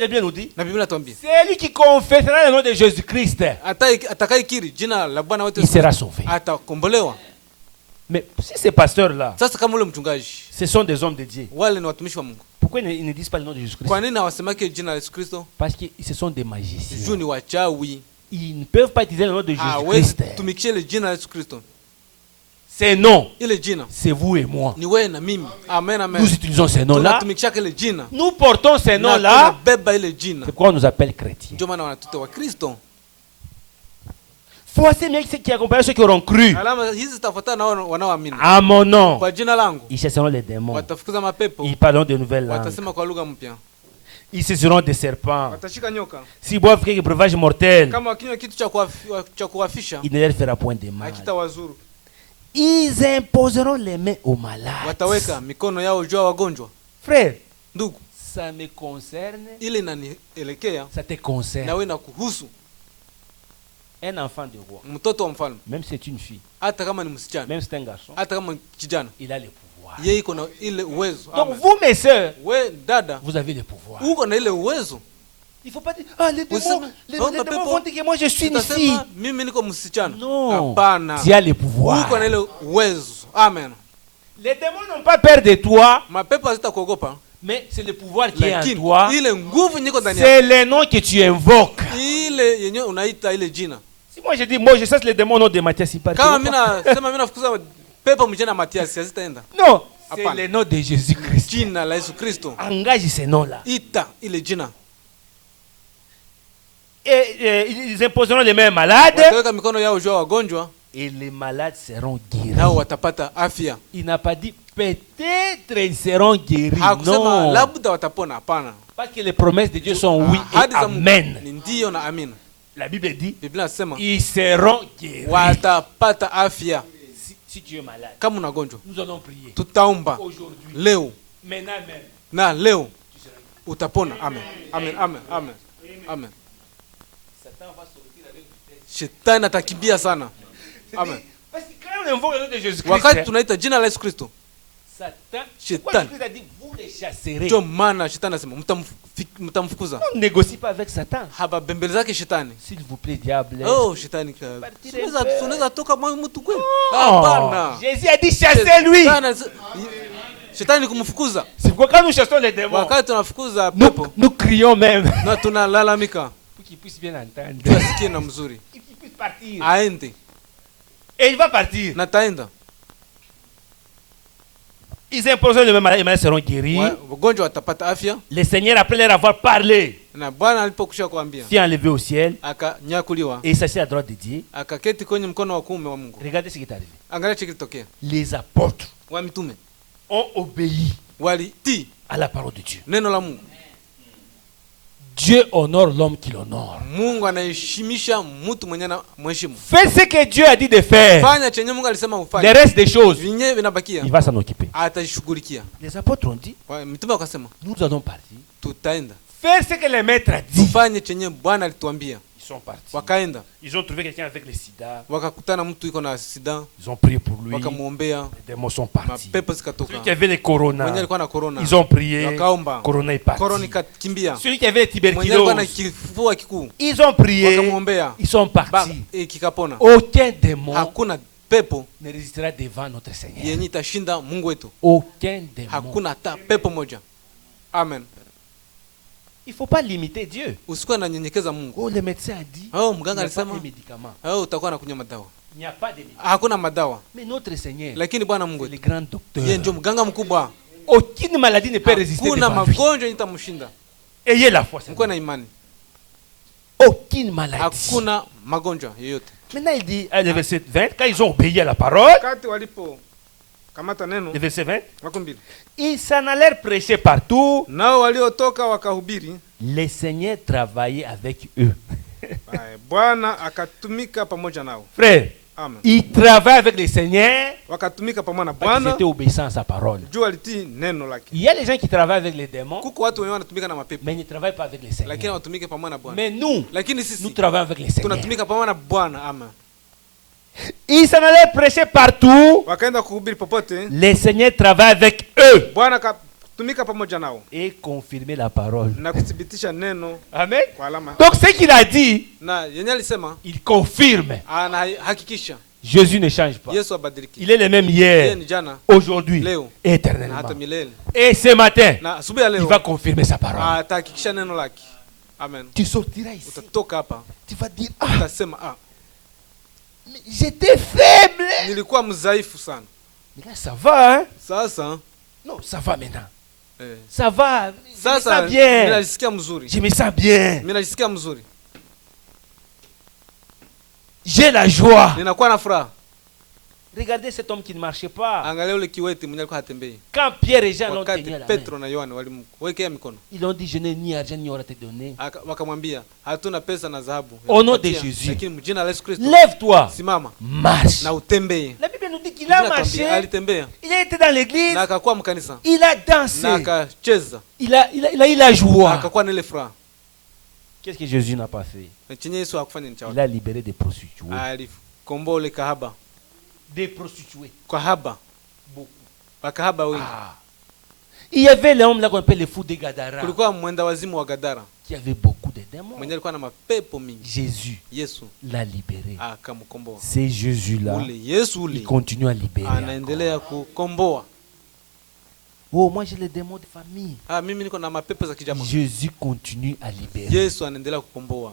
Et la Bible nous dit, Na Biblia inatuambia c'est lui qui confessera le nom de Jésus-Christ, atakayekiri jina la Bwana wetu il sera sauvé. atakombolewa. Mais si ces pasteurs-là, Sasa kama ule mchungaji, ce sont des hommes de Dieu, wale ni watumishi wa Mungu, pourquoi ils ne disent pas le nom de Jésus-Christ? kwa nini hawasemake jina la Yesu Kristo? Parce que ce sont des Juu magiciens. ni wachawi, Ils ne peuvent pas utiliser le nom de hawezi Jésus-Christ. tumikisha ile jina la Yesu Kristo. Ces noms, Ile jina c'est vous et moi. ni wewe na mimi. Amen, amen. Nous utilisons ces noms-là. Tunatumikisha ile jina. Nous portons ces Na noms-là. tunabeba ile jina. C'est pourquoi on nous appelle chrétiens. Ndio maana wanatuita wa Kristo. Voici bien ce qui accompagne ceux qui auront cru Alama hizi zitafuatana na wanaoamini. à mon nom. Kwa jina langu Ils chasseront les démons. watafukuza mapepo, Ils parleront de nouvelles langues. watasema kwa lugha mpya, Ils saisiront des serpents. watashika nyoka. S'ils boivent quelques breuvages mortels, Kama wakinywa kitu cha kuwafisha, il ne leur fera point de mal. hakitawazuru. Ils imposeront les mains aux malades. Wataweka mikono yao juu ya wagonjwa. Frère, Ndugu, ça me concerne, ile inanielekea ça te na concerne. wewe nakuhusu. Un enfant de roi, Mtoto wa mfalme, même si c'est une fille, hata kama ni msichana, même si c'est un garçon, hata kama ni kijana, il a le pouvoir. yeye iko na ile uwezo. Donc Amen. vous, mes sœurs, We dada, vous avez le pouvoir. uko na ile uwezo. Il ne faut pas dire, ah, les démons, Useme, les oh, démons mapepo, vont dire que moi je suis une fille. Utasema mimi niko msichana. Non, Hapana. tu as le pouvoir. Uko na ile uwezo. Amen. Les démons n'ont pas peur de toi, Mapepo hazitakuogopa, mais c'est le pouvoir qui est en lakini toi. ile nguvu niko ndani yako. C'est le nom que tu invoques. Ile yenyewe unaita ile jina. Si moi je dis, moi je chasse les démons au nom de Matthias, il part. Kama mimi nasema mimi nafukuza pepo mjana Matias, hazitaenda. Non, c'est Hapana. le nom de Jésus-Christ. Jina la Yesu Kristo. Engage ces noms-là. Ita ile jina. Et ils imposeront les mains malades. Wataweka mikono yao juu ya wagonjwa, Et les malades seront guéris. nao watapata afya. Il n'a pas dit peut-être ils seront guéris. Hakusema Non. labda watapona, hapana. Parce que les promesses de Dieu sont oui et Ahadi za Mungu amen. ni ndio na amina. La Bible dit Biblia inasema ils seront guéris. watapata afya. Si tu es malade, Kama unagonjwa, nous allons prier. tutaomba Aujourd'hui, leo maintenant même, na leo tu seras guéri. utapona. Amen, amen, amen, amen, amen. Satan va sortir avec vitesse. Shetani atakimbia sana. Amen. Parce que quand on invoque le nom de Jésus-Christ, Wakati tunaita jina la Yesu Kristo, Satan, Satan. pourquoi Jésus a dit vous les chasserez. ndio maana shetani anasema mtamfukuza. On ne négocie pas avec Satan. Hababembelezake shetani. S'il vous plaît, diable. Oh, shetani Partir unaweza toka mwa mtu kweli? Non. Hapana. Jésus a dit chassez-lui. Shetani kumfukuza. C'est pourquoi quand nous chassons les démons, Wakati tunafukuza pepo nous crions même na tunalalamika, pour qu'il puisse bien entendre. tuasikie na mzuri. Qu'il puisse partir. Aende Et il va partir. na taenda. Ils imposeront les malades, les malades seront guéris. Wagonjwa watapata afya. Le Seigneur, après leur avoir parlé, Na Bwana alipokusha kuambia, fut enlevé au ciel akanyakuliwa, et il s'assit à droite de Dieu. akaketi kwenye mkono wa kuume wa Mungu. Regardez ce qui est arrivé. Angalia kilitokea. Les apôtres Wa mitume ont obéi walitii à la parole de Dieu. neno la Mungu. Dieu honore l'homme qui l'honore. Mungu anaheshimisha mtu mwenye na mheshimu. Fais ce que Dieu a dit de faire. Fanya chenye Mungu alisema Le ufanye. reste des choses, Vinyewe vinabakia, il va s'en occuper. atashughulikia. Les apôtres ont dit, Mitume wakasema nous allons partir. tutaenda Faire ce que le maître a dit. tufanye chenye Bwana alituambia. Ils sont partis. Wakaenda Ils ont trouvé quelqu'un avec le sida. wakakutana mtu iko na sida, Ils ont prié pour lui. wakamwombea, Les démons sont partis. mapepo zikatoka. Celui qui avait le Mwenye corona, alikuwa na corona ils ont prié. wakaomba, Corona est parti. corona ikakimbia. Celui qui avait le Mwenye alikuwa na tuberculose, kifua kikuu ils ont prié. wakamwombea, Ils sont partis. kikapona. Aucun démon Hakuna pepo ne résistera devant notre Seigneur. yenye itashinda Mungu wetu. Aucun démon. Hakuna hata pepo moja. Amen. Il ne faut pas limiter Dieu. Usikuwa na nyenyekeza Mungu. Oh, le médecin a dit, Oh, il mganga n'y a pas alisema de médicaments. utakuwa nakunywa madawa. Il n'y a pas de médicaments. Hakuna madawa. Mais notre Seigneur, Lakini Bwana Mungu c'est le wetu, grand docteur. yeye ndio mganga mkubwa. Aucune maladie ne peut résister Hakuna devant lui. magonjwa itamshinda. Ayez la foi. Mkuwe na imani. Aucune maladie. Hakuna magonjwa yoyote. Maintenant, il dit, le verset 20, quand ils ont obéi à la parole, Wakati walipo kamata neno le verset 20, wako mbili. ils s'en allèrent prêcher partout. Nao waliotoka wakahubiri, Le Seigneur travaillait avec eux. Bwana akatumika pamoja nao. Frère, Amen. ils travaillent avec le Seigneur Wakatumika pamoja na parce qu'ils Bwana étaient obéissants à sa parole. juu alitii neno lake. Il y a les gens qui travaillent avec les démons, Kuko watu wenyewe wanatumika na mapepo, mais ils ne travaillent pas avec le lakini Seigneur. watumike pamoja na Bwana. Mais nous, Lakini nous sisi travaillons avec le Seigneur. tunatumika pamoja na Bwana. Amen. Ils s'en allèrent prêcher partout. Wakaenda kuhubiri popote. Le Seigneur travaille avec eux. Bwana kutumika pamoja nao et confirmer la parole. na kuthibitisha neno Amen. kwa alama. Donc ce qu'il a dit, Na yenye alisema il confirme. anahakikisha Jésus ne change pas. Yesu abadiliki. Il est le même Yeye hier, ni jana, aujourd'hui, leo na éternellement. hata milele. Et ce matin, Na asubuhi ya il leo va confirmer sa parole. atahakikisha neno lake. Amen. Tu sortiras ici. Utatoka hapa Tu vas dire, ah, utasema mais j'étais faible. nilikuwa mdhaifu sana. Mais là, ça va, hein? Sasa Non, ça va maintenant. eh, Ça va. Je me sasa sens bien. ninajisikia mzuri. Je me sens bien. Mimi najisikia mzuri. J'ai la joie. Ninakuwa na furaha. Regardez cet homme qui ne marchait pas. Angalia ule kiwete mwenye alikuwa hatembei. Quand Pierre et Jean l'ont Wakati tenu à la main, Petro na Yohana walimwekea mikono. ils ont dit, je n'ai ni argent ni or à te donner. Wakamwambia hatuna pesa na dhahabu. Au nom de Kupatia, Jésus. Lakini jina la Yesu Kristo Lève-toi. simama Marche. na utembee. La Bible nous dit qu'il a marché. Alitembea Il a été dans l'église. na akakuwa mkanisa Il a dansé. na akacheza Il a eu la na joie. akakuwa na ile furaha. Qu'est-ce que Jésus n'a pas fait? Na chenye Yesu hakufanya ni cha Il watu. a libéré des prostituées. Alikomboa ule kahaba. Des prostituées. Kahaba. Beaucoup. Wakahaba wengi. Ah. Il y avait l'homme là qu'on appelle le fou de Gadara, Kulikuwa mwenda wazimu wa Gadara qui avait beaucoup de démons. mwenye alikuwa na mapepo mingi. Jésus Yesu l'a libéré. akamkomboa. C'est Jésus-là. Ule Yesu Il ule continue à libérer. anaendelea kukomboa. Oh, moi j'ai les démons de famille. Mimi niko na mapepo za kijamaa. Jésus continue à libérer. Yesu anaendelea kukomboa.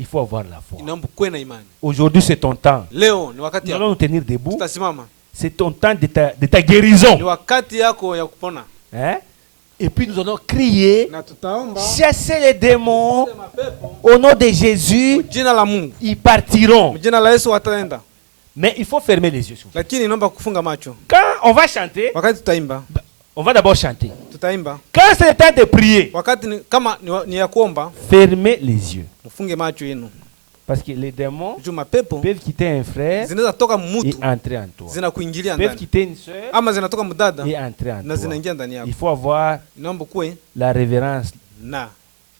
Il faut avoir la foi. Inaomba kuwe na imani. Aujourd'hui, c'est ton temps. Leo ni wakati Nous yako. allons nous tenir debout. Tutasimama. C'est ton temps de ta guérison. Ni wakati yako ya kupona. Hein? Et puis nous allons crier, Na tutaomba chasser les démons mapepo au nom de Jésus. jina la Mungu. Ils partiront. Jina la Yesu wataenda. Mais il faut fermer les yeux. Lakini inaomba kufunga macho. Quand on va chanter, Wakati tutaimba, on va d'abord chanter. tutaimba. Quand c'est le temps de prier, Wakati kama ni ya kuomba, fermez les yeux. mfunge macho yenu. Parce que les démons Juu mapepo peuvent quitter un frère zinaweza toka et mtu entrer en toi. zinakuingilia Peuvent ndani. quitter une soeur Ama zinatoka mdada et entrer en na toi. zinaingia ndani yako. Il faut avoir Inaomba kuwe la révérence, na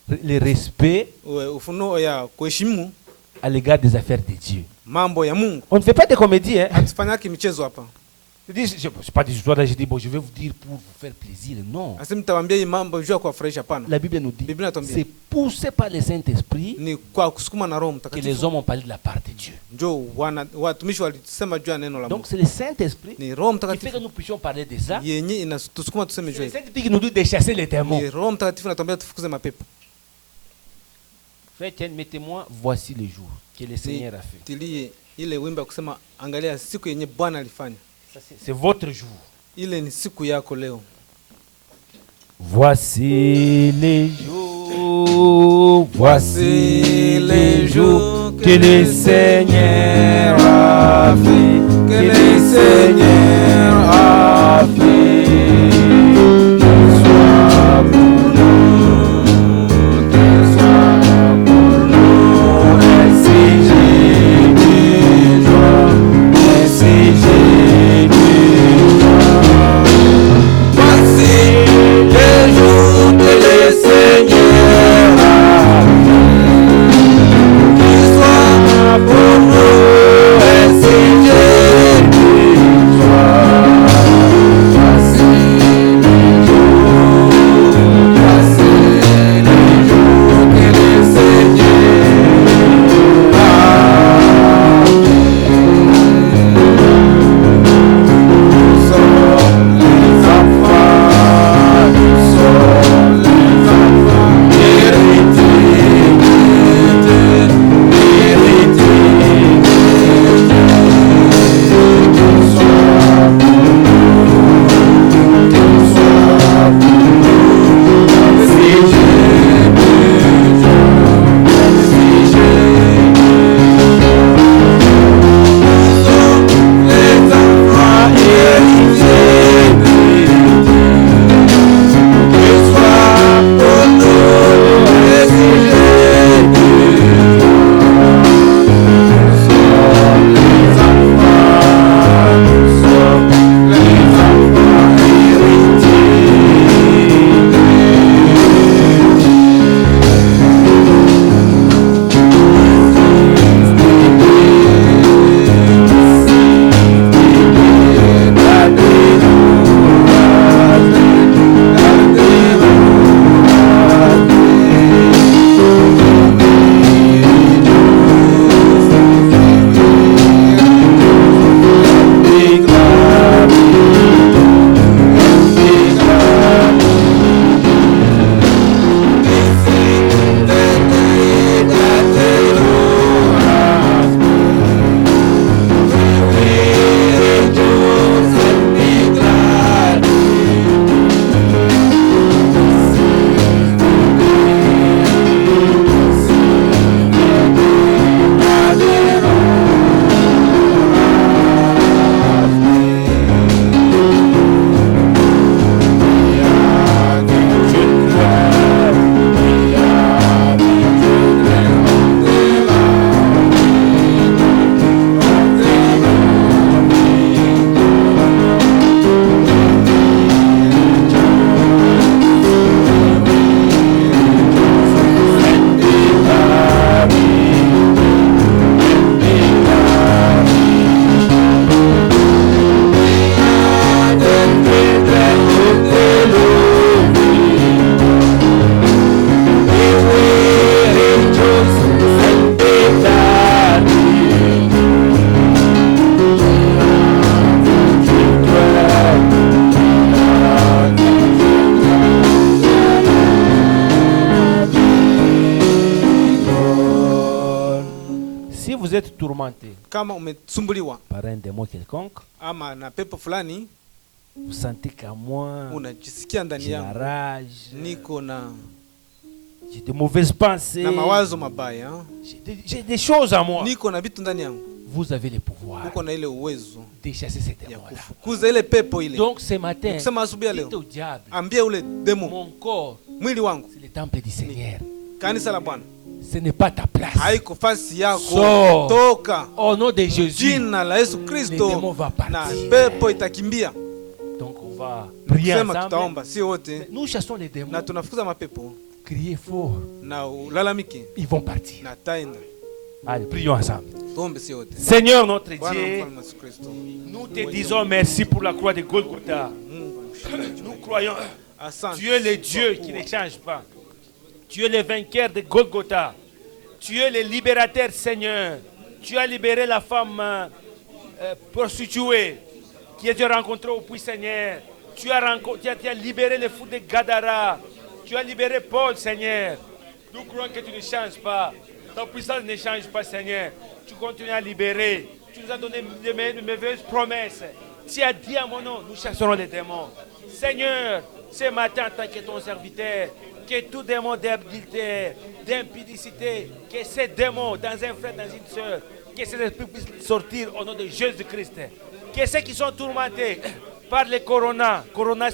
le respect ufunuo ya kuheshimu à l'égard des affaires de Dieu. mambo ya Mungu. On ne fait pas de comédie, hein? Hatufanyaki michezo hapa. Je dis, c'est pas des histoires là, je dis, bon, je vais vous dire pour vous faire plaisir. Non. Asi mtawaambia hii mambo juu ya kuwafurahisha hapana. La Bible nous dit, Biblia inatuambia c'est poussé par le Saint-Esprit ni kwa kusukuma na Roho que les Mtakatifu. hommes ont parlé de la part de Dieu. Njoo watumishi walisema juu ya neno la Donc Mungu. c'est le Saint-Esprit Ni Roho qui fait que Mtakatifu nous puissions parler de ça. yenye inatusukuma tuseme juu C'est le ya hilo. Saint-Esprit qui nous dit de chasser les démons. Ni Roho Mtakatifu anatuambia tufukuze mapepo. Frère, tiens, mettez-moi, voici le jour que le Seigneur a fait. Tilie ile wimbo ya kusema angalia siku yenye Bwana alifanya. Ça, c'est votre jour. Ile ni siku yako leo. Voici les jours, voici les jours que le Seigneur a fait, que le Seigneur a fait. Sois pour nous, sois pour nous, ainsi j'ai besoin, ainsi j'ai besoin. Voici le jour que le Seigneur a fait, qu'il soit pour nous, ainsi j'ai besoin. vous êtes tourmenté kama umesumbuliwa par un démon quelconque, ama na pepo fulani, vous sentez qu'à moi, unajisikia ndani j'ai la yangu rage, niko na j'ai de mauvaises pensées, mawazo mabaya, j'ai des choses à moi. niko na vitu ndani yangu, Vous avez le pouvoir uko na ile uwezo de chasser ces ya démons-là. kufukuza ile pepo ile. Donc ce matin, Kusema asubuhi ya dites leo, au diable, ambia ule demo, mon corps, mwili wangu c'est le temple du Seigneur. kanisa la Bwana, Ce n'est pas ta place. haiko fasi yako, Sors. toka Au nom de Jésus, jina la Yesu les démons Kristo vont na partir. pepo itakimbia. Donc on va prier Kusema ensemble. tutaomba si wote, Nous chassons les démons. na tunafukuza mapepo Criez fort. na ulalamike Ils vont partir. na taenda. Allez, prions ensemble. Tuombe si wote. Seigneur notre Bwana Dieu, mfalme Yesu Kristo, nous te disons merci pour la croix de Golgotha. Mungu Nous croyons, asante. tu es le Dieu qui ne change pas. Tu es le vainqueur de Golgotha. Tu es le libérateur, Seigneur. Tu as libéré la femme prostituée qui était rencontrée au puits, Seigneur. Tu as libéré les fous de Gadara. Tu as libéré Paul, Seigneur. Nous croyons que tu ne changes pas. Ta puissance ne change pas, Seigneur. Tu continues à libérer. Tu nous as donné de merveilleuses promesses. Tu as dit à mon nom, nous chasserons les démons. Seigneur, ce matin, en tant que ton serviteur, que tout démon d'adultère, d'impudicité, que ces démons dans un frère, dans une soeur, que ces esprits puissent sortir au nom de Jésus-Christ. Que ceux qui sont tourmentés par le corona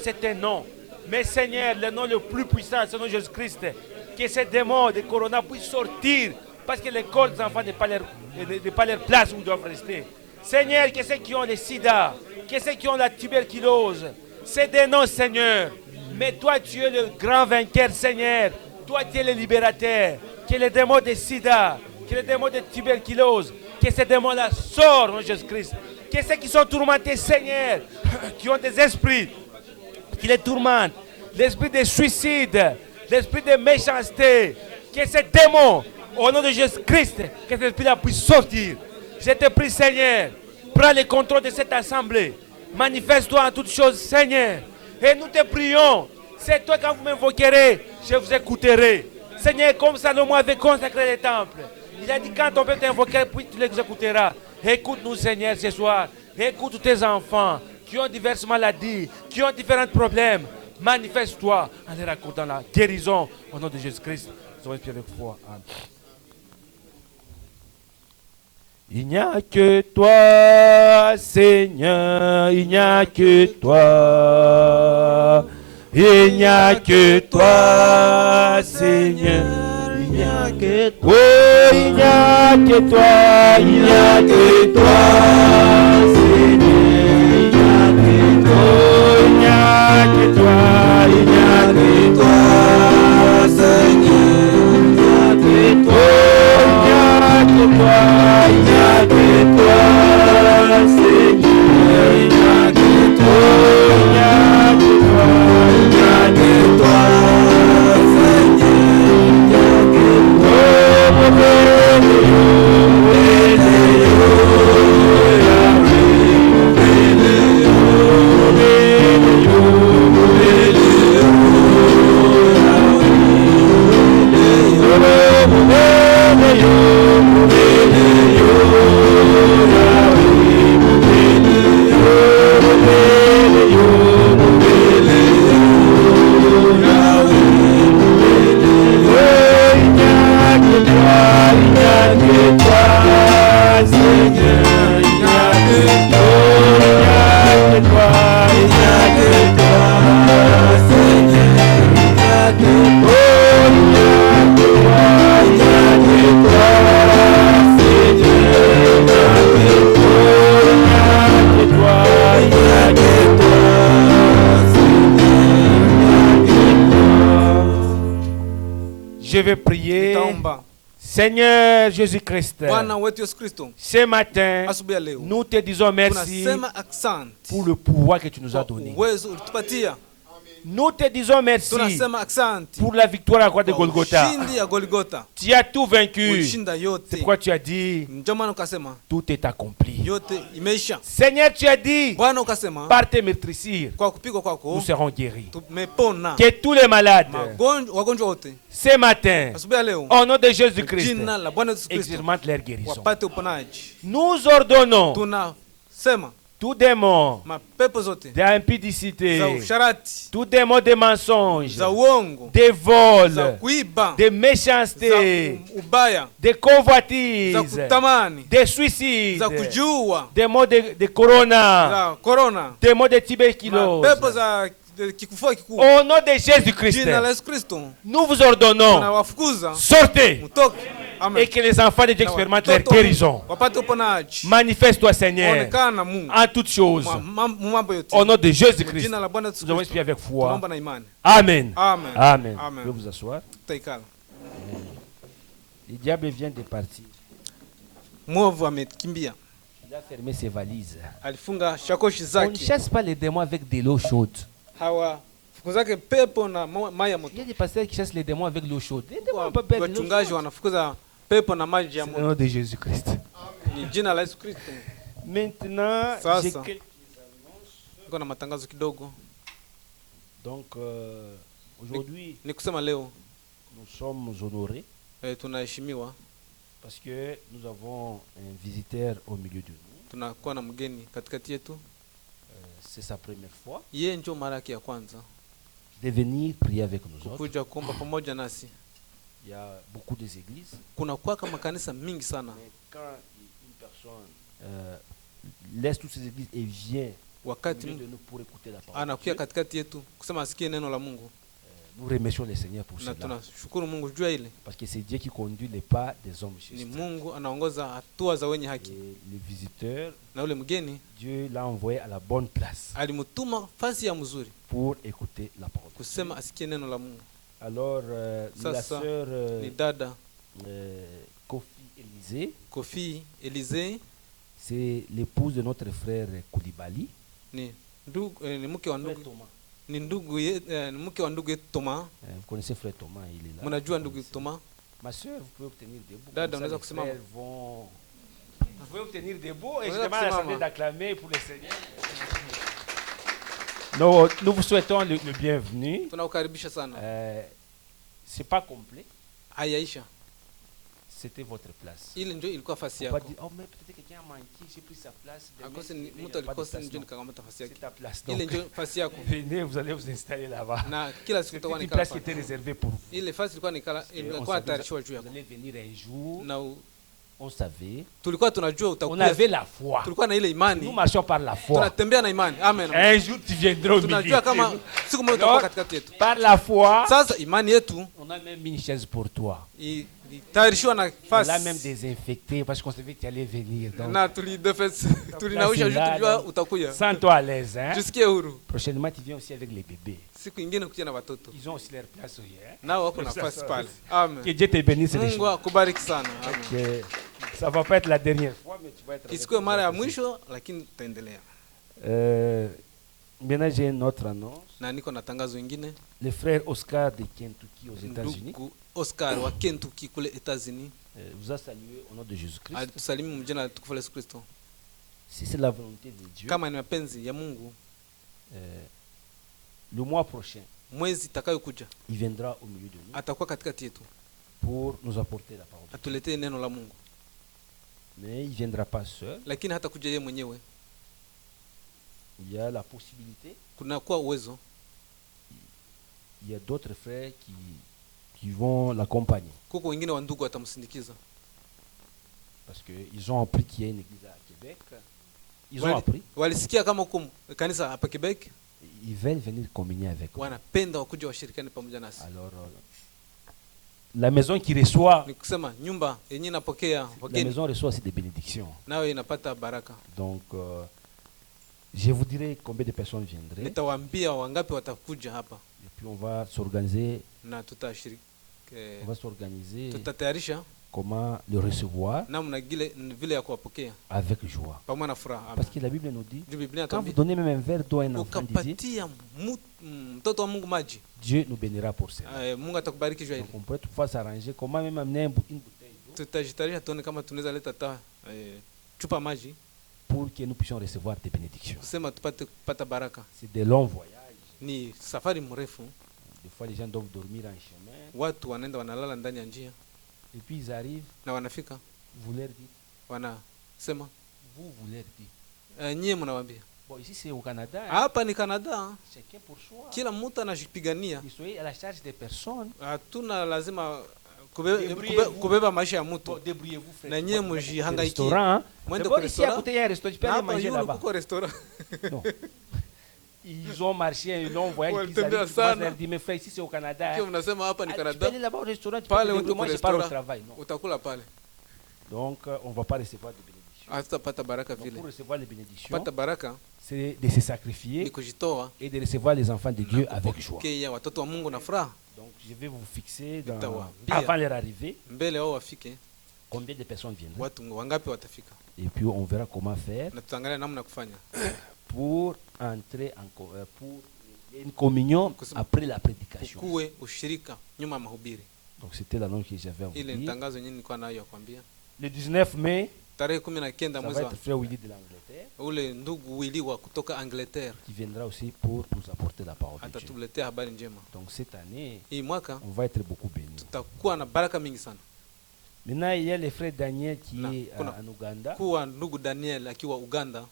c'est un nom. Mais Seigneur, le nom le plus puissant, c'est le nom de Jésus-Christ. Que ces démons de corona puissent sortir, parce que les corps des enfants n'est pas leur place où ils doivent rester. Seigneur, que ceux qui ont le sida, que ceux qui ont la tuberculose, c'est des noms, Seigneur. Mais toi, tu es le grand vainqueur, Seigneur. Toi, tu es le libérateur. Que les démons de sida, que les démons de tuberculose, que ces démons-là sortent, mon Jésus-Christ. Que ceux qui sont tourmentés, Seigneur, qui ont des esprits qui les tourmentent, l'esprit de suicide, l'esprit de méchanceté, que ces démons, au nom de Jésus-Christ, que cet esprit-là puisse sortir. Je te prie, Seigneur, prends le contrôle de cette assemblée. Manifeste-toi en toutes choses, Seigneur. Et nous te prions. C'est toi, quand vous m'invoquerez, je vous écouterai. Seigneur, comme Salomon avait consacré les temples. Il a dit, quand on peut t'invoquer, puis tu les écouteras. Écoute-nous, Seigneur, ce soir. Écoute tes enfants qui ont diverses maladies, qui ont différents problèmes. Manifeste-toi en leur accordant la guérison au nom de Jésus-Christ. Nous allons avec foi. Amen. Il n'y a que toi, Seigneur, il n'y a que toi. Il n'y a que toi, Seigneur, il n'y a que toi. Oh, il n'y a que toi, il n'y a que toi, Seigneur, il n'y a que toi. Oh, il n'y a que toi, il n'y a que toi, Seigneur, il n'y a que toi. Oh, il n'y a que toi, il n'y a que toi, Seigneur, il n'y a que toi. Il n'y a que toi, il n'y a que toi, Seigneur, il n'y a que toi. Je vais prier. Nitaomba. Seigneur Jésus-Christ, Bwana wetu Yesu Kristo, ce matin, asubuhi ya leo nous te disons merci tunasema asante pour le pouvoir que tu nous as kwa donné. uwezo ulitupatia. Nous te disons merci tunasema asante pour la victoire à la croix de kwa Golgotha. ushindi ya Golgotha. Tu as tout vaincu. Ulishinda C'est yote. pourquoi tu as dit, Ndio maana ukasema tout est accompli. yote imeisha. Seigneur, tu as dit, Bwana ukasema par tes meurtrissures, kwa kupigwa nous kwako serons guéris. tumepona. Que tous les malades, Wagonjwa wote ce matin, asubuhi ya leo au nom de Jésus-Christ, jina la Bwana Yesu Kristo expérimentent leur guérison. wapate uponaji. Nous ordonnons Tunasema tout démon mapepo zote d'impudicité, za usharati, tout démon de mensonges, za uongo, des vols, za kuiba, de za méchanceté, ubaya, des za convoitises, kutamani, des suicides, za kujua, des maux de corona, za corona, des maux de tuberculose. mapepo za kifua kikuu. Au nom de Jésus-Christ, Jina la Yesu Kristo nous vous ordonnons, tunawafukuza sortez mtoke. Amen. et que les enfants de Dieu expérimentent leur guérison. Wapate uponaji. Manifeste-toi, Seigneur, Onekana Mungu en toutes choses. mambo yote. Au nom de Jésus-Christ, Jina la Bwana Yesu nous avons Kristo espéré avec foi. tunaomba na imani. Amen. Amen. Amen. Amen. Vous pouvez vous asseoir. Tutaikala. Le diable vient de partir. Mwovu amekimbia. Il a fermé ses valises. Alifunga shakoshi On ne zake. chasse pas les démons avec de l'eau chaude. Hawafukuzake pepo na maji ya moto. Il y a des pasteurs qui chassent les démons avec l'eau chaude. Les démons ne peuvent pas perdre l'eau Wachungaji chaude. wanafukuza pepo na maji ya C'est au moto. nom de Jésus-Christ. Ni jina la Yesu Kristo. Maintenant, Ça, j'ai ça. quelques- Niko na matangazo kidogo. donc aujourd'hui, Ni kusema leo nous sommes honorés tunaheshimiwa, parce que nous avons un visiteur au milieu de nous. tunakuwa na mgeni katikati yetu. C'est sa première fois Yeye ndio mara yake ya kwanza de venir prier avec nous autres. kuja kuomba pamoja nasi. Il y a beaucoup des églises. Kuna kwa kama kanisa mingi sana. Mais quand une personne laisse toutes ces églises et vient au Wakati milieu de nous pour écouter la parole de anakuja Dieu, katikati yetu kusema asikie neno la Mungu, nous remercions le Seigneur pour na cela. tunashukuru Mungu juu ya ile. Parce que c'est Dieu qui conduit les pas des hommes Ni justes. Mungu anaongoza hatua za wenye Et haki, le visiteur, na ule mgeni Dieu l'a envoyé à la bonne place alimtuma fasi ya mzuri pour écouter la parole de Dieu. kusema asikie neno la Mungu. Alors, la Sasa, sœur Ni dada Kofi Élisée, Kofi Elize, c'est l'épouse de notre frère Koulibaly. ni ndugu ni mke wa Frère ndugu Thomas. ni ndugu ni mke wa ndugu yetu Toma. Vous connaissez frère Thomas, il est là. Mnajua ndugu Toma? Ma sœur, vous pouvez obtenir debout. Dada, Comme ça, unaweza les kusimama. frères vont... Vous pouvez obtenir debout et je Unaweza demande à kusimama. l'Assemblée d'acclamer pour le Seigneur. Nous vous souhaitons le bienvenu. Tunakukaribisha sana. C'est pas complet, Hayaisha. c'était votre place. Ile ndio ilikuwa fasi Faut pas yako. dire, oh mais peut-être quelqu'un a manqué, j'ai pris sa place. Demain, Akose il y a mtu pas de alikosa place, ndio non. nikakamata fasi C'est yake. ta place. Ile Donc, ndio fasi yako. venez, vous allez vous installer là-bas. Na kila siku C'est utakuwa une nikala place qui était pale. réservée pour vous. Ile fasi ilikuwa nikala Et on ilikuwa savait, tayarishwa juu vous yako. allez venir un jour. Na On savait. tulikuwa tunajua On utakuja. avait la foi. Tulikuwa na ile Nous imani. marchons par la foi. Tunatembea na imani. Amen. Un jour tu viendras au milieu. Tunajua kama de nous. siku moja utakuwa Alors, katikati yetu. par la foi, Sasa imani yetu on a même mis une chaise pour toi. ilitayarishiwa na On l'a fasi. même désinfecté parce qu'on savait que tu allais venir. Donc, Na tulinausha juu tujua utakuja. sens-toi à l'aise. Hein? Tusikie huru. Prochainement, tu viens aussi avec les bébés. Siku ingine kuja na watoto. Ils ont aussi leur place. Oui, hein? Nao wako nafasi pale. Amen. Que Dieu te bénisse. les Mungu akubariki sana. Amen. que ça va pas être la dernière fois, mais tu vas être. avec Isikuwe nous mara ya aussi. mwisho lakini tutaendelea. Maintenant, j'ai une autre annonce. Na niko na tangazo ingine. Le frère Oscar de Kentucky aux États-Unis Ndugu Oscar wa Kentucky kule États-Unis vous a salué au nom de Jésus-Christ. alitusalimu mjana la tukufu la Yesu Kristo. Si c'est la volonté de Dieu, Kama ni mapenzi ya Mungu, le mois prochain, mwezi itakayokuja il viendra au milieu de nous atakuwa katikati yetu pour nous apporter la parole. atuletee neno la Mungu, Mais il ne viendra pas seul. lakini hata kuja yeye mwenyewe. Il y a la possibilité, Kuna kuwa uwezo il y a d'autres frères qui vont l'accompagner. kuko wengine wa ndugu watamsindikiza. Parce qu'ils ont appris qu'il y a une église à Québec. Ils ont Wali- appris. Walisikia kama huko kanisa hapa Quebec, Ils veulent venir communier avec nous. wanapenda wakuja washirikiane pamoja nasi. Alors, la maison qui reçoit, Ni kusema nyumba yenyewe inapokea la wageni, maison reçoit aussi des bénédictions. nayo inapata baraka. Donc, je vous dirai combien de personnes viendraient. Nitawaambia wangapi watakuja hapa Et puis, on va s'organiser. na tutashiriki, On va s'organiser tutatayarisha comment le recevoir namna vile ya kuwapokea avec joie. pamoja na furaha. Parce que la Bible nous dit, Juu Biblia quand vous inatuambia donnez même un verre d'eau à un enfant désir, ukapatia mtoto wa Mungu maji, Dieu nous bénira pour cela. Mungu atakubariki juu Donc hili. on pourrait toutefois s'arranger comment même amener une bouteille d'eau Tutajitayarisha tuone kama tunaweza leta ta chupa maji pour que nous puissions recevoir des bénédictions. kusema tupate kupata baraka. C'est des longs voyages. Ni safari mrefu, Des fois, les gens doivent dormir en chemin. watu wanaenda wanalala ndani ya njia Et puis ils arrivent, na wanafika vous leur dites, wanasema vous leur dites. nyie mnawaambia Bon, ici c'est au Canada. Hein. hapa ni Canada, Chacun pour soi. kila mtu anajipigania. Ils soyez à la charge des personnes. Hatuna lazima Débrouillez-vous. kubeba maisha ya Bon, mtu. débrouillez-vous, frère. Na nyie Des mujihangaikie. restaurants. Hein. Mwende Mais kwa bon, ici à restaurant. côté, il y a un restaurant. Tu peux Na aller hapa manger yulu là-bas. kuko restaurant. Non. Ils ont marché un long voyage. Ouais, Puis ils arrivent, tembea tu commences à sana. leur dire, mais frère, ici c'est au Canada. Kio Hein. mnasema hapa ni Ah, tu peux Canada. aller là-bas au restaurant. Tu peux Pale te uende débrouiller. kwa Moi, je pars au restaurant. travail. Non. Utakula pale. Donc, on ne va pas recevoir de bénédictions. Hatutapata baraka Donc, vile. pour recevoir les bénédictions, Pata baraka c'est de se sacrifier ni kujitoa et de recevoir les enfants de Dieu avec joie. kupokea watoto wa Mungu na furaha. Donc, je vais vous fixer dans, Nitawaambia. avant leur arrivée Mbele wao wafike, combien de personnes viendront. watu wangapi watafika, Et puis, on verra comment faire na tutaangalia namna ya kufanya pour entrer en pour une communion après la prédication. kukuwe ushirika nyuma ya mahubiri. Donc, c'était l'annonce que j'avais à vous Ile dire. nitangazo yenyewe nilikuwa nayo ya kwambia. Le 19 mai, Tarehe 19 ça mwezi va wa être frère Willy de l'Angleterre ule ndugu Willy wa kutoka Angleterre qui viendra aussi pour nous apporter la parole de Dieu. atatuletea habari njema. Donc, cette année, Hii mwaka on va être beaucoup bénis. tutakuwa na baraka mingi sana. Maintenant, il y a le frère Daniel qui Non, est kuna- en Ouganda, Kuwa ndugu Daniel akiwa Uganda,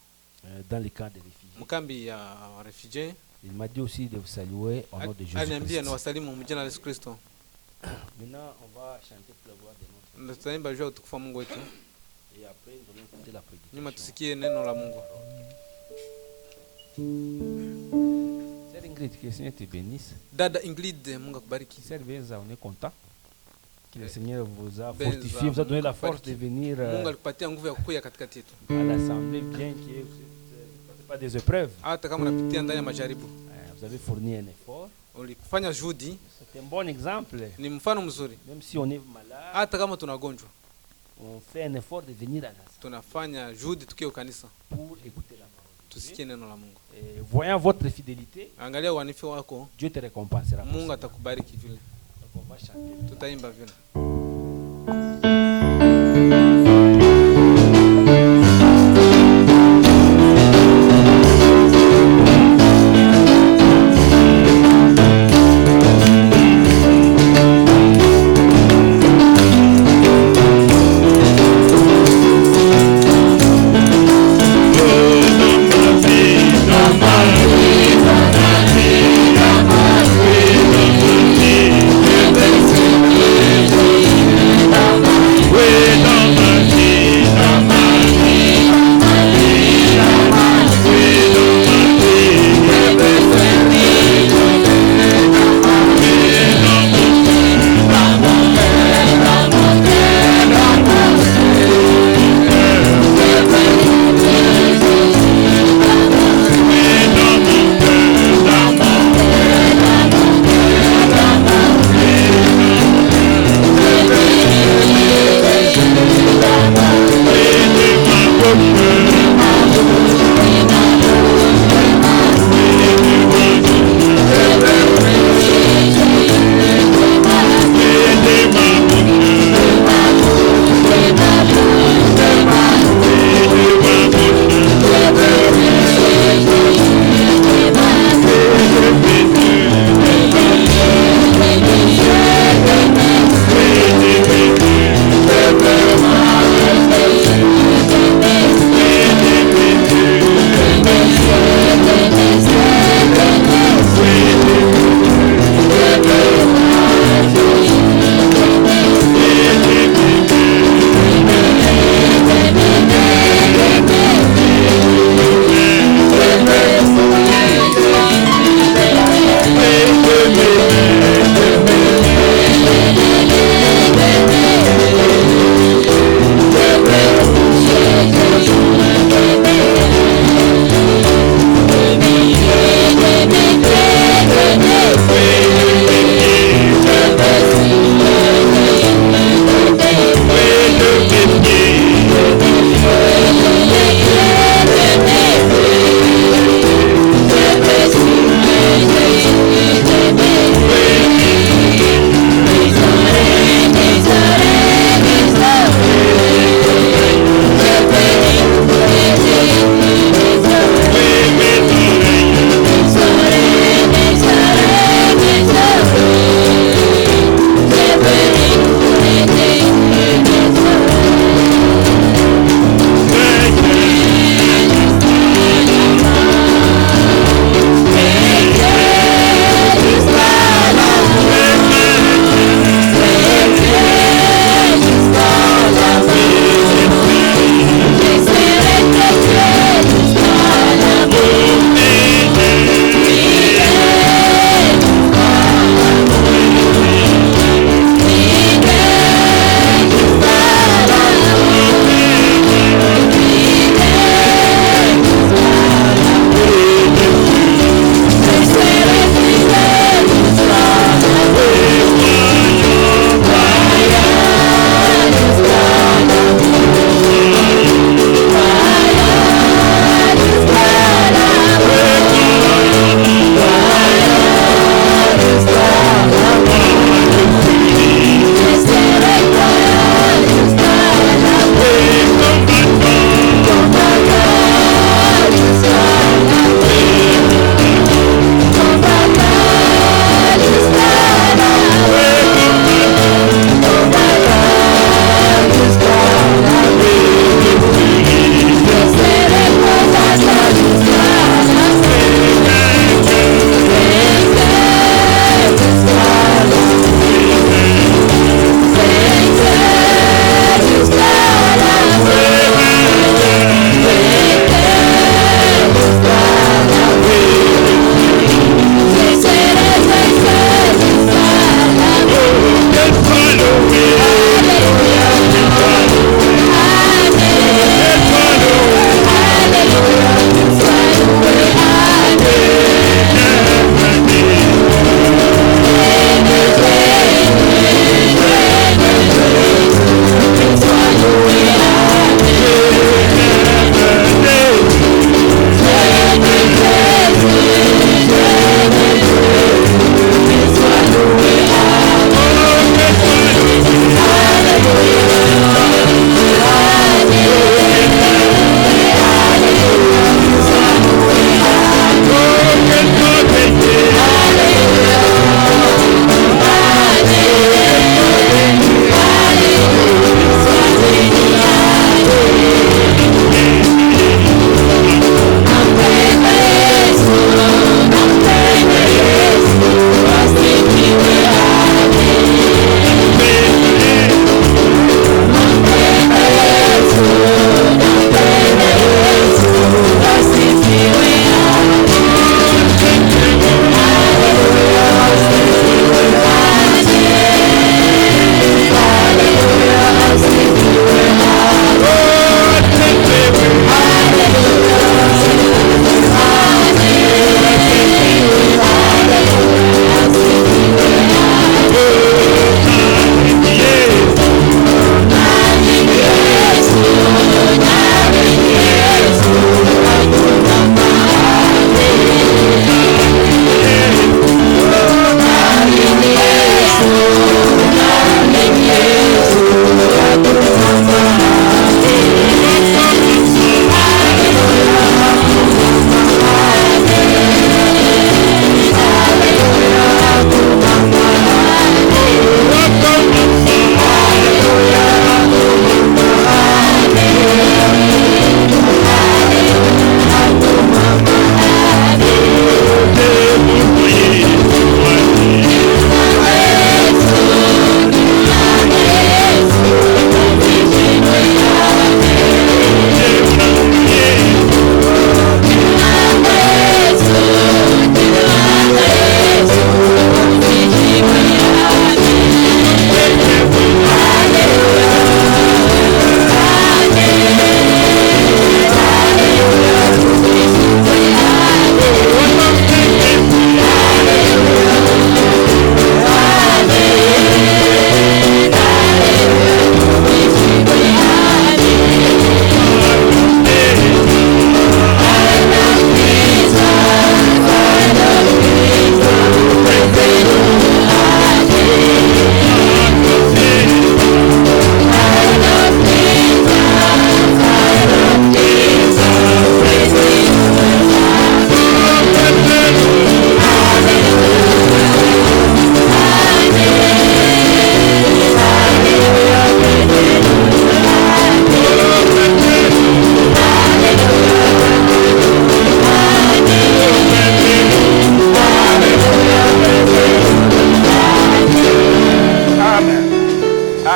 dans le camp des réfugiés. mkambi ya refugee, Il m'a dit aussi de vous saluer au nom de aliniambia ni Jésus-Christ. wasalimu mjina la Yesu Kristo. Maintenant, on va chanter pour la gloire de notre Na tutaimba juu ya utukufu wa Mungu wetu. et après, nous allons écouter la Nyuma prédication. tusikie neno la Mungu. Sœur Ingrid, que le Seigneur te bénisse. Dada Ingrid, Mungu akubariki. Sœur Benza, on est content que le Seigneur vous a Benza, fortifié, vous a donné la Mungu force de akubariki. venir Mungu alikupatia nguvu ya kukuya katikati yetu. à l'assemblée, bien que vous n'êtes pas des épreuves. Hata kama unapitia ndani ya majaribu, Vous avez fourni un effort. ulifanya juhudi, C'est un bon exemple. ni mfano mzuri. Même si on est malade, Hata kama tunagonjwa, on fait un effort de venir à l'assemblée tunafanya juhudi tukiwa kanisa, pour écouter la parole. tusikie neno la Mungu. Et voyant votre fidélité, Angalia uaminifu wako, Dieu te récompensera. pour Mungu cela. atakubariki vile. Donc on va chanter. Tutaimba vile. Dans ma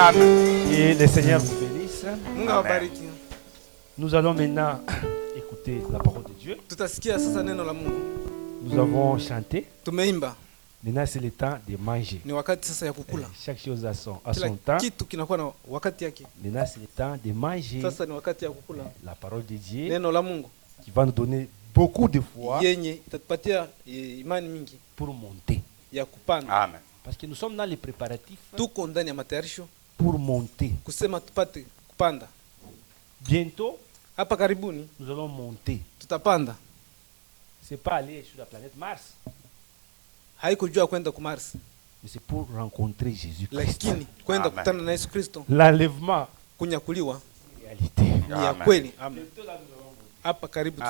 Amen. Et le Seigneur vous bénisse. Mungu awabariki. Nous allons maintenant écouter la parole de Dieu. Tutasikia sasa neno la Mungu. Nous avons chanté. Tumeimba. Maintenant, c'est le temps de manger. Ni wakati sasa ya kukula. Chaque chose a son Kila temps. kitu kinakuwa na wakati yake. Maintenant, c'est le temps de manger Sasa ni wakati ya kukula la parole de Dieu neno la Mungu qui va nous donner beaucoup de foi yenye itatupatia imani mingi pour monter. ya kupanda. Amen. Parce que nous sommes dans les préparatifs Tuko ndani ya matayarisho pour monter. kusema tupate kupanda. Bientôt, Hapa karibuni nous allons monter. tutapanda. C'est pas aller sur la planète Mars, Haiko juu ya kwenda ku Mars, mais c'est pour rencontrer Jésus-Christ. lakini kwenda Amen. kukutana na Yesu Kristo. L'enlèvement, Kunyakuliwa réalité. ni ya Amen. kweli. Amen. Hapa karibu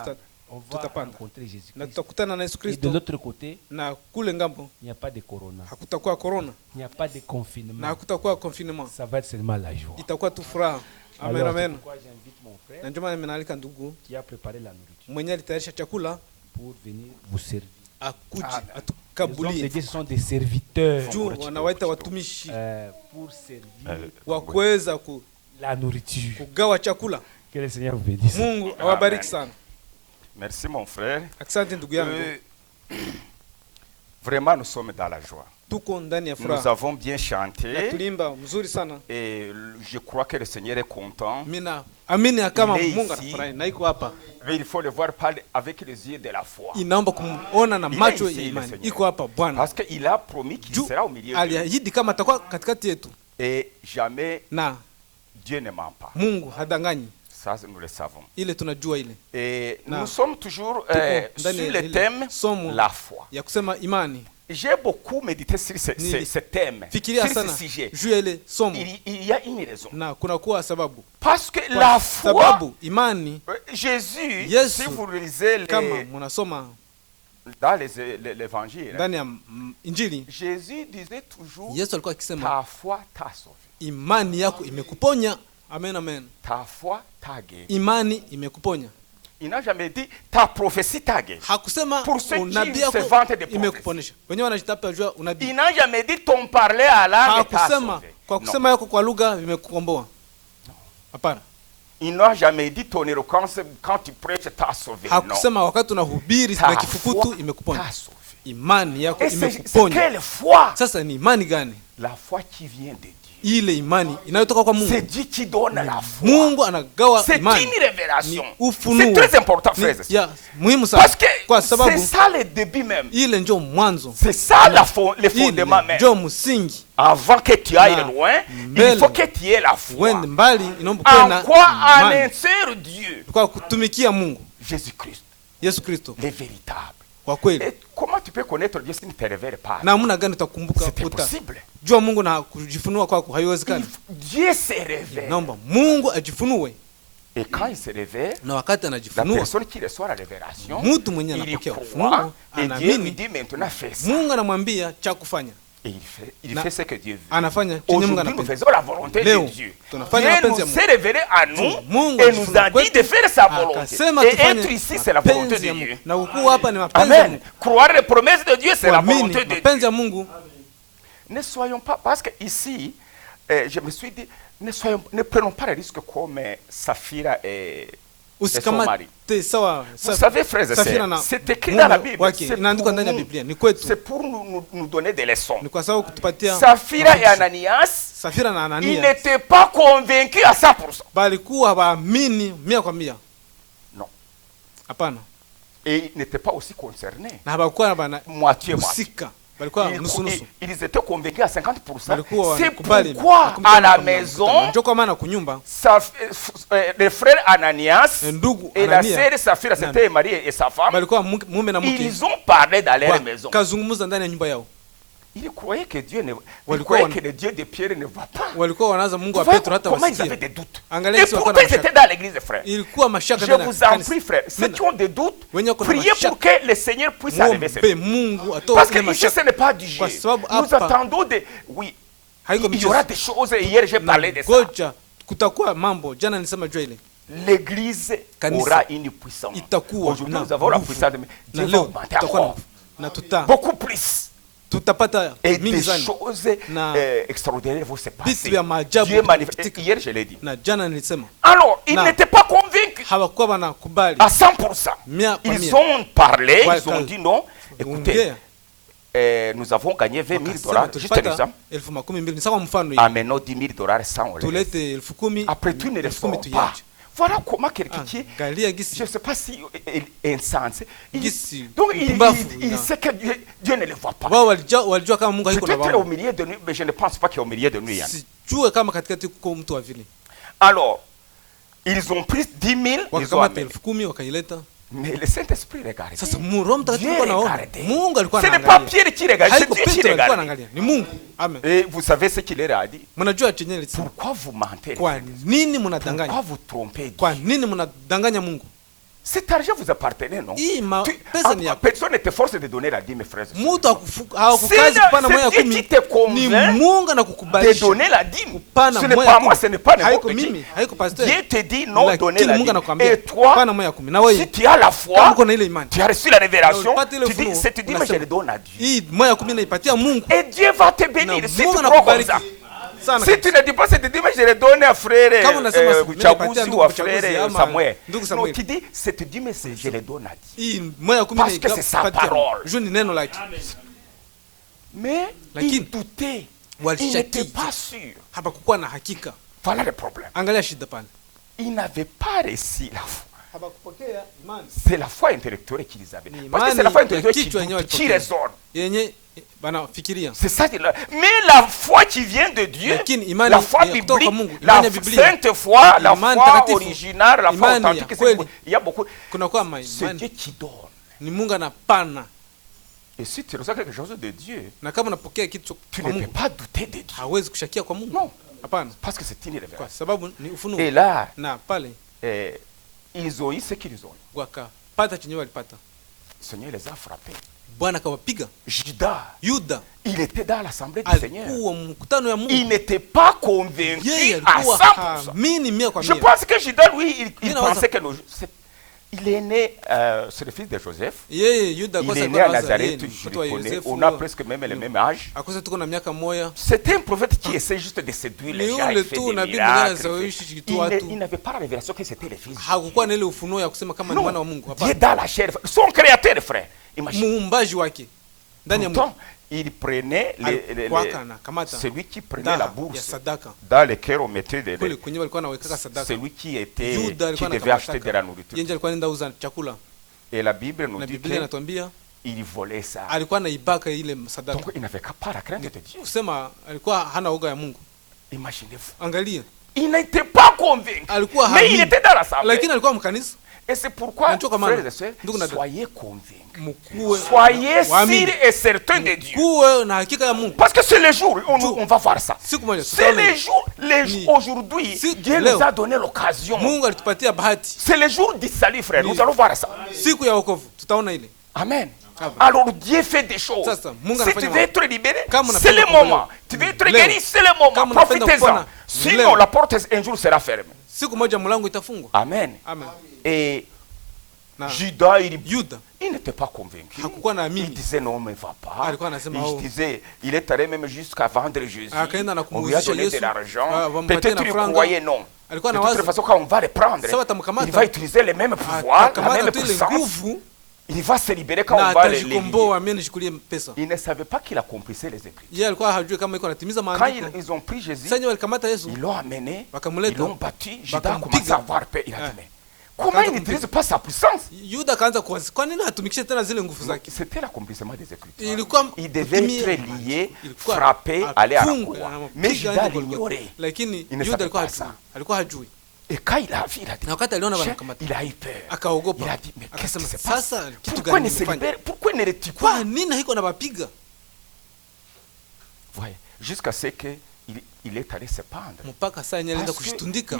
On va tutapanda rencontrer Jésus-Christ. na tutakutana na Yesu Et de Kristo, l'autre côté, na kule ngambo il n'y a pas de corona, hakutakuwa corona il n'y a pas de na confinement. hakutakuwa confinement, Ça va être seulement la joie. itakuwa tu furaha. Amen, Alors, c'est amen. pourquoi j'invite mon frère Na ndio maana nimenaalika ndugu qui a préparé la nourriture mwenye alitayarisha chakula pour venir vous servir. akuje Amen. Les hommes de atukabulie Dieu, ce sont des serviteurs juu wanawaita watumishi pour servir wa kuweza la nourriture. kugawa chakula. Que le Seigneur vous bénisse. Mungu awabariki Amen. sana. Merci mon frère. Asante ndugu yangu, Vraiment, nous sommes dans la joie. tuko ndani ya Nous furaha avons bien na chanté tuliimba mzuri sana. et je crois que le Seigneur est content. Mina amini ya kama Ile Mungu isi- anafurahi na iko hapa, Mais il faut le voir parler avec les yeux de la foi. inaomba kumuona na macho isi ya ile imani. Seigneur. Iko hapa Bwana Parce qu'il a promis qu'il juu sera au milieu de nous. aliahidi kama atakuwa katikati yetu, Et jamais na Dieu ne ment pas. Mungu hadanganyi. Ça, nous le savons. Ile tunajua ile Et Na. nous sommes toujours ndani sur ya le ile thème somo la foi. ya kusema imani. J'ai beaucoup médité sur Nili- ce thème, Fikiria sur ce sana sujet. juu ya ile somo, Il y a une raison. na kunakuwa sababu. Parce que Kwa la foi, sababu imani, Jésus, Yesu, si vous lisez kama munasoma dans l'évangile, ndani ya Injili, Jésus disait toujours, Yesu alikuwa akisema ta foi t'a sauvé, imani yako imekuponya. Amen, amen. ta foi t'a guéri. Imani imekuponya. Il n'a jamais dit, ta prophétie t'a guéri. Hakusema Pour ceux qui unabii se yako vantent de imekuponesha. Wenyewe wanajitapa jua Il unabii. n'a jamais dit, ton parler à langue t'a Hakusema sauvé. kwa Non. kusema yako kwa lugha vimekukomboa. Hapana. Il n'a jamais dit, ton éloquence quand tu prêches t'a sauvé. Non. Hakusema wakati unahubiri na Ta kifukutu foi imekuponya. t'a sauvé. Imani yako Et c'est imekuponya. quelle foi? Sasa ni imani gani? La foi qui vient de Dieu. Ile imani inayotoka kwa C'est Mungu. Dieu qui donne la foi. Mungu anagawa C'est imani. une révélation. Ni ufunuo. C'est très important, Ni- frères et sœurs. ya muhimu sana. Parce que Kwa c'est sababu ça le début même. ile ndio mwanzo. C'est ça le Ile fondement même. ndio msingi. Avant que tu ailles Na loin, mbele. il faut que tu aies la foi. Wende mbali inaomba kuwe En na quoi en imani. un seul Dieu, Kwa kutumikia Mungu, Jésus-Christ, Yesu Kristo le véritable. kwa kweli. Et comment tu peux connaître Dieu si tu ne te révèles pas? Na namna gani utakumbuka C'est impossible. jua Mungu na kujifunua kwako haiwezekani. Dieu se révèle. Naomba Mungu ajifunue, Et quand il se révèle, na wakati la anajifunua personne qui reçoit la révélation, mtu mwenye il y anapokea croit ufunuo, et Dieu lui anaamini, dit maintenant fais ça. Mungu anamwambia cha kufanya, Et il Na- fait ce que Dieu veut. anafanya chenye Mungu Aujourd'hui, nous anapenda. faisons la volonté Leo, de Dieu. tunafanya Dieu mapenzi nous ya Mungu. s'est révélé à nous Mungu et nous ajifunua a dit kwetu, de faire sa volonté. akasema Et tufanye être ici, c'est la volonté mapenzi de ya Dieu. Mungu. Na ukuu hapa ni mapenzi ya Amen. Mungu. Croire les promesses de Dieu, c'est la Kuamini volonté de mapenzi Dieu. ya Mungu. Ne soyons pas, parce que ici, je me suis dit, ne prenons pas le risque comme Saphira et son mari. Usikamate sawa. Vous savez, frères et Safira sœurs, na c'est écrit mume dans la Bible. wake, C'est inaandikwa ndani ya pour Biblia. Ni nous, kwetu. c'est pour nous donner des leçons. Ni kwa sababu kutupatia Saphira et mafundisho. Ananias, Safira na ils Anania n'étaient pas convaincus à 100%. balikuwa waamini 100%. Non. Hapana. Et ils n'étaient pas aussi concernés. Na habakuwa bana Moitié-moitié. husika. Balikuwa nusu nusu. Ils étaient convaincus à 50%. Balikuwa C'est wanakubali pourquoi makumi à tano la kwa mia. maison, Ndio kwa maana kunyumba le frère Ananias ndugu et la Anania sœur Saphira s'étaient mariés et sa femme, balikuwa mume na mke ils ont parlé dans leur maison. kazungumza ndani ya nyumba yao. Ils croyaient que Dieu ne, ils Walikuwa croyaient que le Dieu de Pierre ne va pas. Walikuwa wanaanza Mungu wa Vous voyez Petro hata comment ils avaient wasikia. des doutes. Angalia Et kisi walikuwa pourtant na ils étaient mashaka. dans l'église, frère. Ilikuwa mashaka Je ndani ya vous en kanisa. prie, frère, ceux qui ont des doutes, Wenye wako na priez mashaka. pour que le Seigneur puisse enlever ces Muombe doutes. Mungu atoe Parce ile que ici, mashaka. ce n'est pas du jeu. Kwa sababu Nous hapa attendons des... Oui, haiko il y aura des choses. Hier, j'ai parlé de ça. Goja kutakuwa mambo. Jana nilisema jua ile. L'église Kanisa aura une puissance. itakuwa Aujourd'hui, na nous avons la nguvu. puissance, mais Na Dieu va leo augmenter tutakuwa encore. na tuta Beaucoup plus. tutapata Et mingi des sana choses na extraordinaires vont se passer. vitu vya maajabu Dieu manifeste. vitapitika. Hier, je l'ai dit. Na jana nilisema Alors, ils Na. n'étaient pas convaincus hawakuwa wanakubali à 100%. mia kwa Ils mia. ont parlé, Ouais, ils ont quand- dit non. Écoutez, Ongea, nous avons gagné 20 000 wakasema dollars. Juste un tulipata exemple. 12,000. Ni sawa mfano hii. Amenons 10 000 dollars sans on les laisse. Tulete 10,000. Après tout, ils ne le 10,000 feront pas. tuiache. Voilà comment quelqu'un qui est, Angalia je gisi ne sais pas si insensé. Gisi, Donc mpumbavu, il na. sait que Dieu ne le voit pas. wao walijua kama Mungu haiko na Peut-être au wao. milieu de nous, mais je ne pense pas qu'il est au milieu de nous. Yann. Sijue kama katikati kuko mtu wa vile. Alors, ils ont pris 10 000, ils ont Wakakamata amené. 10,000 wakaileta. Mais le Saint-Esprit regarde. Sasa Roho Mtakatifu Dieu alikuwa anaona. regardait. Mungu alikuwa Ce n'est pas anaangalia. Pierre qui regarde, c'est Haiko Dieu qui Petro alikuwa regarde. anaangalia. Ni Mungu. Amen. Et vous savez ce qu'il leur a dit. Mnajua chenye alisema. Pourquoi vous mentez? Kwa nini Pourquoi mnadanganya? vous trompez Dieu? Kwa nini mnadanganya Mungu? Cet argent vous appartenait, non? Hii pesa ni yako. Personne ne te force de donner la dîme, mes frères. Mtu hakukazi kupana moya C'est Dieu 10. qui te Ni convainc Mungu de anakukubalisha. donner la dîme. Kupana Ce n'est moya pas 10. moi, ce n'est pas Haiko n'importe qui. mimi, haiko pastor. Dieu te dit non, donner Lakini la Mungu dîme. anakuambia Et toi, pana moya 10. Na wewe si tu as la kama foi, uko na ile imani. tu as reçu la révélation, Na ulipata ile tu dis, ufunuo, cette dîme, je unasema, le donne à Dieu. hii moya 10 naipatia Mungu. Et Dieu va te Na bénir si tu Mungu crois comme anakubariki ça. sana. Si tu ne dis pas cette dîme, je le donne à frère Kama unasema Chaguzi ndugu ou à Chaguzi frère ama Samuel. ndugu Non, Samuel. tu dis cette dîme, je le donne à Dieu. Hii moya 10 Parce que c'est sa parole. Juu ni neno lake. Mais Lakini, il doutait. Il walishaki. n'était pas sûr. Hapa kukuwa na hakika. Voilà le problème. Angalia shida pale. Ils n'avaient pas reçu la foi. Hapakupokea imani. C'est la foi intellectuelle qu'ils avaient. Ni Parce que c'est imani la foi ya intellectuelle kichwa yenyewe qui walipokea. raisonne. Yenye banafikiria. C'est ça. Mais la foi qui vient de Dieu, Lakini imani la foi ya kutoka biblique, Mungu, la imani ya Biblia, sainte foi, la imani foi takatifu, originale, la foi imani ya authentique, kweli. il y a beaucoup. Kuna kwa C'est imani. Dieu qui donne. Ni Mungu anapana. Et si tu reçois quelque chose de Dieu, Na kama unapokea kitu tu kwa ne peux Mungu, pas douter de Dieu. hawezi kushakia kwa Mungu. Non, Hapana. parce que c'est une Kwa révélation. sababu ni ufunuo. Et là, Na pale ils ont eu ce qu'ils ont eu. wakapata chenye walipata. Le Seigneur les a frappés. Bwana akawapiga. Judas, Yuda il était dans l'assemblée du Seigneur. alikuwa mkutano ya Il Mungu. n'était pas convaincu Yeye à alikuwa 100%. haamini mia kwa Je mia. pense que Judas, lui, il Mina pensait waza. que il est né, c'est le fils de Joseph. Yeye Yuda Il kwa est sababu né à anawaza yeye Nazareth, ni je mtoto le wa connais. Yosefu. On a presque même le même âge. Akosa tuko na miaka moja. C'était un prophète qui essaie juste de séduire les Ni gens. ule Il fait tu des nabii miracles. mwenyewe anashawishi Il watu. il n'avait pas la révélation que c'était le fils de Dieu. Hakukuwa na ile ufunuo ya kusema kama ni mwana wa Mungu. Dieu Hapana. dans la chair. Son créateur, frère. Imagine. Muumbaji wake ndani ya Mungu. Pourtant, il prenait Alikuwa anakamata celui qui prenait la ya bourse sadaka. dans lequel on mettait Kule kwenye walikuwa naweka sadaka. celui qui était Yuda qui alikuwa devait acheter de la anakamata. nourriture. Yeye alikuwa anaenda uza chakula. Et la Bible nous Na dit Biblia inatuambia qu'il volait ça. alikuwa anaibaka ile sadaka. Donc il n'avait pas la crainte de Dieu. Kusema alikuwa hana uga ya Mungu. Imaginez-vous. Angalia. Il n'était pas convaincu. Alikuwa Mais il haamini. était dans l'assemblée. Lakini alikuwa mkanisa. Et c'est pourquoi, Nachoka maana. frères et sœurs, Ndugu na dada. soyez convaincus. Mkuwe Soyez waamini. sûrs et certains de Dieu. Kuwe na hakika ya Mungu. Parce que c'est le jour où on va voir ça. Siku moja C'est tutaona les hiyo. jours, Ni- aujourd'hui, Si- Dieu leo. nous a donné l'occasion. Mungu alitupatia bahati. C'est le jour du salut, frère. Ni- Nous allons voir ça. Siku ya wokovu tutaona ile. Amen. Amen. Alors Dieu fait des choses. Sasa, Mungu Si anafanya tu veux mambo. être libéré, Kama c'est le unapenda moment. kuokolewa. Tu veux être Leo. guéri, c'est le moment. Kama unapenda Profitez-en. kupona. Sinon, Leo. la porte un jour sera fermée. Siku moja mlango itafungwa. Amen. Amen. Et Na Judas, Yuda il n'était pas convaincu. hakukuwa Il naamini. disait non, mais va pas. Alikuwa anasema, oh. Il disait, il est allé même jusqu'à vendre Jésus. Akaenda na On lui a kumuuzisha donné de Yesu. l'argent. Wampatie Peut-être na il franga. croyait non. Alikuwa De anawaza, toute façon, quand on va le prendre, Sawa tamkamata. il va utiliser les mêmes pouvoirs, la Atakamata même tu ile puissance. nguvu Il va se libérer quand na on va les atajikomboa mimi nishukulie pesa. Il ne savait pas qu'il accomplissait les Écritures. Yeye alikuwa hajui kama iko anatimiza Quand maandiko. ils ont pris Jésus, Sasa walikamata Yesu. ils l'ont amené, ils Wakamleta. l'ont battu. Judas a Wakampiga. commencé à avoir peur. Il a dit, Ouais. mais comment il n'utilise pas sa puissance? Yuda akaanza kuwaza, kwa nini hatumikishe tena zile nguvu zake? C'était l'accomplissement des Écritures. Ilikuwa Il devait kutimia- être lié, ilikuwa frappé, aller à la afungwe, croix. anapiga Mais Judas aende Golgotha. l'ignorait. Lakini Il ne Yuda savait alikuwa pas hajui. ça. Alikuwa hajui. Et quand il a vu, il a dit, Na wakati aliona Chef, wanakamata, il a eu peur. akaogopa. Il a dit, mais qu'est-ce qui Akasema, se passe? sasa kitu Pourquoi gani ne se nimefanya? libère? Pourquoi ne le tue Kwa pas? nini haiko nabapiga? Voyez, jusqu'à ce qu'il il est allé se pendre. Mpaka saa yenyewe alienda Parce que kushitundika.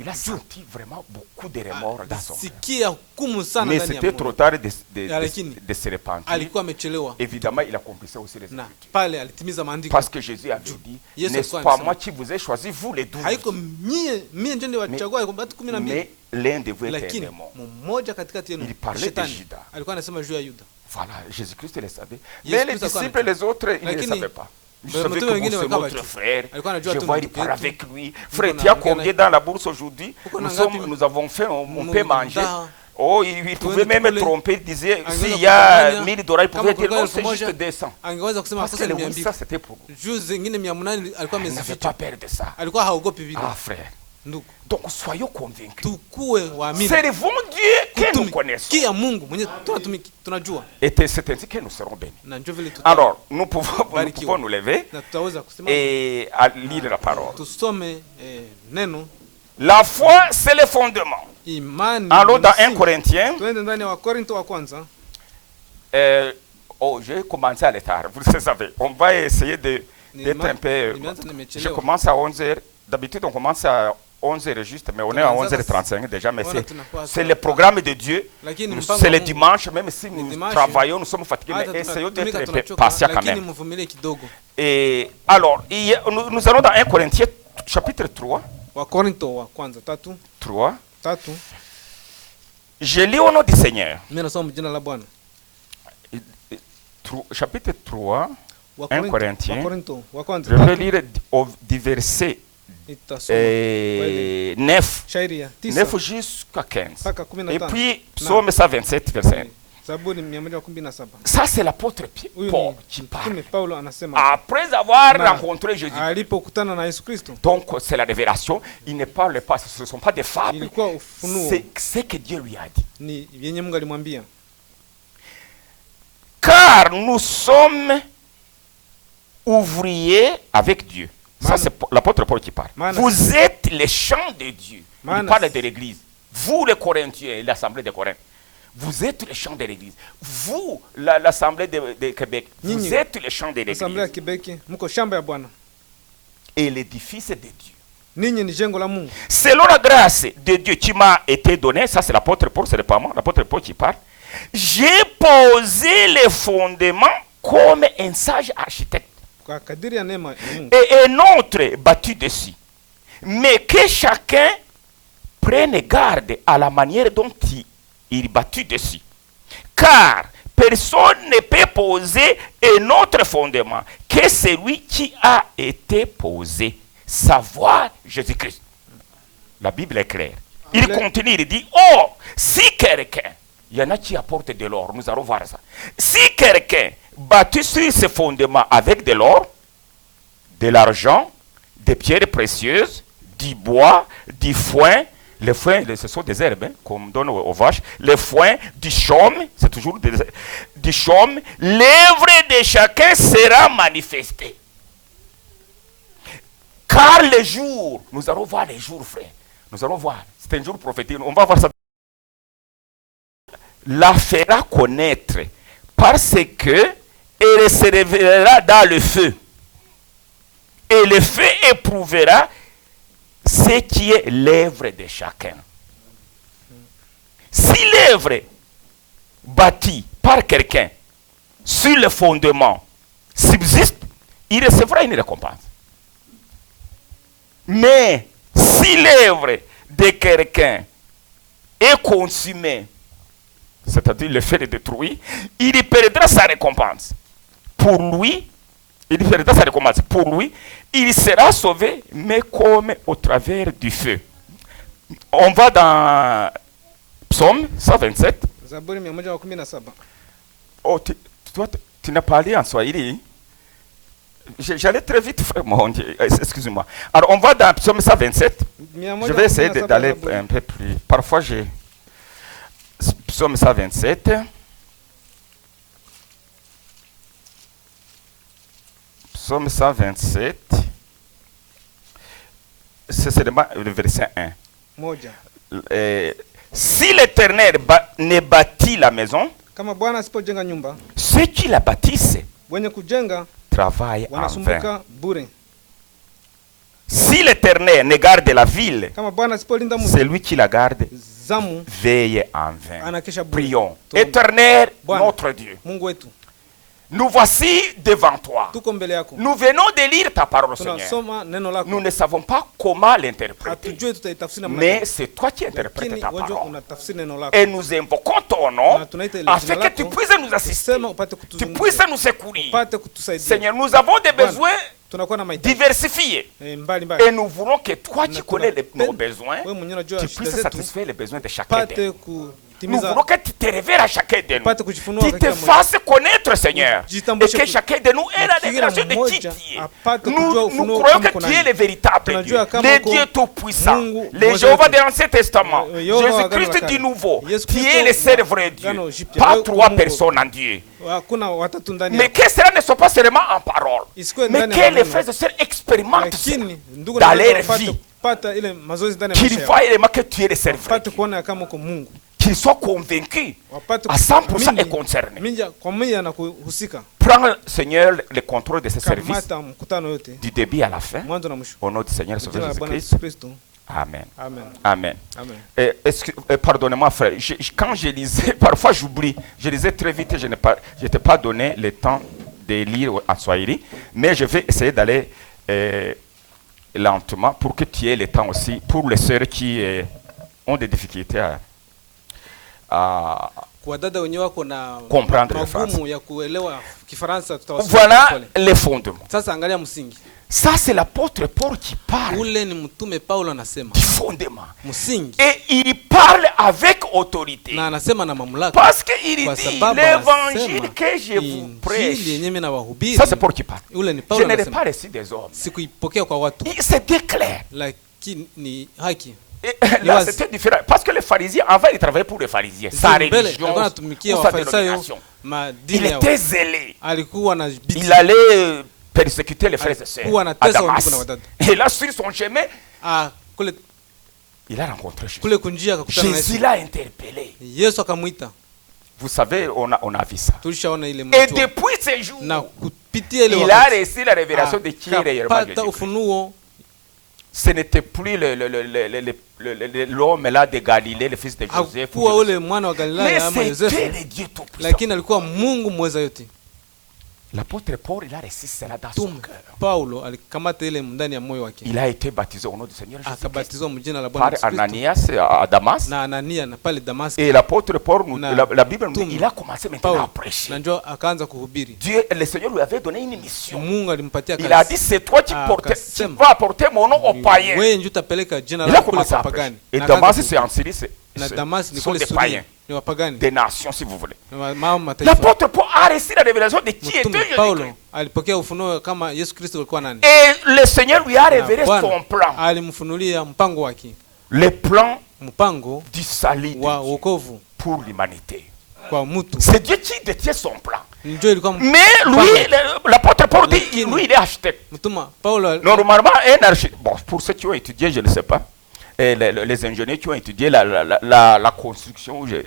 il a senti vraiment beaucoup de remords dans son cœur. Sikia hukumu sana Mais ndani ya c'était moyo. trop tard Lakini, de se repentir. Alikuwa amechelewa Évidemment, il accomplissait aussi les na Écritures. pale alitimiza maandiko. Parce que Jésus avait dit, Yesu n'est-ce alikuwa pas anasema, moi qui vous ai choisi, vous les 12. Haiko mie ndio ndiwachagua watu 12. Mais l'un de vous était un Lakini démon. mmoja katikati yenu Il parlait de shetani Judas. alikuwa anasema juu ya Yuda. Voilà, Jésus-Christ le savait. Yesu Mais les Kristo alikuwa disciples, les autres, ils ne le Lakini, savaient pas. Je Mitume savais que wengine vous, c'est walikuwa notre hawajui. frère. Alikuwa anajua Je tu vois, il ndugu part yetu. avec lui. Uko Frère, na tu as ongea combien naye. dans la bourse aujourd'hui? Uko Nous, na ngapi? nous avons fait, on Mungu peut manger. ndaa. Oh, il pouvait même tukule. tromper, il disait, Angeweza s'il y a kudanganya. 1000 dollars, il pouvait Kama dire, non, kulikuwa c'est 1000 juste 200. angeweza kusema Parce que sasa le ni oui, 200. ça c'était pour vous. Juu zingine 800 alikuwa Il n'avait amezificha. pas peur de ça. Alikuwa haogopi vile. Ah, frère. Ndugu, Donc, soyons convaincus. tukuwe waamini. Servons Dieu que nous connaissons. Kia Mungu mwenye tunajua. Et c'est ainsi que nous serons bénis. Na njoo vile Alors, nous pouvons Barikiwa. nous lever na tutaweza kusema et à lire la parole. tusome neno. La foi, c'est le fondement. Imani. Alors, dans ni 1 msingi. Corinthiens, Tuende ndani ya Wakorinto wa kwanza. j'ai commencé à l'étard. Vous le savez, on va essayer d'être un peu. Nimeanza Je nimechelewa. commence à 11h. D'habitude, on commence à 11h juste, mais on est à 11h35 déjà. Mais c'est le programme de Dieu. Lakini Nous- mpango C'est wa le Mungu. dimanche, même si nous dimanche. travaillons, nous sommes fatigués, Hata mais essayons d'être tunatumika, un peu tunachoka, patients quand lakini même. mvumilie kidogo. Et alors, nous allons dans 1 Corinthiens, chapitre 3. Wakorinto wa kwanza 3. 3. Je lis au nom du Seigneur. Mimi nasoma jina la Bwana. Chapitre 3, 1 Corinthiens. Wakorinto wa kwanza Je vais 3. lire du verset Itasoma 9, shairi ya 9 9 jusqu'à 15. mpaka Et 15. puis, psaume 127, verset 1. Zaburi 117. Ça, c'est l'apôtre Huyu Paul ni qui Mtume parle. Paulo anasema Après avoir Na- rencontré Jésus. alipokutana na Yesu Kristo. Donc, c'est la révélation. Il ne parle pas, ce ne sont pas des fables. Ilikuwa ufunuo, C'est ce que Dieu lui a dit. ni yenye Mungu alimwambia. Car nous sommes ouvriers avec Dieu. Ça, Man- c'est l'apôtre Paul qui parle. Man- Vous êtes les champs de Dieu. Il Man- parle de l'église. Vous, les Corinthiens, l'assemblée de Corinthe. Vous êtes les champs de l'église. Vous, l'assemblée de Québec. Vous Nyinyi, êt les champs de Asamblia ya l'église. Kibeki, mko shamba ya Bwana. Et l'édifice de Dieu. Ninyi ni jengo la Mungu. Selon la grâce de Dieu qui m'a été donnée, ça c'est l'apôtre Paul, ce n'est pas moi, l'apôtre Paul qui parle. J'ai posé les fondements comme un sage architecte. Kwa kadiri ya neema ya Mungu. Et un autre bâti dessus. Mais que chacun prenne garde à la manière dont il bâtit dessus. Car personne ne peut poser un autre fondement que celui qui a été posé, savoir Jésus-Christ. La Bible est claire. Il continue, il dit, oh, si quelqu'un, il y en a qui apportent de l'or, nous allons voir ça. Si quelqu'un bâtit sur ce fondement avec de l'or, de l'argent, des pierres précieuses, du bois, du foin. Les foins, ce sont des herbes qu'on donne aux vaches. Les foins, du chaume, c'est toujours du chaume. L'œuvre de chacun sera manifestée. Car les jours, nous allons voir les jours, frère. Nous allons voir. C'est un jour prophétique. On va voir ça. La fera connaître parce que elle se révélera dans le feu. Et le feu éprouvera ce qui est l'œuvre de chacun. Si l'œuvre bâtie par quelqu'un sur le fondement subsiste, il recevra une récompense. Mais si l'œuvre de quelqu'un est consumée, c'est-à-dire le fait de détruire, il perdra sa récompense. Pour lui, il perdra sa récompense. Pour lui, il sera sauvé, mais comme au travers du feu. On va dans Psaume 127. Zaburi 117. Oh, tu n'as parlé en Swahili. J'allais très vite, frère. Excusez-moi. Alors, on va dans Psaume 127. Je vais essayer d'aller un peu plus. Parfois, j'ai. Psaume 127. Psaume 127. C'est seulement le verset 1. Moja. Si l'Éternel ne bâtit la maison, Kama Bwana asipojenga nyumba, ceux qui la bâtissent wenye kujenga travaillent en vain. wanasumbuka bure. Si l'Éternel ne garde la ville, Kama Bwana asipolinda mji, celui qui la garde zamu veille en vain. anakesha bure. Prions. Tuombe. Éternel, Bwana, notre Dieu, Mungu wetu, Nous voici devant toi. tuko mbele yako, Nous venons de lire ta parole, Seigneur. tunasoma neno lako, Nous ne savons pas comment l'interpréter. hatujui tutaitafsiri namna Mais gani, c'est toi qui interprètes lakini ta wewe parole. unatafsiri neno lako, Et nous invoquons ton nom na tunaita ile afin jina que tu lako, puisses nous assister. sema upate Tu kutuzungumza, puisses nous secourir. upate kutusaidia. Seigneur, nous avons des Bwana, besoins tunakuwa na mahitaji diversifiés. mbali mbali, Et nous voulons que toi qui connais nos besoins, wewe mwenyewe unajua tu shida puisses zetu, satisfaire les besoins de chacun d'eux. upate Nous kutimiza, voulons que tu te révèles à chacun de upate nous. kujifunua Tu kwa te kila mmoja, fasses connaître, Seigneur. Et Jitambulishe que chacun de nous ait la kila révélation de qui mmoja tu es. apate kujua Nous ufunuo croyons kama que kuna tu es nini. le véritable Dieu, Tunajua kama le uko Dieu tout-puissant, Mungu le mmoja Jéhovah wetu. de l'Ancien Testament, Yehova wa Agano Jésus-Christ la du Kale. Nouveau. Yesu Tu Kristo es le seul wa vrai Dieu. Agano Jipya. Pas Wewe trois Mungu. personnes en Dieu. Hakuna watatu ndani Mais yako, que cela ne soit pas seulement en parole, isikuwe mais ndani que ya les maneno, frères et sœurs expérimentent cela lakini ndugu dans na leur dada vie. wapate kupata ile mazoezi ndani ya Qu'ils maisha yao, voient réellement que tu es le seul vrai wapate Dieu. kuona kama uko Mungu, Qu'ils soient convaincus wapate à 100% kuamini et concernés. minja kwa mia na kuhusika. Prends, Seigneur, le contrôle de ce service Kamata mkutano yote du début à la fin. mwanzo na mwisho, Au nom du Seigneur jina Sauveur la Bwana Jésus-Christ. Yesu Kristo, Amen. amen, Amen. amen. Pardonnez-moi, frère. Quand je lisais, parfois j'oublie. Je lisais très vite et je t'ai pas donné le temps de lire en Swahili. Mais je vais essayer d'aller lentement pour que tu aies le temps aussi. Pour les sœurs qui ont des difficultés à Kwa dada wenyewe wako na comprendre le magumu français. ya kuelewa Kifaransa, tutawasaidia Voilà pole. les fondements. Sasa angalia msingi Ça, c'est l'apôtre Paul qui parle ule, ni mtume Paulo anasema du fondement. msingi, Et il parle avec autorité. na anasema na mamlaka, Parce qu'il kwa dit sababu l'évangile anasema que je vous injili prêche. yenyewe mimi nawahubiri. Ça, c'est Paul qui parle. Ule ni Je Paulo ne l'ai anasema, pas reçu des hommes. sikuipokea kwa watu, C'était clair. lakini ni haki. Et là, c'était différent. Parce que les pharisiens, avant, ils travaillaient pour les pharisiens. Sa Mbele religion alikuwa anatumikia ou sa Wafarisayo, dénomination. Il madini yao, était zélé. alikuwa na bidii, Il allait persécuter les frères et sœurs alikuwa à anatesa Damas. wandugu na wadada. Et là, sur son chemin, Kule il a rencontré Jésus. kule kunjia akakutana na Jésus Yesu, l'a interpellé. Yesu akamwita. Vous savez, on a vu ça. Tulishaona ile Et mtu depuis ce jour, na kupitia ile il a wakati reçu la révélation de qui est réellement akapata Jésus. ufunuo. Ce n'était plus l'homme là de Galilée, le fils de Joseph. Hakuwa ule mwana wa Galilaya ama Mais c'était Yosefu, le Dieu tout-puissant. lakini alikuwa Mungu mweza yote. L'apôtre Paul, il a reçu cela dans son Tum cœur. Paulo alikamata ile ndani ya moyo wake, Il a été baptisé au nom du Seigneur Jésus-Christ akabatizwa mjina la Bwana par Yesu Kristo Ananias à Damas. na Anania na pale Damasco. Et l'apôtre Paul, Na la Bible nous dit, Tum il a commencé maintenant à Paulo prêcher. na njoo akaanza kuhubiri. Dieu, le Seigneur lui avait donné une mission. Mungu alimpatia Il a dit, kazi, c'est toi qui akasema, vas apporter mon nom aux païens. wewe njoo utapeleka jina Il a lako kwa commencé à prêcher. wapagani. Et Na Damas, akaanza c'est en Syrie, na Damas ni ce sont kule des Suria, païens, ni wapagani, des nations si vous voulez. ni mao mataifa. L'apôtre Paul a reçu la révélation de qui était Mtume Jésus-Christ. Paulo alipokea ufunuo kama Yesu Kristo alikuwa nani, Et le Seigneur lui a na révélé Bwana son plan. alimfunulia mpango wake, Le plan mpango du salut de wa Dieu wokovu pour l'humanité. kwa mtu. C'est Dieu qui détient son plan. Njoo ilikuwa Mais lui, l'apôtre Paul dit, lui, il est architecte. mtuma Paulo Normalement, un architecte, bon, pour ceux qui ont étudié, je ne sais pas, et les ingénieurs qui ont étudié la construction, les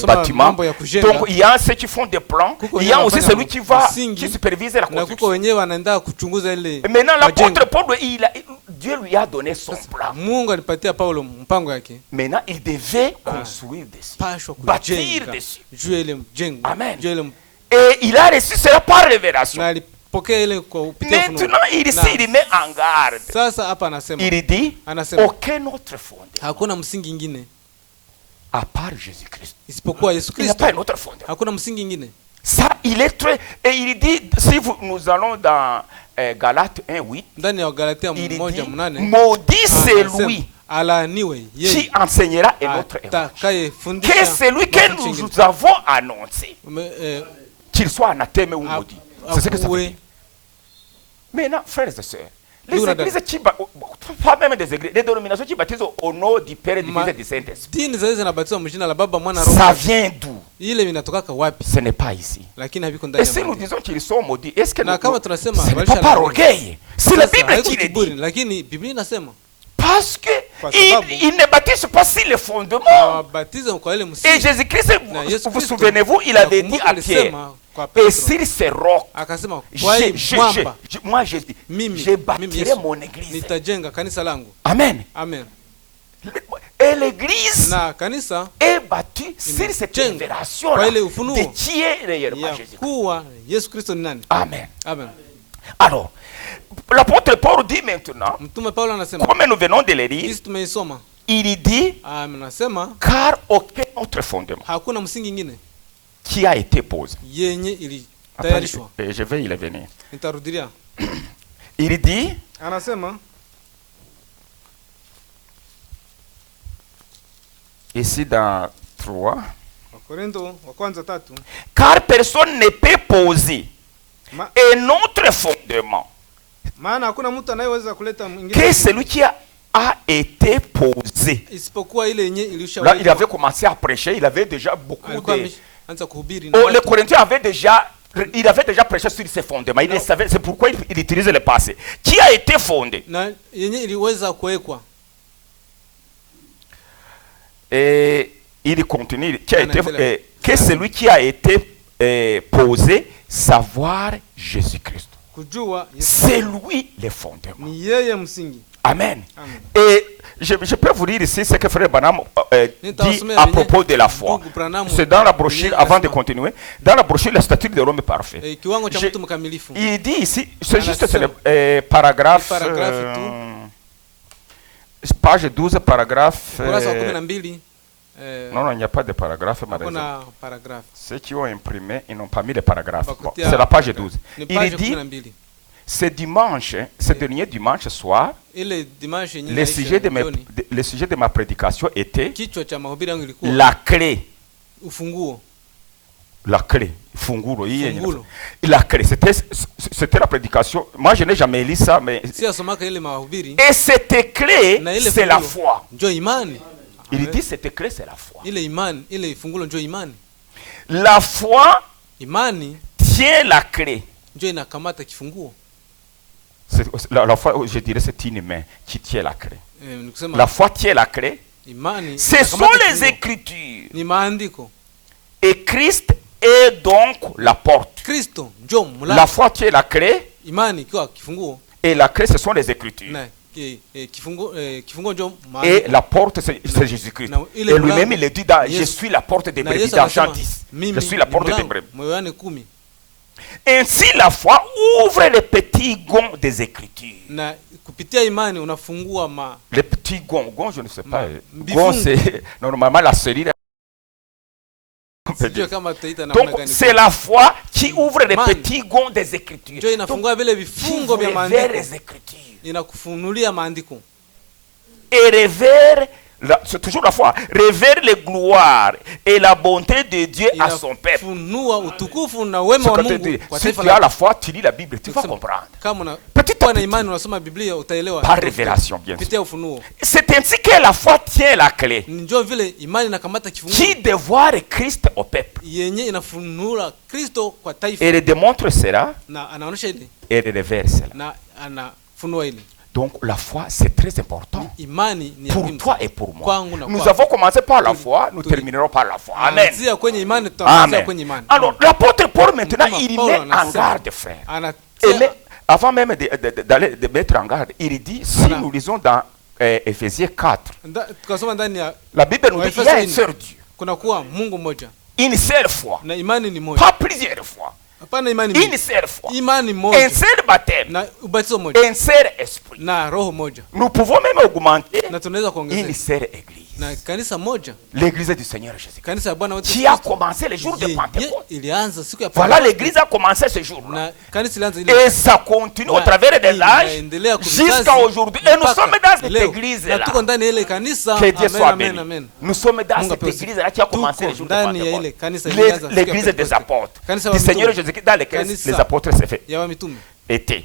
bâtiments. Donc, il y a ceux qui font des plans, il y a aussi celui qui supervise la na kuko construction. wenyewe wanaenda kuchunguza ile. Maintenant, l'apôtre Paul, Dieu lui a donné son plan. Mungu alipatia Paulo mpango yake, Maintenant, il devait construire dessus, pashwa bâtir kujenga dessus. juu ya ile mjengo, Amen. juu ya ile, Et il a reçu cela par révélation. na alipokea ile kwa kupitia ufunuo. Maintenant, il met en garde. Sasa hapa anasema, Il dit, anasema aucun autre fondement, hakuna msingi ingine à part Jésus-Christ. isipokuwa Yesu Il n'y a Kristo, pas un autre fondement. hakuna msingi ingine. Ça, il est très... Et il dit, si nous allons dans Galates 1:8, Ndani ya Galatia il dit, 1:8 maudit c'est anasema, lui alaaniwe qui yeye enseignera un autre évangile. atakayefundisha Que celui que mafundisho ingine. nous avons annoncé, Me- qu'il soit anathème ou maudit. C'est ce que ça veut akuwe dire. Maintenant, frères et sœurs, les Nous, églises qui pas même des églises, les dénominations qui baptisent au nom du Père et du Fils et du Saint-Esprit, dini zaidi zinabatizwa mjina la Baba, Mwana, Roho. ça vient d'où? Ile inatokaka wapi? Ce n'est pas ici. Lakini haviko Et ndani si ya nous maandiko. disons qu'ils sont maudits, est-ce que Na kama tunasema ce n'est walisha pas par laaniwa. orgueil? C'est la Sasa, Bible haiko qui le kiburi, dit. lakini Biblia inasema Parce que Kwa sababu- ils ne baptisent pas sur les fondements. awabatize kwa ile Et msingi. Jésus-Christ, Na Yesu vous vous Kristo, souvenez-vous, il avait dit nakumbuka à Pierre, alisema kwa et Petro, sur ces rocs, akasema kwa hii mwamba moi je dis, mimi je bâtirai Yesu mon église. nitajenga kanisa langu. Amen. Amen. Et l'église na kanisa est bâtie sur cette Jenga. révélation Kwa ile ufunuo de qui est réellement ya Jésus. kuwa Yesu Kristo ni nani. Amen. Amen. Alors, l'apôtre Paul dit maintenant, Mtume Paulo anasema, comme nous venons de le lire, sisi tumeisoma, il dit, anasema car aucun autre fondement hakuna msingi ingine qui a été posé. yenye Attendez, ilitayarishwa. je vais y revenir. Nitarudilia. Il dit, Anasema ici dans 3, Wakorintho wa kwanza 3, car personne ne peut poser Ma- un autre fondement maana hakuna mtu anayeweza kuleta que mwingine celui qui a été posé. isipokuwa ile yenye Là, il ilishawekwa. avait commencé à prêcher, il avait déjà beaucoup Alikuwa de... ameanza kuhubiri Oh, na les watu. Corinthiens il avait déjà prêché sur ces fondements. Il Non. savait, c'est pourquoi il utilise le passé. Qui a été fondé? Na yenye iliweza kuwekwa. Et il continue. Qui a Non, été, non, c'est que celui qui a été posé, savoir Jésus-Christ. Kujua Yesu C'est lui le fondement. ni yeye msingi. Amen. Amen. Et je peux vous dire ici ce que Frère Branham dit à propos de la foi. C'est dans la brochure, avant de continuer, dans la brochure, la statue de l'homme parfait. Kiwango cha mtu mkamilifu. Il dit ici, c'est juste le paragraphe, page 12, paragraphe... Ukurasa wa 12. Non, non, il n'y a pas de paragraphe, malheureusement. Hakuna paragraph. Ceux qui ont imprimé, ils n'ont pas mis les paragraphes. Bon, Bakutia c'est la page 12. Ni Il page dit, 12. ce dimanche, ce dernier dimanche soir, Ile dimanche yenye le sujet le sujet de ma prédication était kichwa cha mahubiri yangu ilikuwa la clé. ufunguo. La clé. Fungulo. Fungulo. La clé. C'était la prédication. Moi, je n'ai jamais lu ça, mais... Si asomaka ile mahubiri. Et cette clé, Na ile c'est la fungulo foi. njo imani. Il dit cette clé, c'est la foi. Ile imani, ile fungulo njo imani. La foi Imani tient la clé. njo inakamata kifunguo. La foi, je dirais, c'est une main qui tient la clé. Nikusema La foi tient la clé. imani Ce sont inakamata les kifunguo. Écritures. Ni maandiko. Et Christ est donc la porte. Kristo njo mlango. La foi tient la clé. Imani ikiwa kifunguo Et la clé, ce sont les Écritures. na kifunguo njo Et maandiko. la porte, c'est Jésus-Christ. Na Et ile lui-même, mlango, il dit dans, je Yesu. suis la porte des Na brebis, Yesu dans Jean anasema 10. mimi Je suis la ni porte des mlango. brebis. Yohane 10. Ainsi, la foi ouvre les petits gonds des Écritures. Na kupitia imani unafungua Les petits gonds, je ne sais pas. Bifungo. Gond, c'est normalement la cellule. sijui kama tutaita namna Donc, gani. c'est la foi qui ouvre les Man. petits gonds des Écritures. Njo inafungua vile Qui vifungo vya révère maandiko. les Écritures. Inakufunulia maandiko. Et révère, c'est toujours la foi, révère les gloires et la bonté de Dieu à son peuple. Inafunua utukufu na Ce wema wa que tu Mungu dis, kwa si taifa tu as la. la foi, tu lis la Bible, tu vas Kusema, comprendre. Kama Petit à unakuwa na petit. imani unasoma Biblia utaelewa. Par révélation, bien sûr. Kupitia ufunuo. C'est ainsi que la foi tient la clé Njo vile imani inakamata kifunguo qui dévoile Christ au peuple. yenye inafunula Kristo kwa taifa Elle démontre cela na anaonesha ile et elle révère cela. na anafunua ile. Donc la foi, c'est très important. Imani ni ya Pour muhimu. toi et pour moi. Kwangu na Nous kwako. avons commencé par la foi, nous Tuli- terminerons par la foi. Amen. Anzia kwenye imani tutamalizia kwenye Amen. imani. Alors, l'apôtre Paul, maintenant, Mtume il Paulo met en anasema- garde, frère. Anatia Et avant même de mettre en garde, il dit, si Voilà. nous lisons dans Éphésiens 4, tukasoma ndani ya la Bible nous dit qu'il y a un seul Dieu, kuna kuwa Mungu mmoja une seule foi, na imani ni moja. pas plusieurs fois, Hapana, imani une moja. seule foi, Imani un moja seul baptême, na ubatizo moja un seul esprit. na roho moja, Nous pouvons même augmenter na tunaweza une kuongezea seule église, na kanisa moja, l'église du Seigneur Jésus-Christ, kanisa ya Bwana wetu qui a Kristo. commencé le jour de Yenye Pentecôte. ilianza siku ya Voilà, Pentekoste. l'église a commencé ce jour-là. Na kanisa ilianza ile Et ça continue au travers des âges inaendelea jusqu'à aujourd'hui. Et nous sommes dans cette leo. église-là. Na tuko ndani ya ile kanisa. Que Dieu Amen, soit amen, béni. amen. Nous sommes dans Mungu cette apewe sifa. église-là qui a commencé Tuko le jour de ndani ya ile Pentecôte. kanisa ilianza siku ya L'église des Pentekoste. apôtres. Kanisa Du wa Seigneur mitume. Jésus-Christ dans lesquels Kanisa les apôtres s'est fait. ya wamitume. Étaient.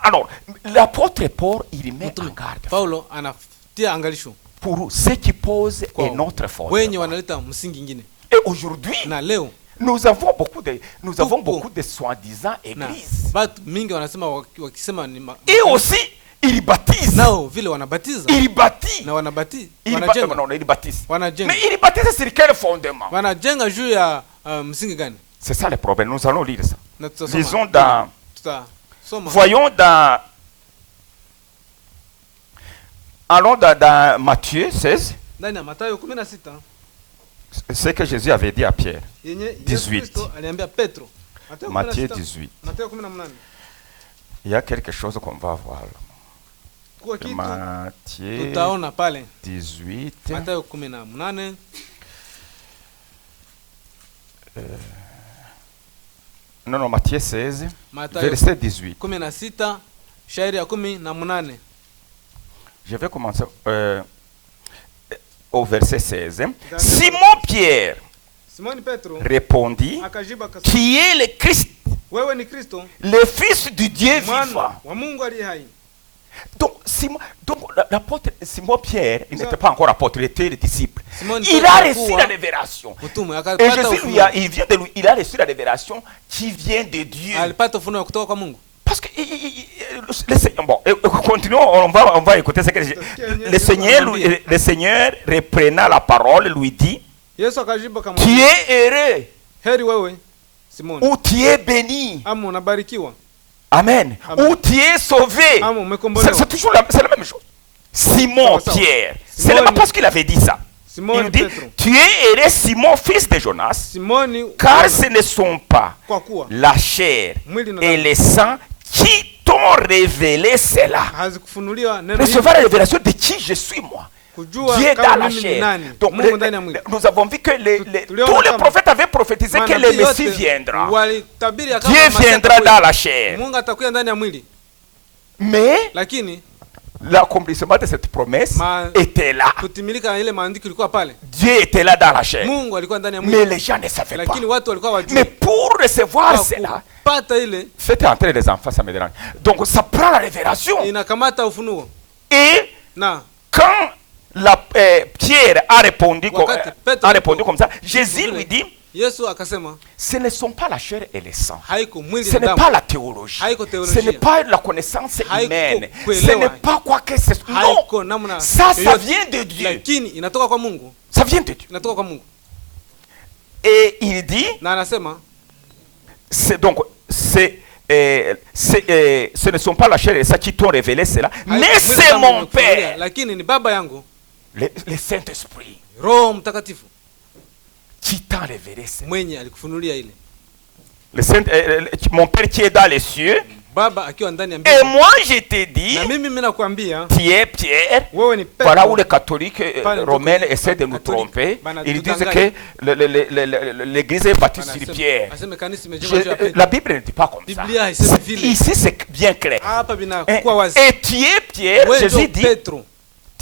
Alors, l'apôtre Paul, il met en garde Paulo anatia angalisho pour ceux qui posent Kwa un autre wenye fondement. wanaleta msingi ingine. Et aujourd'hui, Na leo nous avons beaucoup Tuko. de soi-disant na églises. watu mingi wanasema wakisema ni Et aussi, ils baptisent. nao vile wanabatiza Ils baptisent. na wanabati Ils wanajenga non, ils baptisent. wanajenga Mais ils baptisent sur quel fondement? wanajenga juu ya msingi gani? C'est ça le problème. Nous allons lire ça. Na tutasoma. Lisons dans. Tutasoma. Voyons dans. Allons dans Matthieu 16. ndani ya Mathayo 16 Ce que Jésus avait dit à Pierre. yenye 18. Yesu Kristo aliambia Petro. Matthieu 18. Mathayo 18. Il y a quelque chose qu'on va voir. Kwa kitu Matthieu tutaona pale 18. Mathayo 18 Non, Matthieu 16, Mathayo verset 18. 16 shairi ya 18. Je vais commencer au verset 16. Simon Pierre Simoni Petro répondit, akajibu akasema, qui est le Christ, wewe ni Kristo le Fils du Dieu vivant. mwana wa Mungu aliye hai. Donc l'apôtre Simon Pierre, il n'était pas encore apôtre, il était le disciple. Simon Il Petro a reçu alikuwa la révélation. mtume Et akapata Jésus ufunuo. il a reçu la révélation qui vient de Dieu. Alipata ufunuo kutoka kwa Mungu. Parce que bon, continuons, on va écouter ce que le Seigneur reprenant la parole lui dit, Yesu akajibu tu akamwambia, es heureux heri wewe Simoni, ou tu es béni. ama unabarikiwa, Amen. Amen. Ou tu es sauvé. ama umekombolewa. C'est toujours c'est la même chose. Simon Ça va. Pierre, c'est Simone. pas parce qu'il avait dit ça. Il Simoni nous dit, Petro, tu es heureux Simon, fils de Jonas, Simoni, car ce ne sont pas kwa kuwa la chair mwili na et damu le sang qui t'ont révélé cela. hazikufunuliwa neno hili Recevoir la révélation de qui je suis moi. kujua Dieu dans kama la mimi ni chair. nani. Donc Mungu ndani ya mwili. nous avons vu que Tuliona tous les kama prophètes avaient prophétisé que le Manabii Messie yote viendra. walitabiri ya kama Dieu Masihi viendra atakuja. dans la chair. Mungu atakuja ndani ya mwili. Mais Lakini l'accomplissement de cette promesse était là. kutimilika ile maandiko ilikuwa pale. Dieu était là dans la chair. Mungu alikuwa ndani ya Mais mwili. les gens ne savaient pas. Lakini watu walikuwa Mais wajui. pour recevoir cela, Pata ile faites entrer les enfants, ça me dérange. Donc ça prend la révélation. inakamata ufunuo. Et Na quand Pierre a répondu, Wakati Petro comme ça, Jésus lui dit, Yesu akasema ce ne sont pas la chair et le sang. haiko mwili Ce na n'est damu. pas la théologie. Haiko Ce theolojia. n'est pas la connaissance Haiko humaine. Ce kuelewa. n'est pas quoi que ce soit. Non. Haiko namna Ça yoyote. vient de Dieu. Lakini inatoka kwa Mungu. Ça vient de Dieu. Inatoka kwa Mungu. Et il dit, Na anasema c'est donc, ce ne sont pas la chair et ça qui t'ont révélé cela, mais mwili c'est damu mon imekufunulia, Père, lakini ni baba yangu le Saint-Esprit, Roho Mtakatifu qui t'a révélé cela. mwenye alikufunulia ile. Mon Père qui est dans les cieux, Baba akiwa ndani ya et mbingu. moi je te dis, Na mimi nakwambia Pierre, Pierre, wewe ni Petro. voilà où les catholiques Pale romains ndiko essaient de nous Catholique tromper. bana Ils disent tutanganya. que l'église est bâtie sur Pierre. Aseme kanisa imejengwa juu ya Petro. La Bible ne dit pas comme ça. Biblia haisemi vile. Ici c'est bien clair. Hapa Et, binakuwa wazi. et tu es Pierre, Wewe Jésus ndio dit, Petro.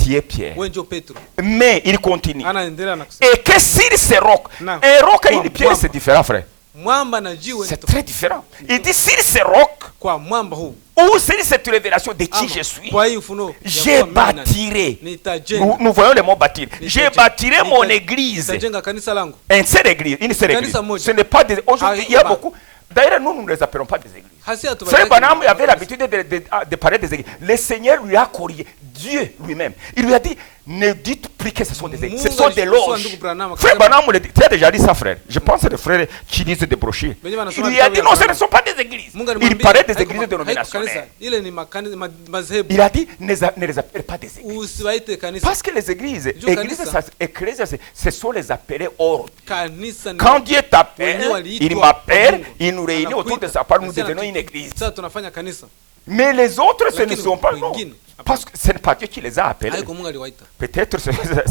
tu es Pierre. Wewe ndio Petro. Mais il continue. Anaendelea na kusema Et que sur ces rocs, Non. un roc et Quoi, une pierre quoi. c'est différent frère. mwamba na jiwe C'est très différent. Il dit sur ces rocs, kwa mwamba huu ou sur cette révélation de qui ama je suis, kwa hii ufunuo ya je kuwa mimi nani. bâtirai. Nitajenga Nous voyons le mot bâtir. Je Nitajenga. bâtirai mon Nita- église. nitajenga kanisa langu. Une seule église. Une seule Kanisa église. moja. Ce n'est pas des. Aujourd'hui, il y a Haikuwa. beaucoup. D'ailleurs, nous ne les appelons pas des églises. Hasi Frère atubariki. Branham avait l'habitude de parler des églises. Le Seigneur lui a corrigé. Dieu lui-même. Il lui a dit, ne dites plus que ce sont des églises. Ce Mungu sont des alikosoa loges. ndugu Branham, Frère akasema- Branham, tu as déjà dit ça, frère. Je pense que c'est le frère qui lisent des brochures. Wenyewe Il wanasoma lui a vitabu dit, ya non, ce ne Branham. sont pas des églises. Mungu Il alimwambia, parlait des haiko églises ma- dénominationnelles. haiko kanisa. Ile ni madhehebu. Il a dit, ne les appelle pas des églises. Usiwaite kanisa. Parce que les églises, Juu kanisa- églises, ce sont les appelés hors. Kanisa ni Quand Dieu t'appelle, wenyewe waliitwa il m'appelle, kwa Mungu. il nous réunit autour de Anakuita. sa parole, nous Sasa devenons une église. Sasa tunafanya kanisa. Mais les autres, ce ne Lakini sont pas. Non. wengine, Parce que ce n'est pas Dieu qui les a appelés. Haiko Mungu aliwaita. Peut-être ça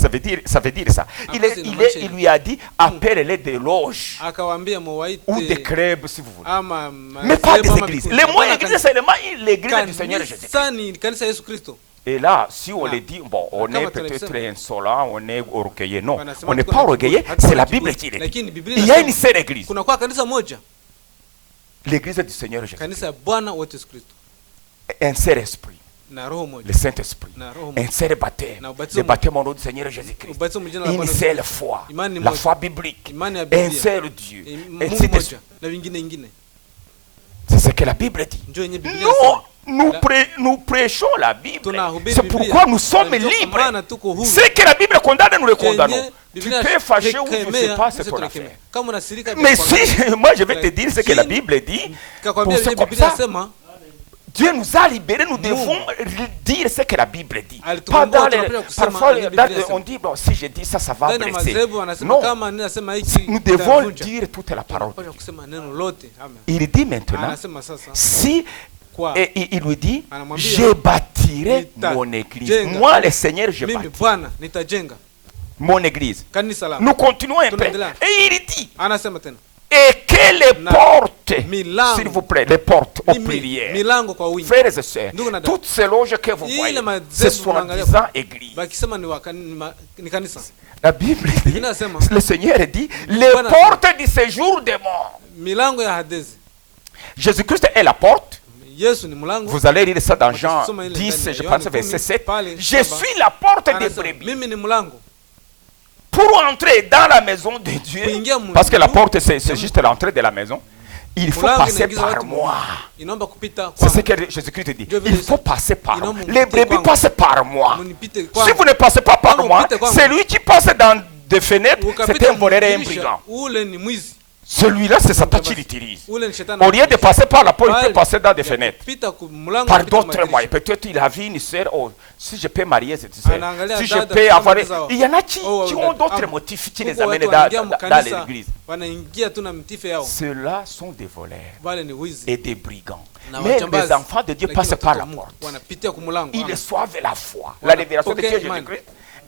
veut dire ça. Il lui a dit, appelle-les des loges Akawaambia muwaite ou des clubs si vous voulez. ama Mais pas madhehebu des ama églises. vikundi. Le mot Hapana église, kanisa. c'est seulement l'église du Seigneur Jésus. Kanisa ni kanisa ya Yesu Kristo. Et là, si on Ah. le dit, bon, on Kama est peut-être tunasema. insolent, on est orgueilleux. Non, Wanasema on n'est tuko pas na orgueilleux, kiburi. c'est la Hatuna Bible kiburi. qui le dit. Lakini Biblia Il y a inasema une seule église, kuna kwa kanisa moja, l'église du Seigneur Jésus. kanisa ya Bwana wetu Yesu Kristo Un seul esprit, na roho moja le Saint-Esprit. na roho Un moja. seul baptême, Na ubatizo le moja. baptême au nom du Seigneur Jésus-Christ. Ubatizo mjina la Une Bwana seule Yesu. foi, Imani la moja. foi biblique, Imani ya un Biblia. seul Dieu. Mungu Ainsi de moja suite. na vingine. C'est ce que la Bible dit. Njoo yenye Biblia Nous, inasema. nous prêchons la Bible. Tunahubiri C'est Biblia. pourquoi nous sommes Na ndio kwa libres. maana tuko huru. Ce que la Bible condamne, nous le condamnons. Kenye Tu Biblia peux fâcher ou je ne haikemea, sais pas, c'est sisi ton tunakemea. affaire. Kama unasirika Mais kwa si, moi je vais te dire ce que la Lakini, Bible dit. kakwambia Pour vile comme Biblia ça, inasema Dieu nous a libérés, nous devons dire ce que la Bible dit. Alitukomboa, Pas dans tunapaswa kusema parfois, ile Biblia inasema. on dit, bon, si je dis ça, ça va Ndani ya blesser. madhehebu wanasema Non, kama ninasema hiki nous devons itavunja. dire toute la parole. Tunapaswa kusema neno lote. Amen. Il dit maintenant, Anasema sasa si kwa et il lui dit, anamwambia, je bâtirai nita- mon église. jenga. Moi, le Seigneur, je mimi bâtis Bwana nitajenga mon église. kanisa langu. Nous continuons un peu. Tunaendelea. Et il dit, Anasema tena et que les Na portes, milango. s'il vous plaît, les portes aux Ni prières, milango kwa wingi. frères et sœurs, Ndugu na dada. toutes ces loges que vous Ile voyez, madhehebu c'est mnaangalia soi-disant église. Bakisema ni kanisa. La Bible dit, Inasema, le Seigneur dit, les Bwana- portes du séjour des morts. Milango ya Hadezi. Jésus-Christ est la porte. Yesu ni mlango. Vous allez lire ça dans Jean Wakisoma ile 10, ndani je ya pense, Yohana verset 10, 7. pale Je saba. suis la porte des Anasema, brebis. mimi ni mlango. Pour entrer dans la maison de Dieu, Kuingia mu- parce que la mu- porte c'est juste l'entrée de la maison, il faut Mlango passer inaingiza par watu moi. Inaomba kupita C'est kwangu. ce que Jésus-Christ dit. Dieu veut Il dire faut ça. passer par Il moi. nomme Les mpite brebis kwangu. passent par moi. Munipite Si kwangu. vous ne passez pas par Kama moi, mpite kwangu. celui qui passe dans des fenêtres, c'est Ukapita un voleur et un mdirisha, brigand. ule ni mwizi. Celui-là, c'est Satan qui l'utilise. Ule ni shetani. Au lieu de passer par la porte, il peut Pale, passer dans des fenêtres. Kupita ku mlango, Par kupita d'autres madirisha. moyens. Peut-être il a vu une sœur, oh, si je peux marier cette sœur, Anaangalia si je dada, peux kama avoir... mnaweza- Il y en a qui Oh, ont d'autres ama- motifs qui les Huko amènent watu dans wanaingia mkanisa, l'église. wanaingia tu na mtife yao. Ceux-là sont des voleurs Wale ni wizi. et des brigands. Na Mais wajambazi. les enfants de Dieu Lakini passent watoto par wa la Mungu porte. wanapitia ku mlango. Ils Amen. reçoivent la foi, la Voilà. révélation de Ok, Dieu imani. Jésus-Christ,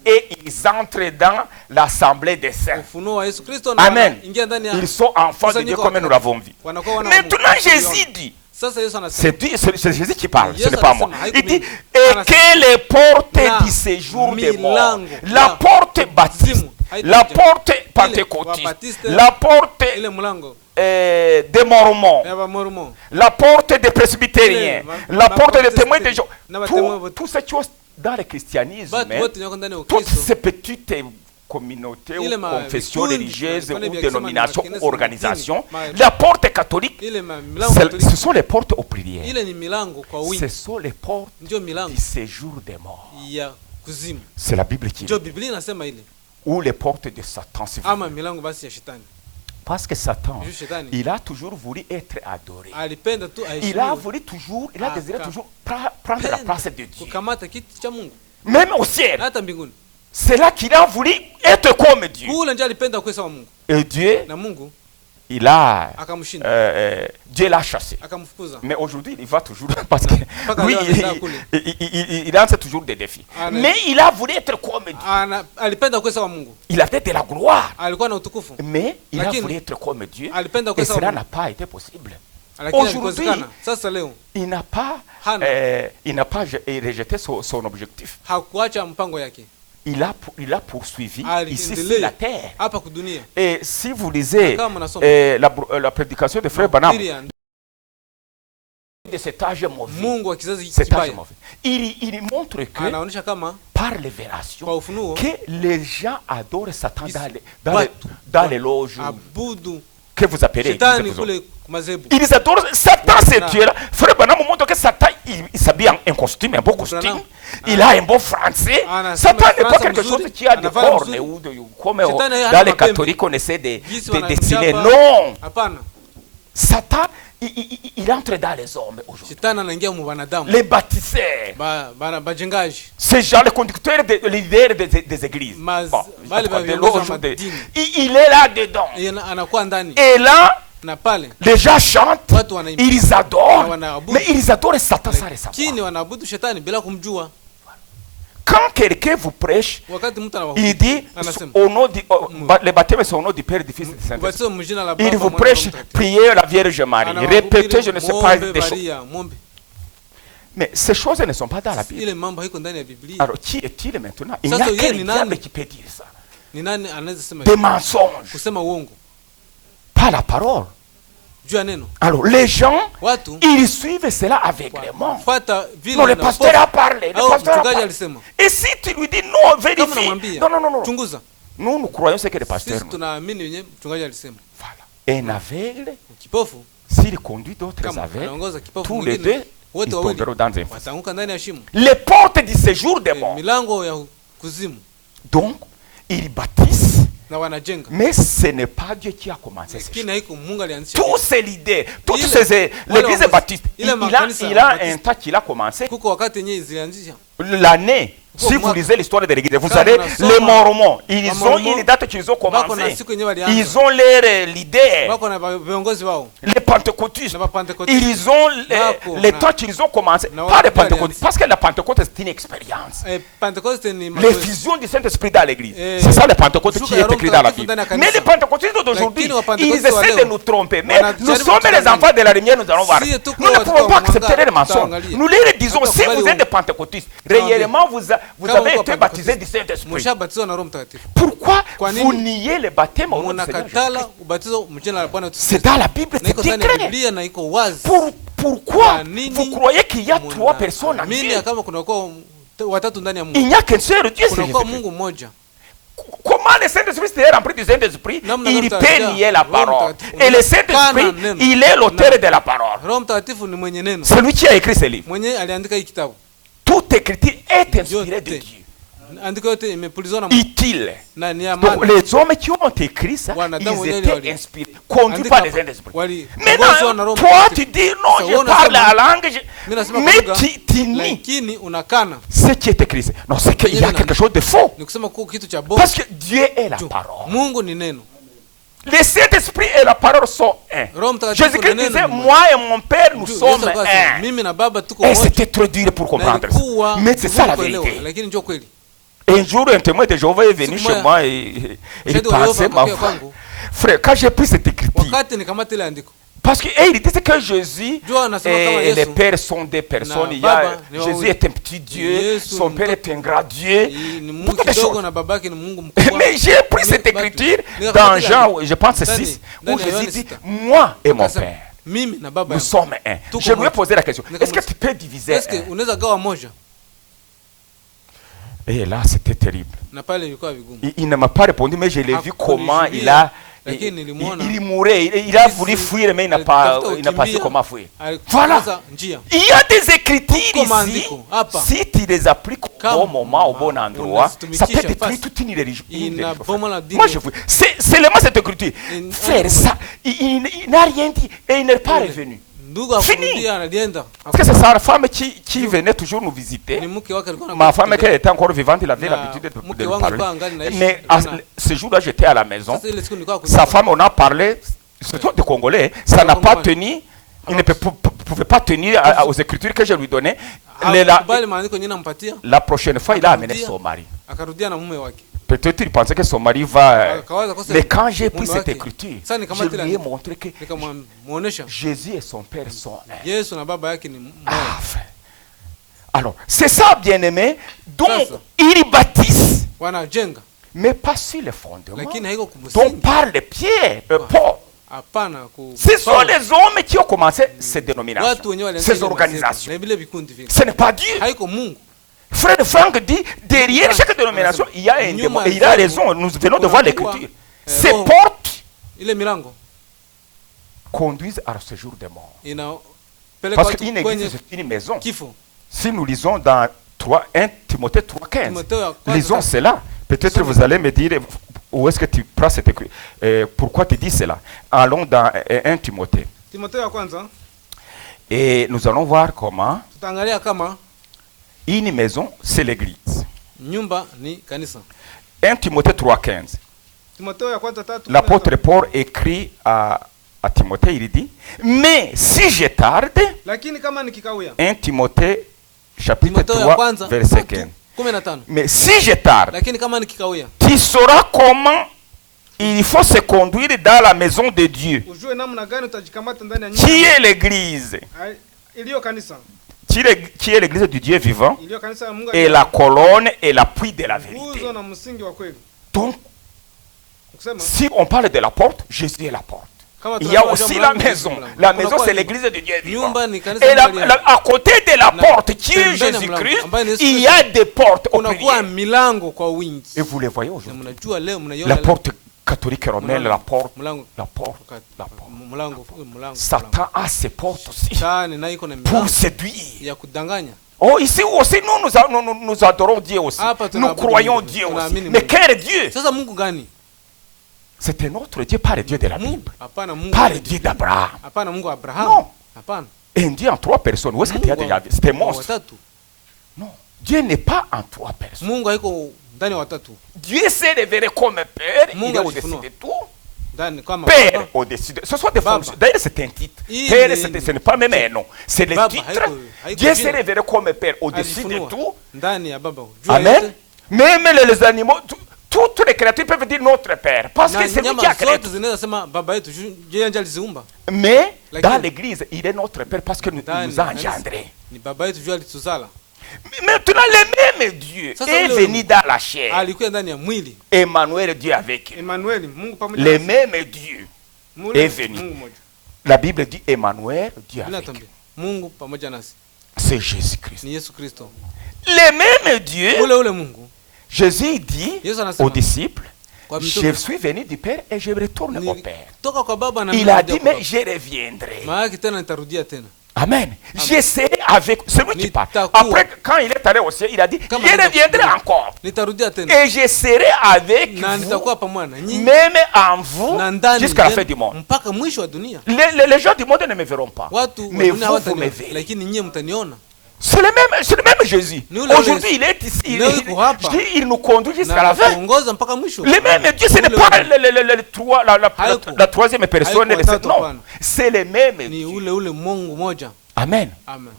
et ils entrent dans l'assemblée des saints. Ufunuo wa Yesu Kristo na Amen. wanaingia ndani ya Ils sont enfants de Dieu kusanyiko comme wa nous l'avons vu. wanakuwa wana wa Mungu. Maintenant, Jésus dit, Sasa Yesu anasema c'est Jésus qui parle, ce Yesu n'est pas moi. anasema, Il haiko dit, mimi. et Anasema, que les portes na du séjour des morts, milango la ya porte baptiste, kuzimu, haiko la mimi. porte Ile pentecôtiste, Wabaptiste, la porte ile mlango des mormons, ya Mormon. la porte des presbytériens, Ile, la ma- porte des Baptiste, témoins de Jéhovah, na watémoins wote. toutes ces choses dans le christianisme, Batu hein, wote wako ndani ya toutes Ukristo. ces petites communautés Ile ou ma- confessions vikundi, religieuses vikundi ou vya kusema ni dénominations ou makanisa, organisations, madini, la porte catholique, Ile milango Katoliki. ce sont les portes aux prières. Ile ni milango kwa Ce wingi. sont les portes Ndio milango du séjour des morts. ya kuzimu. C'est la Bible qui Ndio dit. Biblia inasema ile. Ou les portes de Satan, si vous Ama voulez. milango basi ya shetani. Parce que Satan, Juu shetani il a toujours voulu être adoré. alipenda tu Il a aheshimiwe. voulu toujours, il a désiré Aka- toujours prendre la Penda place de Dieu. kukamata kiti cha Mungu Même au ciel. hata mbinguni. C'est là qu'il a voulu être comme Dieu. Kule ndio alipenda kuwa sawa Mungu. Et Dieu, Na Mungu il a, akamshinda, Dieu l'a chassé. akamfukuza. Mais aujourd'hui, il va toujours, parce que Mpaka lui, leo anaenda kule. il lance toujours des défis. Amen. Mais il a voulu être comme Dieu. Alipenda kuwa sawa Mungu. Il avait de la gloire. Alikuwa na utukufu. Mais il a Lakini, voulu être comme Dieu. alipenda Et kuwa sawa cela Mungu. n'a pas été possible. Lakini Aujourd'hui, alikosekana. Sasa leo il n'a pas, Hana. rejeté son objectif. hakuacha mpango yake. Il a poursuivi ici Aliendelea sur la terre. hapa kudunia. Et si vous lisez Kama mnasoma la prédication de Frère Branham Mahubiri ya de cet âge mauvais, Mungu wa kizazi cet âge kibaya, mauvais, il montre que anaonyesha kama par kwa révélation ufunuo que les gens adorent Satan dans watu les loges abudu que vous appelez shetani églises, vous kule kumazebu. ils adorent Satan, c'est Na- Dieu là. Frère Branham montre que Satan, il s'habille en un costume, un beau costume. Branham, Il a un beau français. Anasema Satan n'est pas Fransa quelque mzuri, chose qui a des anavaa cornes mzuri. ou comme Shetani hana dans les mapembe. catholiques on essaie de Jinsi dessiner. wanamchapa. Non, Hapana, Satan, il entre dans les hommes aujourd'hui. shetani anaingia mu wanadamu. Les baptiseurs, Bajengaji ces gens, les conducteurs, les leaders des églises. Maz- Bon, wale des viongozi wa loges, madini. il est là-dedans. anakuwa ndani Et là, na pale les gens chantent, watu wanaimba ils na adorent, wanaabudu, mais ils adorent Satan sans le lakini savoir. wanaabudu shetani bila kumjua. Quand quelqu'un vous prêche, Wakati mtu il anawahubiri dit anasema au nom du, le baptême c'est au nom du Père, du Fils et du Saint-Esprit. ubatizo mjina la Il Baba, vous Mwana, prêche, Roho Mtakatifu. priez la Vierge Marie, Anawahubiri, répétez, je ne sais pas, muombe des choses. Maria, muombe. Mais ces choses ne sont pas dans la Bible. Ile mambo haiko ndani ya Biblia. Alors qui est-il maintenant? Il n'y Sasa a yeye que ni le nani? diable qui peut dire ça. Ni nani anaweza sema Des hivyo? mensonges, Kusema uongo pas la parole. juu ya neno. Alors les gens, Watu ils suivent cela aveuglément. fuata vile Non, le na pasteur upofu. a parlé. Le Au pasteur a mchungaji parlé. alisema. Et si tu lui dis non, Kama vérifie. namwambia, Non, non, non, non. chunguza. Nous croyons ce que le pasteur Sisi nous dit. tunaamini yenyewe mchungaji alisema. Voilà. Un aveugle, Kipofu s'il conduit d'autres kama aveugles, anaongoza kipofu tous les mwingine, deux, ils wote wawili tomberont dans un feu. wataanguka ndani ya shimo. Les portes du séjour des morts. Milango ya kuzimu Donc, ils bâtissent na wanajenga. Mais ce n'est pas Dieu qui a commencé ces Lakini choses. haiko Mungu alianzisha. Tous ces leaders, toutes Ile- ces l'église wale baptiste, ile il makanisa a un Baptiste. temps qu'il a commencé. Kuko wakati yenyewe zilianzisha. L'année, si vous mwaka. lisez l'histoire de l'église, vous Kama savez, unasoma les Mormons, ils ont Mormons, une date qu'ils ont Bako na commencé. siku yenyewe walianza. Ils ont leurs leaders. Wako na viongozi wao. Les pentecôtistes, Na Wapentekoste. ils ont Bako les na- temps qu'ils ont commencé. na Pas les wakati pentecôtistes, walianza. parce que la Pentecôte c'est une expérience. Pentecoste ni mazoezi. L'effusion du Saint-Esprit dans l'église. Eh, C'est ça le Pentecôte kushuka qui ya est Roho écrit dans la Mtakatifu Bible. ndani ya kanisa. Mais les pentecôtistes d'aujourd'hui, Lakini Wapentekoste ils essaient wa de leo nous tromper. Mais wanajaribu nous sommes les kutudanganya. enfants de la lumière, nous allons voir. Si tuko Nous ne watoto pouvons wa pas mwanga, accepter les mensonges. tutaangalia. Nous les disons, si Tutakubali vous êtes uongo. des pentecôtistes, réellement vous Kama avez uko été Pentekoste, baptisés du Saint-Esprit. mshabatizwa na Roho Mtakatifu. Pourquoi Kwa nini? vous niez le baptême au nom du Seigneur Jésus-Christ? Munakatala ubatizo mjina la Bwana wetu Yesu C'est Kristo. dans la Bible, Na c'est iko bien ndani ya clair. Biblia na iko wazi. Pourquoi Kwa nini vous croyez qu'il y a trois personnes en Mimi Dieu? kama kuna kwa watatu ndani ya Il Mungu. n'y a qu'un seul Dieu, c'est Kuna kwa Jésus-Christ. Mungu mmoja. Comment le Saint-Esprit est rempli du Saint-Esprit? Namna Il Roho peut Mtakatifu- nier la Roho parole. Mtakatifu Et le kana Saint-Esprit, neno. il est l'auteur Na- de la parole. Roho Mtakatifu ni mwenye neno. C'est lui qui a écrit ce livre. Mwenye aliandika hii kitabu. Toute écriture est inspirée de Yote. Dieu. Andiko yote imepulizwa na Mungu. Utile. Na ni ya Donc maana. les hommes qui ont écrit ça, Wanadamu ils wenyewe étaient wali- inspirés, conduits Andika par le hapa, Saint-Esprit. waliongozwa na Roho Maintenant, toi tu Mtakatifu. dis non, Sasa je wewe parle unasema- la langue, Mimi nasema kwa mais lugha, tu nies lakini unakana. ce qui est écrit. Non, c'est qu'il y a Yenyewe quelque nani? chose de faux. Ni kusema kuwa kitu cha bongo. Parce que Dieu est la Juu, parole. Mungu ni neno. Le Saint-Esprit et la parole sont un. Roho Mtakatifu Jésus-Christ na neno disait, ni moja. moi et mon Père, nous Juu, sommes Yesu alikuwa anasema, un. mimi na Baba tuko Et moja. c'était trop dur pour Na comprendre ça. ilikuwa Mais c'est ça la ngumu kuelewa, vérité. lakini ndio kweli. Un jour, un témoin de Jéhovah est venu Siku chez moja, moi et il shahidi wa pensait Yehova ma akakuja foi. kwangu. Frère, quand j'ai pris cette écriture, Wakati nikamata ile andiko. parce qu'il disait que Jésus Jua anasema kama et les Yesu pères sont des personnes. na Il y a, Baba ni Jésus wawili. est un petit Dieu, Yesu son ni Père est un grand Dieu. ni Mungu Beaucoup de kidogo choses. na babake ni Mungu mkubwa. Mais j'ai pris cette écriture dans Jean, je pense 6, où Jésus dit, moi et mon Akasema, Père, mimi na baba nous yangu. sommes un. Tuko Je lui ai moja. posé la question, est-ce que Nikamuuliza, tu peux diviser Est-ce que un? unaweza gawa moja? Et là, c'était terrible. Na pale ilikuwa vigumu. Il ne m'a pas répondu, mais je l'ai vu comment Hakunijibu. il a... Lakini nilimwona. Il mourait, il a voulu fuir, mais il n'a pas su comment fuir. Voilà. Alikosa njia. Il y a des écritures Kuko ici. maandiko, hapa. Si tu les appliques au Kama bon moment, au bon endroit, ça peut unazitumikisha détruire fasi. toute une religion. Inabomola dini. Moi, je vous... C'est seulement cette écriture. Frère, ça, il n'a rien dit et il n'est pas revenu. Ndugu akurudia analienda. Parce que c'est sa femme qui venait toujours nous visiter. Ni mke wake alikuwa Ma femme, anakuja qui était encore vivante, il avait Na l'habitude de mke me wangu parler. alikuwa angali naishi. Mais Na- ce jour-là, j'étais à la maison. Sasa ile siku nilikuwa Sa femme, on a parlé, ce sont des Congolais, ça n'a pas tenu, il ne pouvait pas tenir aux écritures que je lui donnais. Hakubali maandiko yenyewe nampatia. La prochaine fois, il a amené son mari. Akarudia na mume wake. Peut-être il pensait que son mari va... Akawaza kosa. Mais quand j'ai pris mume cette wake. écriture, Sasa nikamata je ile lui ai andiko. montré que Nikamwonyesha Jésus et son Père sont un. Yesu na baba yake ni mmoja. Ah, frère. Alors, c'est ça, bien-aimé. Donc, Sasa. ils bâtissent, Wanajenga. mais pas sur les fondements. Lakini haiko Donc, kumsingi. par les pieds, Paul. Hapana ku. Ce sont les hommes qui ont commencé ces Watu dénominations, wenyewe walianza ces ile organisations. na vile vikundi vile. Ce n'est pas Dieu. Haiko Mungu. Frère Franck dit, derrière chaque dénomination, il y a un démon. Et il a raison, nous venons de voir l'écriture. Ces portes Ile milango conduisent à ce jour de mort. inapeleka Parce watu qu'une kwenye église, c'est une maison. kifo. Si nous lisons dans 1 Timothée 3,15, Timotheo ya kwanza lisons tatu. cela. Peut-être vous allez me dire, où est-ce que tu prends cette écriture? Pourquoi tu dis cela? Allons dans 1 Timothée. Timotheo ya kwanza Et nous allons voir comment tutaangalia kama une maison, c'est l'église. nyumba ni kanisa. 1 Timothée 3,15. Timotheo ya kwanza 3:15. L'apôtre Paul écrit à Timothée, il dit, mais si je tarde, Lakini kama nikikawia. 1 Timothée chapitre Timotheo ya 3 kwanza verset 15. 15. Mais si je tarde, Lakini kama nikikawia. tu sauras comment il faut se conduire dans la maison de Dieu, Ujue namna gani utajikamata ndani ya qui est l'église, iliyo kanisa. qui est l'église du Dieu vivant, Iliyo kanisa ya Mungu. et la colonne et l'appui de la vérité. Nguzo na msingi wa kweli. Donc, Kusema si on parle de la porte, Jésus est la porte. kama Il y a tunasema aussi jambo la langu, maison. jambo langu. La Kuna maison, kwa c'est nyumba. l'église de Dieu vivant. Nyumba ni kanisa Et la Mungu aliye. à côté de la Na porte, qui est pembeni ya Jésus-Christ, mlango, ambaye ni Yesu il y a des portes au kunakuwa pluriel. milango kwa wingi. Et vous les voyez Na aujourd'hui. mnajua leo La mnaiona porte catholique romaine, la porte, mlango la porte, la porte. mlango. Satan a ses portes aussi Shetani na iko na pour milango séduire. ya kudanganya. Oh, ici aussi, nous adorons Dieu aussi. Hapa Nous tunaabudu croyons Mungu, Dieu aussi. tunaamini Mais Mungu. quel Dieu? Sasa Mungu gani? C'est un autre Dieu, pas le Dieu de la Mungu. Bible. Hapana Mungu. Pas le Dieu d'Abraham. Hapana Mungu wa Abrahamu. Non. Hapana. Un Dieu en 3 personnes. Où est-ce que tu as déjà vu? C'était monstre. Watatu. Non. Dieu n'est pas en 3 personnes. Mungu haiko ndani ya watatu. Dieu s'est révélé comme Père. Il Mungu est au-dessus alijifunua. de tout. Ndani kama Père baba. au-dessus de... Ce sont des Baba. fonctions. D'ailleurs, c'est un titre. Il Père, est- ce n'est pas même un nom. C'est le Baba, titre. haiko Dieu jina. s'est révélé comme Père au-dessus de Alifunua. tout. Ndani ya baba. Jua Amen. yote. Même les animaux, toutes les créatures peuvent dire notre Père. Parce Na que c'est lui qui nyama a créé zote zinaweza sema baba yetu. Yeye ndiye aliziumba. Mais Lakini- dans l'église, il est notre Père parce que il nous a engendrés. Ni baba yetu jua alituzala. Maintenant, le même Dieu Ça, est le- venu dans la chair. Alikuwa ndani ya mwili. Emmanuel, Dieu avec nous. Emmanuel, Mungu pamoja Le nasi. même Dieu Mule est venu. Mungu moja. La Bible dit Emmanuel, Dieu Bila avec nous. tambia. Mungu pamoja nasi. C'est Jésus-Christ. Ni Yesu Kristo. Le même Dieu, Ule Mungu. Jésus dit Yesu anasema aux disciples, kwa je mitume, suis venu du Père et je retourne au Père. toka kwa baba na Il mimi a narudia dit, kwa mais baba. je reviendrai. Maana yake tena nitarudia tena. Amen. Je serai avec celui qui parle. Nitakuwa. Après, quand il est allé au ciel, il a dit, Kama je reviendrai encore. Nitarudia tena. Et je serai avec Na vous, nitakuwa pamoja na nyinyi même en vous, na ndani jusqu'à la yenu, fin du monde. mpaka mwisho wa dunia. Les gens du monde ne me verront pas. Watu wa Mais dunia vous, vous hawataniona, me verrez. lakini nyinyi mtaniona. C'est le même Jésus. Ni ule ule Aujourd'hui, Yesu. il est ici. Leo yuko hapa. Je dis, il nous conduit jusqu'à Na la fin. kuongoza mpaka mwisho. Le même Dieu, ce n'est Ule pas ule. la Haiko. troisième personne. Haiko watatu Non, hapana. c'est le même Ni Dieu. ule Mungu moja. Amen. Amen.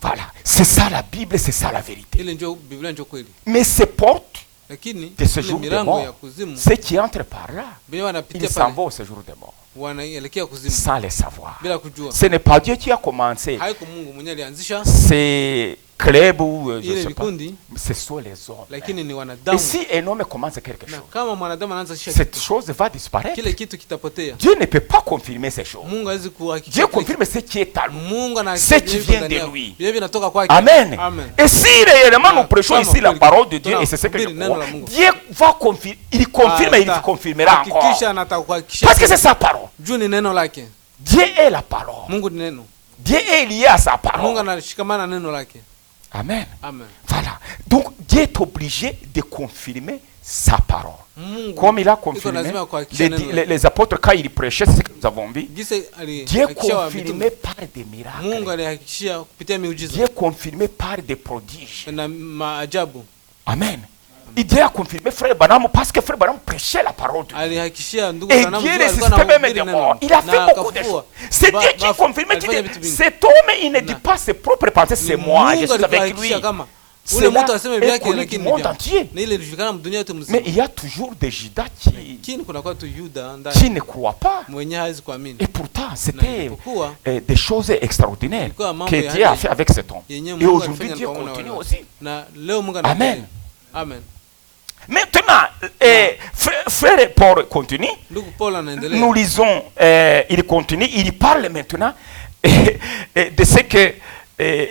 Voilà. C'est ça la Bible, c'est ça la vérité. Ile ndio Biblia ndio kweli. Mais ces portes Lakini de ce ile jour de milango ya mort, kuzimu ceux qui entrent par là, wenyewe wanapitia ils s'en pale vont au séjour de mort, wanaelekea kuzimu sans le savoir. bila kujua. Ce n'est pas Dieu qui a commencé Haiko Mungu mwenyewe alianzisha ces clubs ou je ile sais pas. vikundi, Ce sont les hommes. lakini ni Et wanadamu. si un homme commence quelque Na chose, kama mwanadamu anaanzisha cette kitu, chose va disparaître. kile kitu kitapotea. Dieu ne peut pas confirmer ces choses. Mungu hawezi Dieu kuhakikisha. confirme ce qui est à nous. Mungu Ce qui anahakikisha vient ndani de yako. lui. Vile vinatoka kwake. Amen. Amen. Et si réellement nous Ah, prêchons kama ici la kweli. parole de Dieu, Tuna- et c'est ce que je hubiri neno crois, la Mungu. Dieu va confirmer, il confirme et il Ata- confirmera encore. hakikisha na atakuhakikishia. Parce que c'est sa parole. Juu ni neno lake. Dieu est la parole. Mungu ni neno. Dieu est lié à sa Mungu parole. anashikamana na neno lake. Amen. Amen. Voilà. Donc Dieu est obligé de confirmer sa parole. Mungu Comme il a iko confirmé lazima kuhakikisha neno lake. les apôtres quand ils prêchaient, c'est ce que nous avons vu. Gise Dieu alihakikisha wa confirmait mitume. par des miracles. Mungu alihakikishia kupitia miujiza Dieu confirmait par des prodiges. na maajabu. Amen. Et Dieu a confirmé frère Branham parce que frère Branham prêchait la parole de Dieu. Alihakikishia ndugu Et Branham Dieu alikuwa ressuscitait même anahubiri des neno. morts. Il a fait Na beaucoup de akafufua. choses. C'est Dieu qui confirmait. Alifanya vitu vingi. Cet homme, il ne dit pas ses propres pensées, c'est moi, je Mungu suis avec lui. alihakikisha kama C'est ule là mtu aseme est vyake connu du lakini monde vya- entier. na ile ilijulikana dunia yote Mais mzima. il y a toujours des Judas qui Lakini kuna kwa tu Yuda ndani ne croient pas. mwenye hawezi kuamini. Et pourtant, Na c'était ilipokuwa des choses extraordinaires ilikuwa mambo que ya Dieu a hali fait avec cet homme. yenye Et Mungu aujourd'hui, alifanya Dieu pamoja na continue wale. aussi. Na leo Mungu Amen. anaendelea. Amen. Maintenant, frère Paul continue. Ndugu Paul anaendelea. Nous lisons, il continue, il parle maintenant de ce que,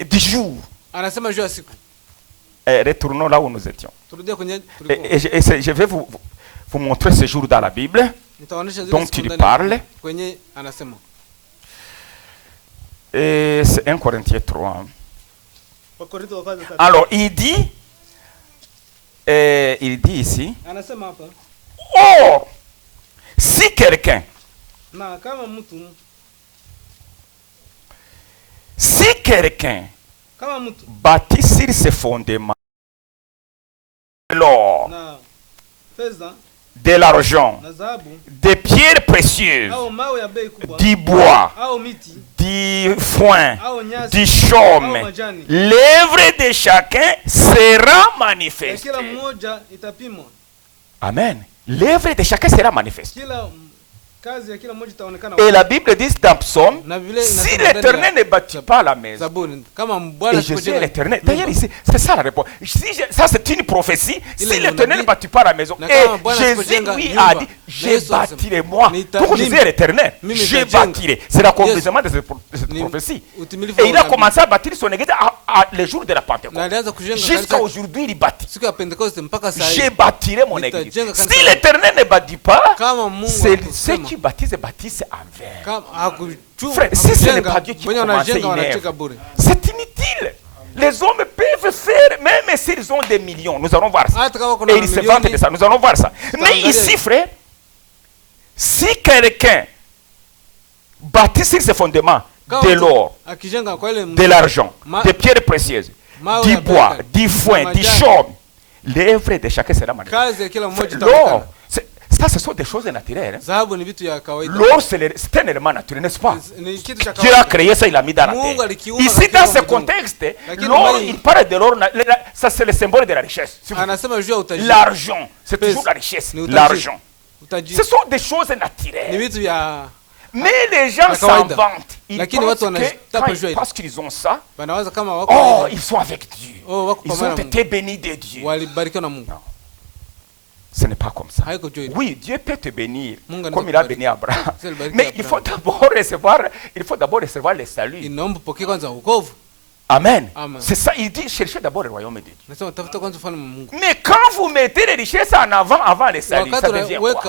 du jour. Anasema juu ya siku. Retournons là où nous étions. Turudia kwenye Et, tulikuwa. je vais vous montrer ce jour dans la Bible Nitaonyesha zile dont siku il ndani parle. kwenye anasema. Et c'est 1 Corinthiens 3. Wakorintho wa kwanza 3. Alors, il dit ici, Anasema hapa. or, si quelqu'un, Na kama mtu bâtit sur ses fondements, l'or, na fedha de l'argent, na dhahabu des pierres précieuses, au mawe ya bei kubwa du bois, au miti du foin, au nyasi du au chaume, majani, l'œuvre de chacun sera na manifestée. kila mmoja itapimwa. Amen. L'œuvre de chacun sera manifestée. Kila kazi ya kila mmoja itaonekana. Et la Bible dit dans Psaume, Na vile si inasema l'Éternel ndani ne bâtit pas la maison, Zaburi, kama Bwana et je suis asipojenga l'Éternel. nyumba, D'ailleurs, ici, c'est ça la réponse. Ça, c'est une prophétie. Si Ile l'Éternel ne unabii, bâtit pas la maison, na et kama Bwana Jésus asipojenga lui nyumba, a dit, na je Yesu bâtirai moi. nita- Donc, je suis mimi- l'Éternel. mimi Je nitajenga. bâtirai. C'est l'accomplissement de cette Ni prophétie. utimilifu Et wa il a unabii. commencé à bâtir son église le jour de la Na Pentecôte. alianza kujenga Jusqu'à kanisa aujourd'hui, il bâtit. siku ya Pentecoste mpaka saa Je hii. bâtirai mon Nitajenga église. kanisa Si langu. l'Éternel ne bâtit pas, Kama Mungu ceux hakusema, qui bâtissent en vain. kama hakuchunga, Frère, si ce n'est hakujenga, pas Dieu qui wenye commence wanajenga une wanacheka œuvre, bure. c'est inutile. Les hommes peuvent faire, même s'ils ont des millions, nous allons voir ça. Hata kama kuna Et ils se vantent de milioni ça, nous allons voir ça. Mais Tutaangalia ici, hiyo. frère, Si quelqu'un bâtit sur ses fondements de l'or, de l'argent, des pierres précieuses, du bois, du foin, du chaume, l'œuvre de chacun sera manifestée. L'or, ça, ce sont des choses naturelles. L'or, c'est un élément naturel, n'est-ce pas? Dieu a créé ça, il l'a mis dans la terre. Ici, dans ce contexte, l'or, il parle de l'or, ça c'est le symbole de la richesse. L'argent, c'est toujours la richesse. L'argent. Ce sont des choses naturelles. Mais les gens s'inventent. Ils pensent que parce qu'ils ont ça, oh, ils sont avec Dieu. Ils ont été bénis de Dieu. Non. Ce n'est pas comme ça. Oui, Dieu peut te bénir comme il a béni Abraham. Mais il faut d'abord recevoir le salut. Amen. C'est ça, il dit cherchez d'abord le royaume de Dieu. Mais quand vous mettez les richesses en avant les salut, ça devient quoi?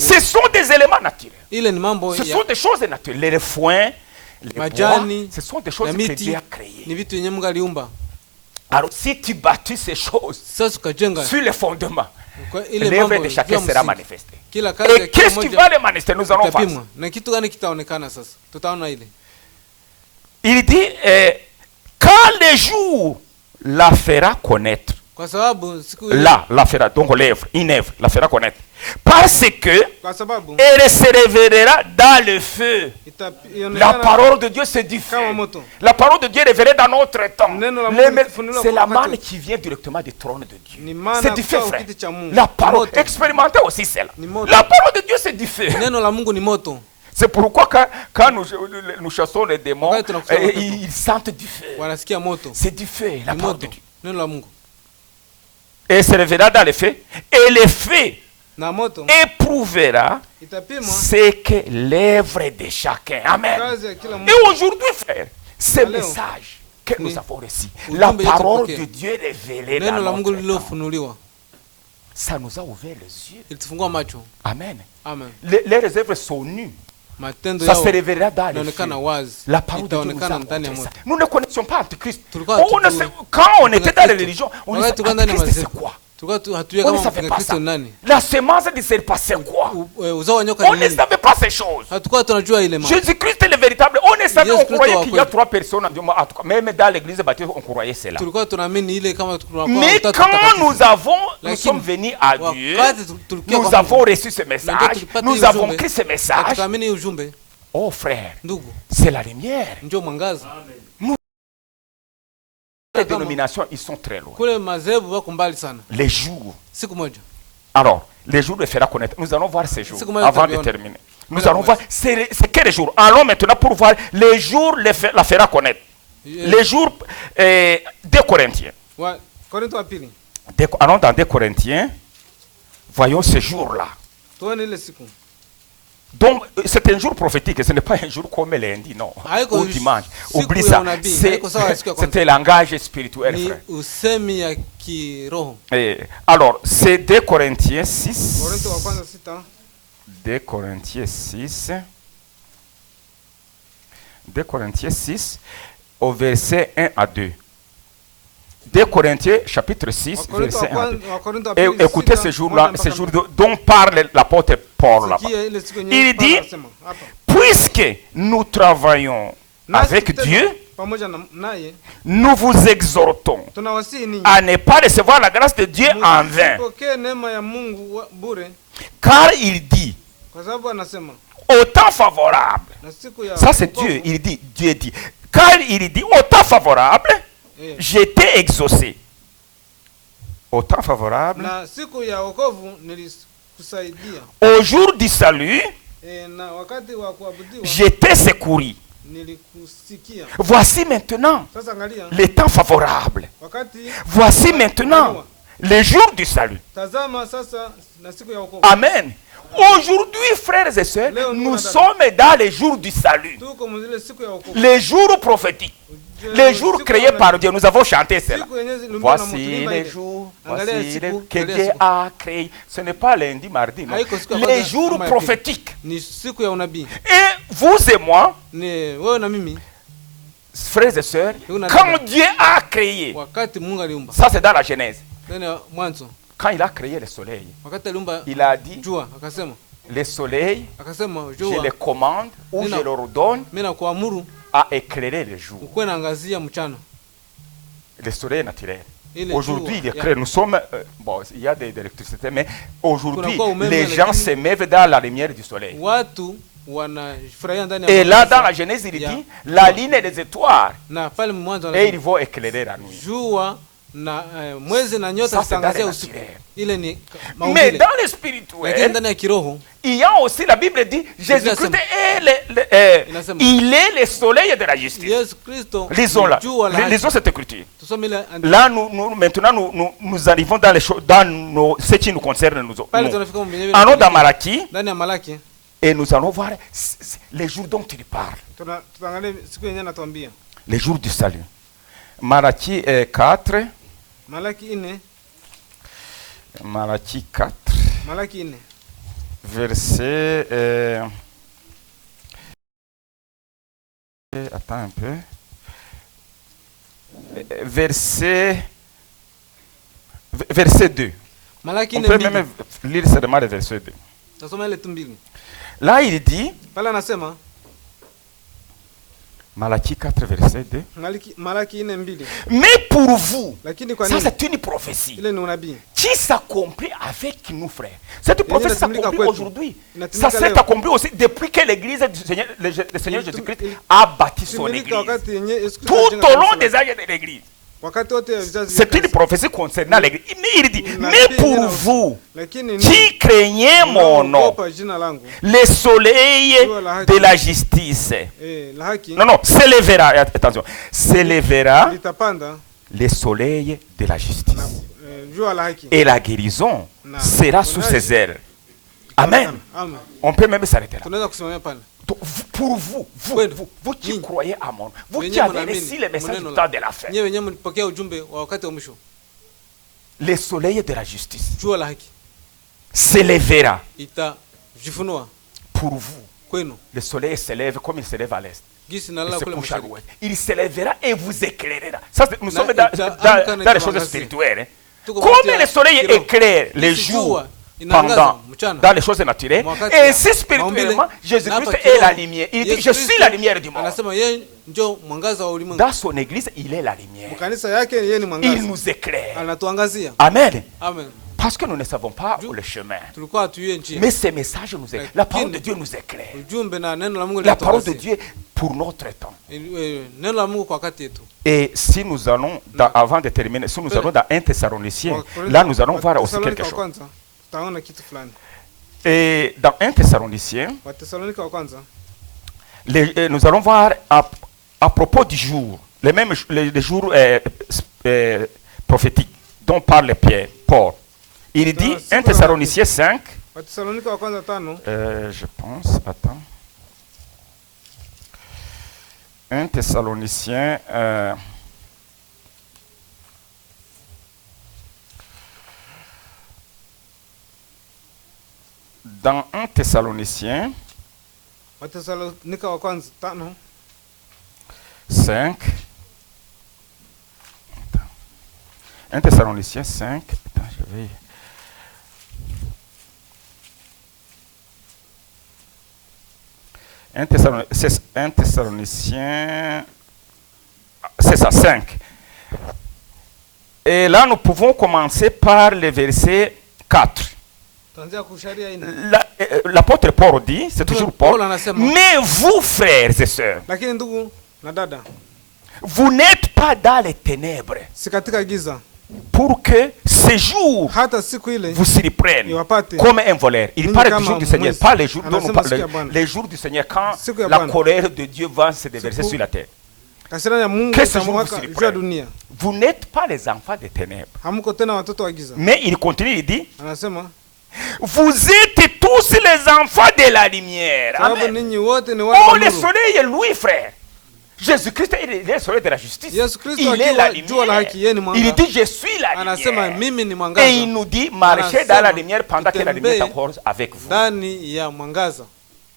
Ce sont des éléments naturels. Ce sont des choses naturelles. Les foins, les bois, ce sont des choses que Dieu a créées. Alors si tu bâtis ces choses sur les fondements, l'œuvre de chacun sera manifestée. Et qu'est-ce qui va les manifester? Nous allons voir. Il dit, quand le jour la fera connaître, la fera, donc l'œuvre, une œuvre, la fera connaître, parce que elle se révélera dans le feu. La parole de Dieu, c'est du feu. La parole de Dieu est révélée dans notre temps. C'est la manne qui vient directement du trône de Dieu. C'est du feu, frère. La parole, expérimentez aussi cela. La parole de Dieu, c'est du feu. C'est pourquoi quand nous chassons les démons, ils sentent du feu. C'est du feu, la parole de Dieu. Et se révélera dans les faits. Et les faits éprouvera ce que l'œuvre de chacun. Amen. Et aujourd'hui, frère, ce message que nous avons reçu, la parole de Dieu est révélée dans notre temps, ça nous a ouvert les yeux. Amen. Les œuvres sont nues. Ça se révélera dans les faits. La parole de Dieu nous a montré ça. Nous ne connaissions pas Antichrist. Quand on était dans les religions, on disait Antichrist c'est quoi? On ne savait pas ça. La semence du serpent c'est quoi? On ne savait pas ces choses. Jésus-Christ est le véritable. On ne savait, on croyait qu'il y a 3 personnes. Même dans l'église baptiste, on croyait cela. Mais quand nous sommes venus à Dieu, nous avons reçu ce message, nous avons pris ce message. Oh frère, c'est la lumière. Les dénominations, ils sont très loin. Les jours. Alors, les jours le fera connaître. Nous allons voir ces jours avant de terminer. Nous allons voir, c'est quel jour? Allons maintenant pour voir les jours la fera connaître. Les jours des Corinthiens. Allons dans 2 Corinthiens. Voyons ce jour-là. Donc, c'est un jour prophétique, ce n'est pas un jour comme lundi, non. Ou dimanche. Oublie ça. C'est un langage spirituel, frère. Alors, c'est 2 Corinthiens 6. 2 Corinthiens 6. 2 Corinthiens 6, au verset 1 à 2. 2 Corinthiens chapitre 6, verset 1 à 2. Et écoutez ce jour-là, ce jour dont parle l'apôtre Paul là-bas. Il dit, puisque nous travaillons avec Dieu, nous vous exhortons à ne pas recevoir la grâce de Dieu en vain. Car il dit, au temps favorable, ça c'est Dieu, Dieu dit, car il dit, au temps favorable, j'étais exaucé. Au temps favorable, au jour du salut, j'étais secouru. Voici maintenant le temps favorable. Voici maintenant le jour du salut. Amen. Aujourd'hui, frères et sœurs, nous sommes dans les jours du salut. Les jours prophétiques. Les jours créés par Dieu, nous avons chanté cela. Voici les jours que Dieu a créés. Ce n'est pas lundi, mardi, non. Les jours prophétiques. Et vous et moi, frères et sœurs, quand Dieu a créé, ça c'est dans la Genèse. Quand il a créé le soleil, il a dit, le soleil, akasema je le jua commande ou Nina- je le redonne mimi nakuamuru à éclairer le jour. ukuwe naangazia mchana. Le soleil est naturel. Ile Aujourd'hui, jua il est ya- clair. Nous sommes. Bon, il y a de l'électricité, mais aujourd'hui, Kunakuwa umeme, les gens lakini- se meuvent dans la lumière du soleil. Watu wanafurahia ndani ya Et là, mwangaza. dans la Genèse, il Ya- dit la ligne des étoiles, na pale mwanzo et anasema ils vont éclairer la nuit. jua na mwezi na nyota Ça, c'est zitaangazia dans le usiku. naturel. Ile ni Mais maumbile. dans le Lakini spirituel, ndani ya kiroho il y a aussi, la Bible dit, Jésus-Christ Inasema. est Inasema. il est le soleil de la justice. Yesu Kristo Lisons là. jua la haki. Lisons cette écriture. Tusome ile andiko. Là, maintenant, nous arrivons dans les choses, ce qui nous concerne, nous. Pale tunafika mwenyewe Allons dans Malachie ndani ya Malaki et nous allons voir les jours dont il parle, tutaangalia siku yenyewe anatuambia. les jours du salut. Malachie 4, Malaki 4, Malachie 4, Malaki 4. verset. Attends un peu. Verset 2. Malaki On peut 4:2. même lire seulement le verset 2. Tasoma ile tu mbili. Là, il dit, Pale anasema Malachie 4, verset 2. Malaki 4:2. Mais pour vous, Lakini kwa ça nini? c'est une prophétie Ile ni unabii. qui s'accomplit avec nous, frères. Cette prophétie inatumika s'accomplit kwetu. aujourd'hui. Inatumika Ça s'est leo. accompli aussi depuis que l'église du Seigneur, le Seigneur Ilitum- Jésus-Christ ili- a bâti son Timilika église. wakati yenye Yesu Kristo Tout anajenga au long kanisa des lake. âges de l'église. Wakati wote ya vizazi vya C'est une kanisa. prophétie concernant l'église. Mais il dit, Nabii mais pour neno- vous Lakini qui craignez mon nom, mnaogopa jina langu, le soleil de la justice. la haki Non, non, s'élèvera, attention, s'élèvera litapanda le soleil de la justice. jua la haki. Et la guérison Na- sera sous ses ailes. Amen. Amen. On peut même s'arrêter là. Tunaweza kusimamia pale. Donc, pour vous qui Ni- croyez à mon, vous qui Wenyewe avez mnaamini reçu le message maneno du la- temps de la fin, Nyewe wenyewe mlipokea ujumbe wa wakati wa mwisho. le soleil de la justice Jua la haki s'élèvera itajifunua pour vous. kwenu. Le soleil s'élève comme il s'élève à l'est. Gisi Il nalala se kule couche à mashariki. l'ouest. Il s'élèvera et vous éclairera. Ça, nous Na sommes dans itaamka na les choses itaangazia. spirituelles. Hein. Tuko Comme wakati ya le soleil kiroho. éclaire les Gisi jours jua inaangaza pendant mchana. dans les choses naturelles, Wakati et ya ainsi spirituellement, maumbile, Jésus-Christ na hapa est kiroho. la lumière. Il dit, Yesu je suis Kristo la lumière du monde. Anasema yeye ndio mwangaza wa ulimwengu. Dans son église, il est la lumière. Kanisa yake yeye ni Il mwangaza. nous éclaire. Anatuangazia. Amen. Amen. Parce que nous ne savons pas le chemin. Tulikuwa hatujui njia. Mais ces messages nous éclairent. La parole de Dieu nous éclaire. Ujumbe na neno la Mungu La parole de linatuangazia. Dieu pour notre temps. Neno la Mungu kwa wakati yetu. Et si nous allons, avant de terminer, si nous allons dans 1 Thessaloniciens, là nous allons voir aussi quelque chose. Kwanza tutaona kitu fulani. Et dans 1 Thessaloniciens, Watesalonika wa kwanza nous allons voir à propos du jour, les jours prophétiques dont parle Pierre, Paul. Il dit, 1 Thessaloniciens 5, Watesalonika wa kwanza 5 je pense, attends. 1 Thessaloniciens, dans 1 Thessaloniciens Watesalonika wa kwanza 5 5, 1 Thessaloniciens 5, attends, je vais... Un Thessaloniciens, c'est ça, 5. Et là, nous pouvons commencer par le verset 4. Tuanzia kusharia ine. L'apôtre Paul dit, c'est toujours Paul, Paul anasema, mais vous, frères et sœurs, lakini ndugu na dada, vous n'êtes pas dans les ténèbres si katika giza, pour que ces jours hata siku ile vous s'y reprennent iwapate. comme un voleur. Il Ninyi parle du kama jour du Seigneur, mwizi. pas les jours dont nous Anasema siku ya parlons, Bwana. les jours du Seigneur quand Siku ya la Bwana. colère de Dieu va se déverser Siku- sur la terre. Kasirani ya Mungu Que ce jour itamwaka vous s'y juu ya reprenne. dunia. Vous n'êtes pas les enfants des ténèbres. Hamuko tena watoto wa giza. Mais il continue, il dit, Anasema vous êtes tous les enfants de la lumière. sababu Amen. ninyi wote ni wana Oh, wa le nuru. soleil est lui, frère. Jésus-Christ est le soleil de la justice. Yesu Kristo Il est akiwa la jua la lumière. haki, yeye ni mwanga. Il dit, je suis la Anasema lumière. mimi ni Et il mwangaza nous dit, marchez dans la lumière pendant que la lumière est tutembee encore avec vous. ndani ya mwangaza.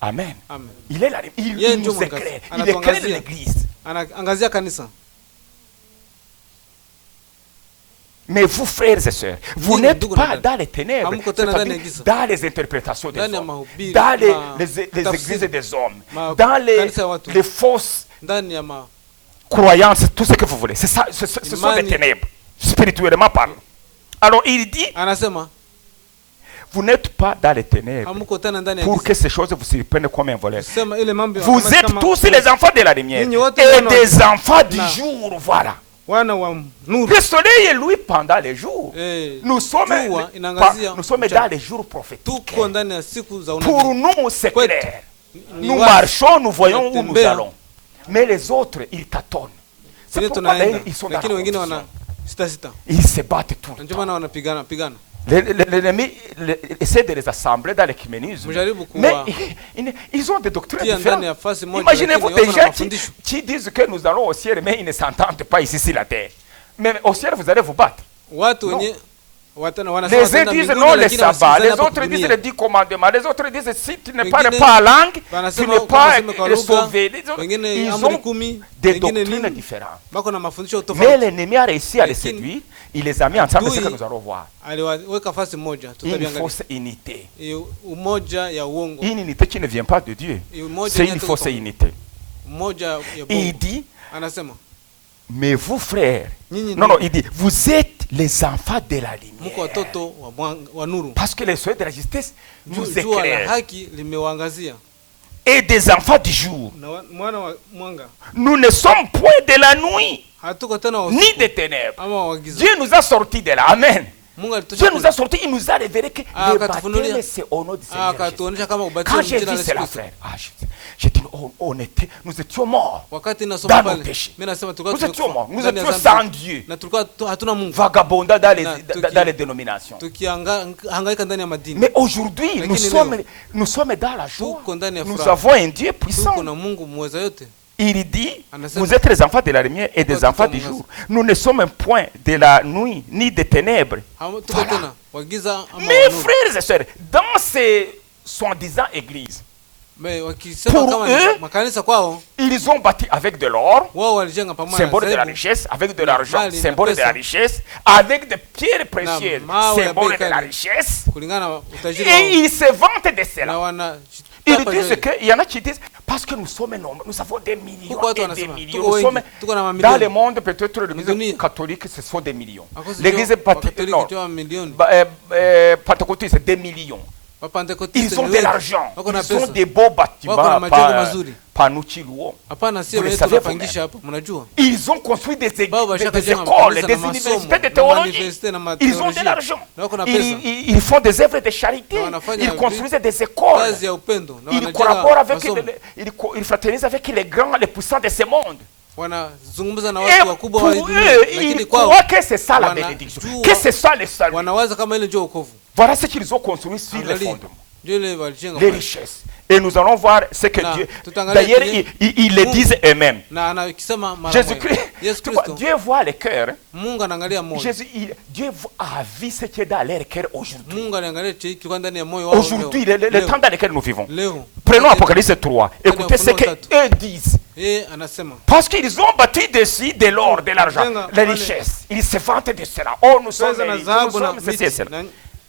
Amen. Amen. Il est la lumière. Il Yeye nous ndio mwangaza. éclaire. Il Anatuangazia. éclaire l'église. Anaangazia kanisa. Mais vous, frères et sœurs, vous Nini, n'êtes ndugu pas na dans les ténèbres, Hamko tena ndani ya c'est-à-dire giza. dans les interprétations des Ndani ya hommes, mahubiri, dans les tafsiri, églises des hommes, ma- dans kanisa ya watu. les fausses ndani ya ma croyances, tout ce que vous voulez. C'est ça, ce sont des Imani. ténèbres, spirituellement parlant. Alors il dit, anasema vous n'êtes pas dans les ténèbres hamko tena ndani ya pour giza. que ces choses vous surprennent comme un voleur. Sema ile mambo Vous kama- êtes kama- tous les enfants de la lumière Ninyi wote et wana- des enfants du na- jour, voilà. wana wa nuru. Le soleil est lui pendant les jours. Eh, Nous sommes, jua inaangazia nous sommes mchana. dans les jours prophétiques. Tuko ndani ya siku za Pour unabii. nous, c'est Kwetu, clair. ni Nous wazi. marchons, nous voyons où nous Tunatembea. allons. Mais les autres, ils tâtonnent. C'est Sisi pourquoi tunaenda. d'ailleurs, ils sont dans la Lakini wengine wana confusion. sita. Ils se battent tout Na le ndio temps. maana wanapigana pigana. L'ennemi essaie de les assembler dans l'écuménisme. Mjaribu Mais kuwa ils ont des doctrines tia ndani ya différentes. fasi moja. Imaginez-vous lakini des wako na gens mafundisho. qui disent que nous allons au ciel, mais ils ne s'entendent pas ici sur la terre. Mais au ciel, vous allez vous battre. Watu Non. wenye wanasema Les uns wataenda disent mbinguni, non, les lakini sabbats. wasikilizane Les hapa autres disent kudunia. les 10 commandements. Les autres disent si tu ne Wengine parles pas la langue, tu wanasema n'es kama pas useme kwa lugha, sauvé. Les autres, wengine ils amri ont 10, des wengine doctrines nini. différentes. Bako na mafundisho Mais tofauti. l'ennemi a réussi à les Lakini- séduire. Il les a mis ensemble. C'est ce que Adui- nous allons voir. Aliweka fasi moja, Une tutaviangalia. fausse unité. Umoja ya uongo. Une unité qui ne vient pas de Dieu. Umoja C'est yenye une toka fausse kwa- unité. Umoja ya Et il bongo. dit, Anasema, mais vous frères, nyinyi non, non, il dit, vous êtes les enfants de la mko lumière. watoto wa nuru. Parce que le soleil de la justice nous Jua la éclaire. haki limewaangazia. Et des enfants du jour. Na mwana wa mwanga. Nous ne sommes point de la nuit, Hatuko tena wa ni usiku des ténèbres. ama wa giza. Dieu nous a sortis de là. Amen. Mungu Dieu alitosha nous a sortis, il nous a révélé que Ah, le akatufunulia. baptême c'est au nom du Seigneur Jésus. akatuonyesha kama ubatizo Quand ni j'ai jina vu la cela, Yesu Kristo. frère, j'ai dit, nous étions morts. Wakati nasoma Dans nos pale, péchés. mimi nasema tulikuwa Nous étions morts. Nous ndani ya étions dhambi. sans Dieu. Na tulikuwa hatuna Mungu. Vagabondants dans Na dans les dénominations. Tukihangaika ndani ya madini. Mais aujourd'hui, nous Lakini sommes dans la joie. Tuko ndani ya Nous furaha. avons un Dieu puissant. Tuko na Mungu muweza yote. Il dit, Anasema, vous êtes les enfants de la lumière et des Tuko enfants tuko du mwangaza. jour. Nous ne sommes point de la nuit ni des ténèbres. Tuko Voilà. tena wagiza ama Mes wa nuru. frères et sœurs, dans ces soi-disant églises, Mais wakisema Pour kama eux, ni makanisa kwao, ils ont bâti avec de l'or, wao walijenga pamoja symbole de la zabibu, richesse, avec de l'argent, mali na symbole de la pesa. richesse, avec des pierres précieuses, mawe ya symbole de bei la kali. richesse. kulingana na utajiri Et wao. ils se vantent de Na cela. wana Ils tapa disent juu. qu'il y en a qui disent, parce que nous sommes nombreux, nous avons des millions Huko watu et des wanasema, millions. tuko Nous wengi, sommes tuko na dans mamilioni. le monde, peut-être Dunia. l'église catholique, ce sont des millions. Akosi L'église ndio Wakatoliki non, ndio milioni. pentecôtiste, c'est des millions. Wapentekoste Ils ont ni de wengi. l'argent, Wako na ils ont pesa. des beaux bâtiments, Wako na majengo mazuri. pas nous qui louons. Hapana, sio Vous le wewe savez tunapangisha hapa, mnajua. Ils ont construit des, Bao bashaka des jenga écoles, makanisa des na masomo, universités de na théologie. mauniversité na Ils ont de mateolojia. l'argent. Na wako na pesa. Ils font des œuvres de charité. Na wanafanya Ils construisent des écoles. Kazi ya upendo na Ils wanajenga collaborent avec, masomo. ils fraternisent avec les grands, les puissants de ce monde. Wanazungumza na Et watu wakubwa pour wa eux, dunia, lakini ils kwao croient que c'est ça la wana- bénédiction, jua- que c'est ça le salut. wanawaza kama ile ndio wokovu. Voilà ce qu'ils ont construit sur les Angalia, fondements, ndio ile walijenga les pale. richesses. Et nous allons voir ce que Na, Dieu. tutaangalia D'ailleurs, kile- ils le disent eux-mêmes. Na anakisema mara moja. Jésus-Christ, Yesu tu vois, Kristo, Dieu voit les cœurs. Mungu anaangalia moyo. Dieu a vu ce qui est dans leur cœur aujourd'hui. Mungu anaangalia kilikuwa ndani ya moyo wao. Aujourd'hui, leo. le temps dans lequel nous vivons. Leo. Prenons Apocalypse 3. Écoutez ce qu'eux disent. Anasema. Parce qu'ils ont bâti dessus de l'or, de l'argent, Jenga, les wale. richesses. Ils se vantent de cela. Oh, nous sommes Pesa na riches, nous dhahabu na sommes ceci et miti. cela. Na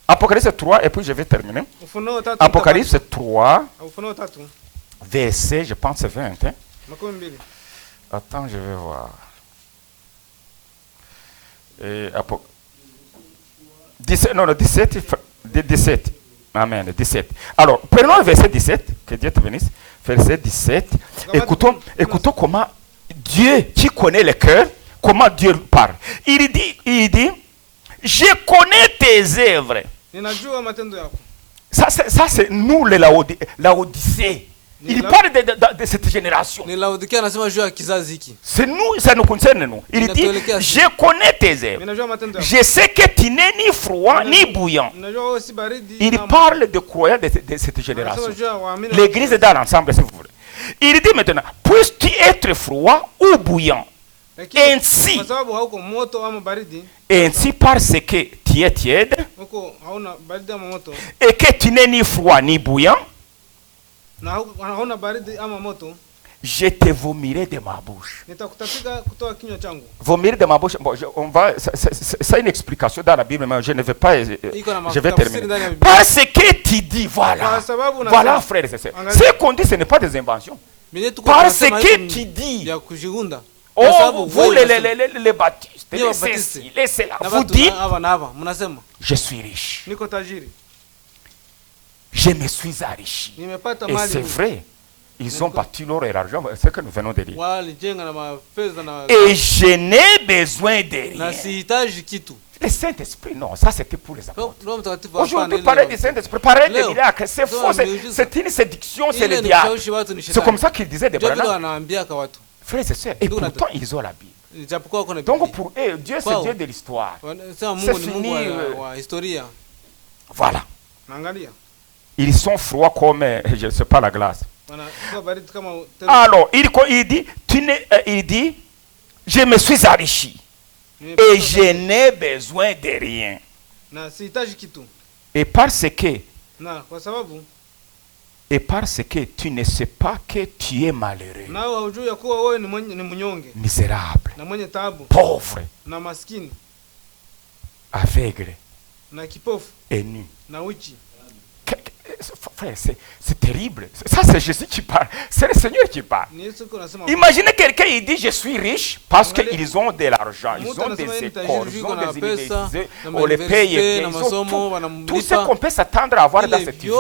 Apocalypse 3, et puis je vais terminer. Ufunuo 3. Apocalypse 3, Ufunuo 3. verset, je pense 20. Hein. Makumi mbili. Attends, je vais voir. Et 17, non, 17, 17. Amen, 17. Alors, prenons le verset 17, que Dieu te bénisse. Verset 17. Écoutons comment Dieu, qui connaît le cœur, comment Dieu parle. Il dit, je connais tes œuvres. Ninajua matendo yako. Ça, c'est nous, l'Odyssée. Il parle de cette génération. Ni Laodikia anasema juu ya kizazi hiki. C'est nous, ça nous concerne, nous. Il dit, je connais tes œuvres. Ninajua matendo yako. Je sais que tu n'es ni froid ni bouillant. Ninajua wewe si baridi. Il parle de croyants de cette génération. Anasema juu ya waamini. L'église est dans l'ensemble, si vous voulez. Il dit maintenant, puisses-tu être froid ou bouillant? Lakini, Ainsi, kwa sababu hauko moto ama baridi, ainsi parce que tu es tiède huko hauna baridi ama moto, et que tu n'es ni froid ni bouillant, na hauna baridi ama moto, je te vomirai de ma bouche. Nitakutapika kutoa kinywa changu. Vomir de ma bouche, bon, on va, ça une explication dans la Bible, mais je ne vais pas, je vais terminer. Parce que tu dis, voilà, voilà frères et sœurs. Ce qu'on dit, ce n'est pas des inventions. Parce que tu dis, oh, vous les baptistes, les ceci, les cela, vous dites, je suis riche. Je me suis enrichi. Et c'est vrai. Ils ont bâti leur et l'argent, c'est ce que nous venons de dire. Et je n'ai besoin de rien. Le Saint-Esprit, non, ça c'était pour les apôtres. Aujourd'hui, parler du Saint-Esprit, parler des miracles, c'est faux, c'est une séduction, c'est le diable. C'est comme ça qu'il disait des Branham. Frères et sœurs, et pourtant ils ont la Bible. Donc pour eux, Dieu c'est Dieu de l'histoire. C'est fini. Voilà. Ils sont froids comme, je ne sais pas, la glace. Alors, il dit, je me suis enrichi et je n'ai besoin de rien. Et parce que tu ne sais pas que tu es malheureux, misérable, pauvre, aveugle et nu. Frère, c'est terrible. Ça, c'est Jésus qui parle. C'est le Seigneur qui parle. Imaginez quelqu'un, il dit, je suis riche parce qu'ils ont de l'argent, ils ont des écoles, ils ont des universités, on les paye bien, ils ont tout ce qu'on peut s'attendre à avoir dans cette vie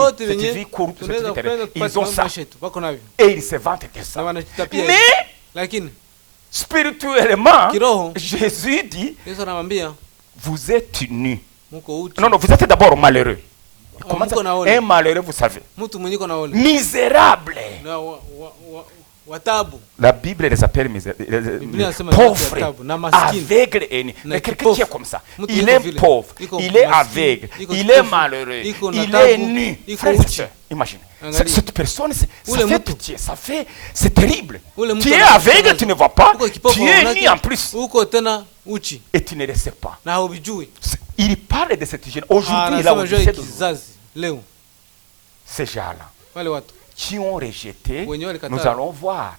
courte, ils ont ça. Et ils se vantent de ça. Mais, spirituellement, Jésus dit, vous êtes nus. Non, vous êtes d'abord malheureux. Comment ça? Un malheureux, vous savez. Misérable. La Bible les appelle pauvres, aveugles et nus. Mais quelqu'un qui est comme ça, il est pauvre, il est aveugle, il est malheureux, il est nu. Imaginez. Cette personne, ça fait pitié, c'est terrible. Tu es aveugle, tu ne vois pas, tu es nu en plus. Et tu ne le sais pas. Il parle de cette hygiène. Aujourd'hui, là où ces gens-là qui ont rejeté, nous allons voir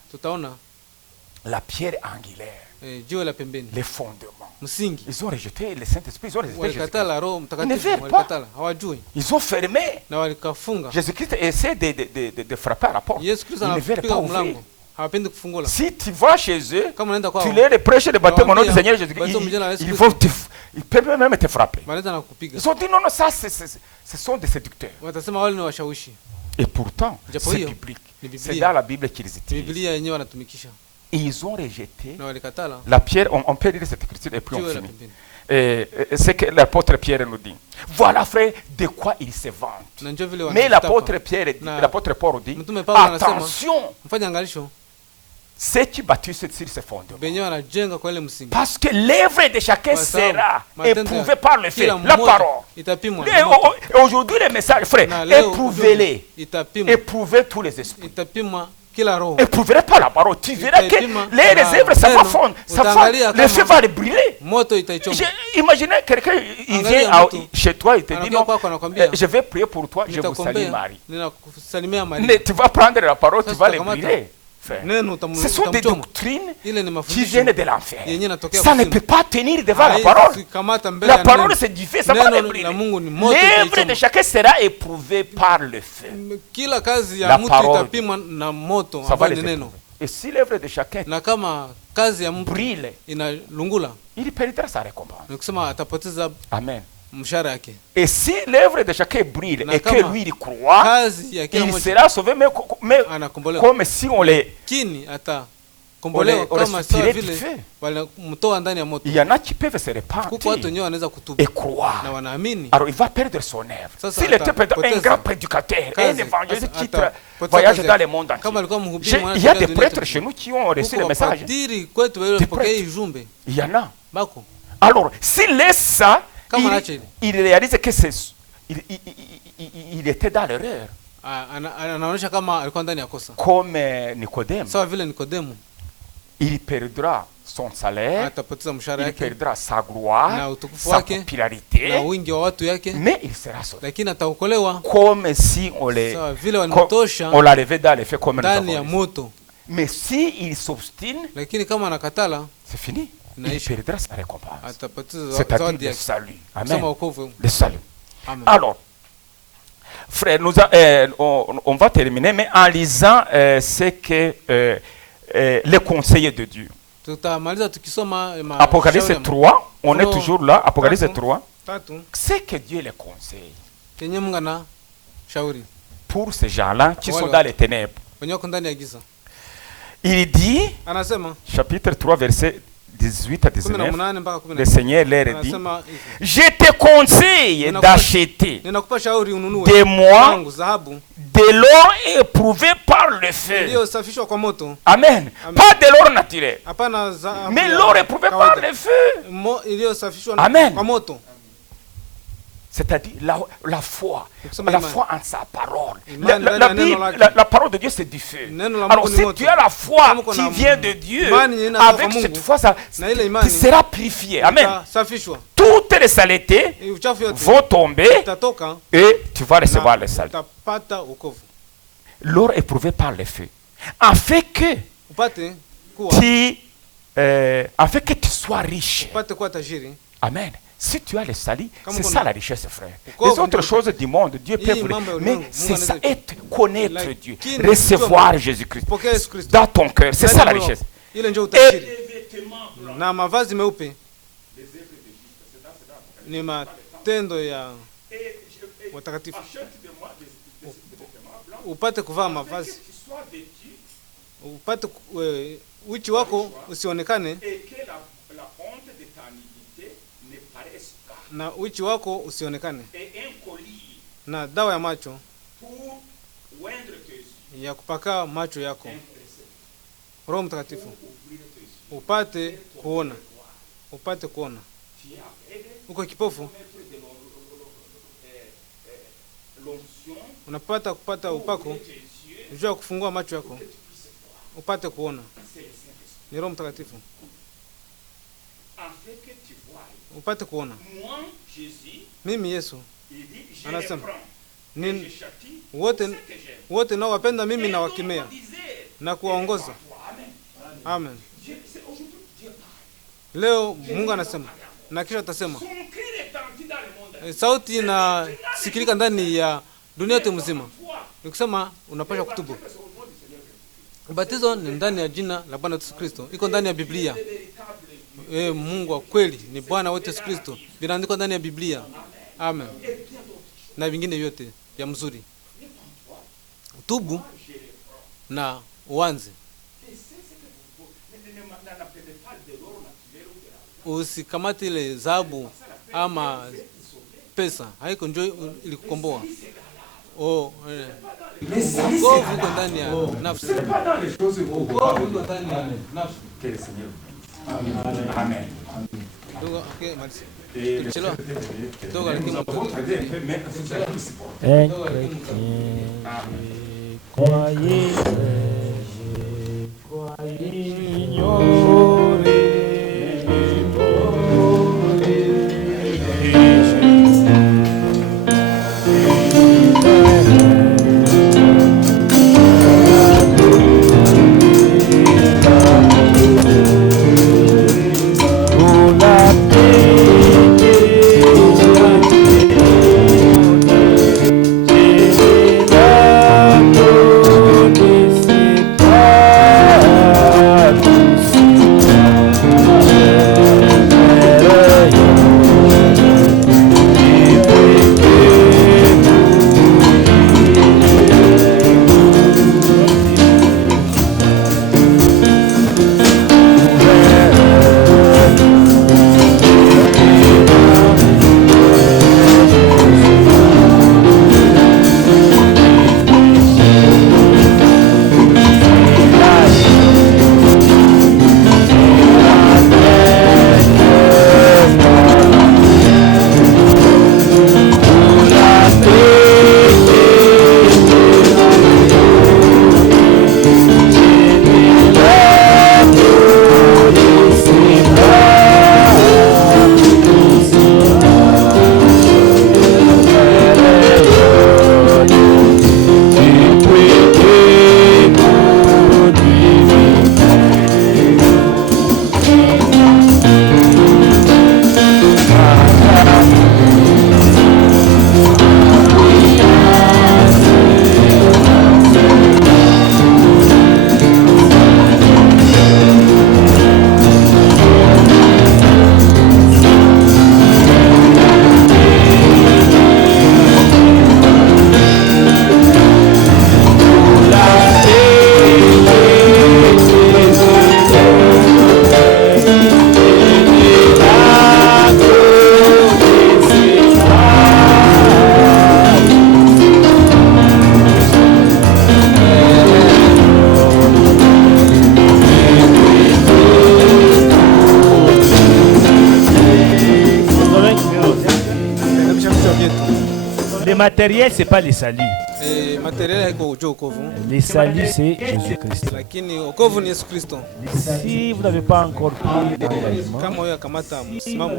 la pierre angulaire, les fondements. Ils ont rejeté le Saint-Esprit, ils ont rejeté Jésus-Christ. Ils ne veulent pas. Ils ont fermé. Jésus-Christ essaie de frapper à la porte. Ils ne veulent pas ouvrir. Si tu vas chez eux, tu les prêches de baptême au nom du Seigneur Jésus-Christ, ils peuvent même te frapper. Ils ont dit non, ça, ce sont des séducteurs. Et pourtant, c'est biblique. C'est dans la Bible qu'ils utilisent. Et ils ont rejeté la pierre. On peut dire cette écriture et puis on finit. C'est que l'apôtre Pierre nous dit. Voilà, frère, de quoi il se vante. Mais l'apôtre Paul dit, attention, c'est-tu battu sur ce fondement? Parce que l'œuvre de chacun sera éprouvée par le fait, la parole. Aujourd'hui, les messages, frère, éprouvez-les. Éprouvez tous les esprits. Éprouvez pas la parole. Tu verras que les œuvres, ça va fondre. Le feu va les brûler. Imaginez quelqu'un, il vient chez toi, il te dit non, je vais prier pour toi, je vous salue Marie. Mais tu vas prendre la parole, tu vas les brûler. Ce sont des doctrines qui viennent de l'enfer. Ça ne peut pas tenir devant la parole. La parole c'est du feu, ça va les brûler. L'œuvre de chacun sera éprouvée par le feu. La parole, ça va les éprouver. Et si l'œuvre de chacun brûle, il perdra sa récompense. Amen. Et si l'œuvre de chacun brille et que lui il croit, il sera sauvé, mais comme si on les tirait du feu. Il y en a qui peuvent se repentir et croire. Alors il va perdre son œuvre. S'il était un grand prédicateur, un évangéliste qui voyage dans le monde entier, il y a des prêtres chez nous qui ont reçu le message. Il y en a. Alors s'il laisse ça, il réalise que il était dans l'erreur. Comme Nicodème. Il perdra son salaire, il perdra sa gloire, sa popularité, mais il sera sauvé. Comme si on l'enlevait dans les faits comme nous avons. Mais s'il s'obstine, lakini kama anakatala c'est fini. Il Inaisha. perdra sa récompense. atapatiza C'est-à-dire zawadi le yake salut. kusema Amen. wokovu. Le salut. Amen. Alors, frère, on va terminer, mais en lisant ce que les conseillers de Dieu. Tutamaliza tukisoma Apocalypse mashauri 3, on est Pro- toujours là. Apocalypse Tatu. 3. tatu C'est que Dieu les conseille kenye Mungu ana shauri pour ces gens-là qui Voilà. sont dans les ténèbres. wenye wako ndani ya giza. Il dit, Anasema chapitre 3, verset 18 à 19, 18 mpaka le 19. Seigneur leur dit, Anasema hivi, je te conseille Ninakupa- d'acheter ninakupa shauri ununue des mois zangu dhahabu de l'or éprouvé par le feu. iliyosafishwa kwa moto, Amen. Amen. Pas de l'or naturel, hapana dhahabu mais ya l'or éprouvé par kawaida. le feu. Iliyosafishwa Amen. kwa moto. C'est-à-dire la foi. Kusema La imani. foi en sa parole. Imani La, ndani la ya neno Bible, lake. la parole de Dieu, c'est du feu. Neno la Alors, Mungu ni si moto. tu as la foi Kama uko qui na vient de Dieu, imani yenye inatoka avec kwa cette Mungu, foi, ça, na ile tu imani, seras purifié. Amen. Utasafishwa. Toutes les saletés Uchafu yote vont tomber utatoka et tu vas recevoir na le salut. utapata wokovu. L'or éprouvé par le feu. Afin que Upate kuwa tu sois riche. upate kuwa tajiri. Amen. Si tu as le salut, Kama c'est uko ça na- la richesse, frère. uko Les uko autres na- choses du monde, Dieu peut Hii vous mambo ya les... Mais ulimwengu, c'est Mungu ça, anaweza- être, connaître Like, Dieu, kini recevoir kujua Jésus-Christ Pokea Yesu Kristo. dans ton cœur. C'est Ndani ça la ya moyo richesse. wako. Ile ndio Et utajiri. Na mavazi meupe ni matendo ya watakatifu. Upate kuvaa mavazi, upate uchi wako usionekane na uchi wako usionekane, na dawa ya macho ya kupaka macho yako, Roho Mtakatifu, upate kuona, upate kuona. Uko kipofu, unapata kupata upako juu ya kufungua macho yako upate kuona. Ni Roho Mtakatifu upate kuona. Mimi Yesu anasema wote nao wapenda mimi na wakemea na kuwaongoza. Amen. Leo Mungu anasema na kisha atasema, sauti inasikilika ndani ya dunia yote mzima, nikusema unapaswa kutubu. Ubatizo ni ndani ya jina la Bwana Yesu Kristo, iko ndani ya Biblia. Mungu wa kweli ni Bwana wetu Yesu Kristo, vinaandikwa ndani ya Biblia. Amen. Na vingine vyote vya mzuri. Tubu na uanze. Usikamate ile dhahabu ama pesa, haiko njoo ilikukomboa. Wokovu uko ndani ya nafsi. Wokovu uko ndani ya nafsi. Amen. Okay, merci. Tulichelewa. Doga lakini Un chrétien, croyez, croyez, ignorez. Sim. vyetu. Le matériel, c'est pas le salut. Materiali haiko ujua wokovu, Le salut, c'est Jésus-Christ. lakini wokovu ni Yesu Kristo. Si vous n'avez pas encore pris l'engagement, Kama wewe akamata msimamo,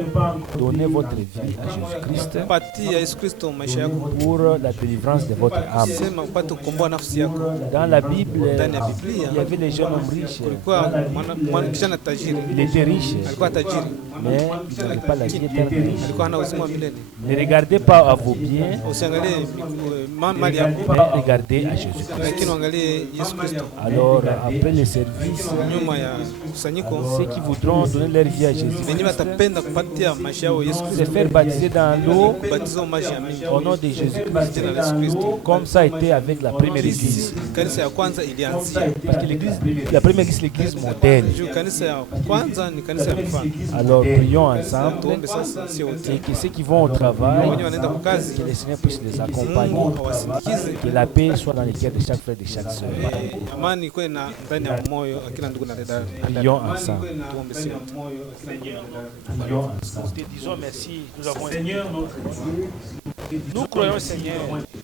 donnez votre vie à Jésus-Christ patia Yesu Kristo maisha yako, pour la délivrance de votre âme. sema upate kukomboa nafsi yako. Dans la Bible, Ndani ya Biblia il y avait les jeunes hommes riches. kulikuwa kijana tajiri, Il était riche, alikuwa tajiri, mais il n'avait pas la vie éternelle. alikuwa hana uzima wa milele. Ne regardez pas à vos biens, Usiangalie mali yako, mais regardez à Jésus. lakini uangalie Yesu Kristo. Alors, après le service, Nyuma ya kusanyiko, ceux qui voudront donner leur vie à Jésus, wenyewe watapenda kupatia maisha yao Yesu se Kristo, faire baptiser dans l'eau kubatizo maji ya mimi au nom de Jésus-Christ, jina la Yesu Kristo. comme ça a été avec la première église. Kanisa ya kwanza ilianzia Parce que l'église, la première église, c'est l'église modèle. juu, kanisa ya kwanza ni kanisa ya mfano. Alors, prions ensemble Tuombe sasa, sio wote et que ceux qui vont au travail, wenyewe wanaenda kwa kazi, que le Seigneur puisse les accompagner, Mungu awasindikize, que la paix soit dans les cœurs de chaque frère et de chaque sœur. amani ikuwe na ndani ya moyo wa kila ndugu na dada. Prions ensemble. Tuombe sio wote. Nous te disons merci. Nous avons Nous croyons, Seigneur. Tu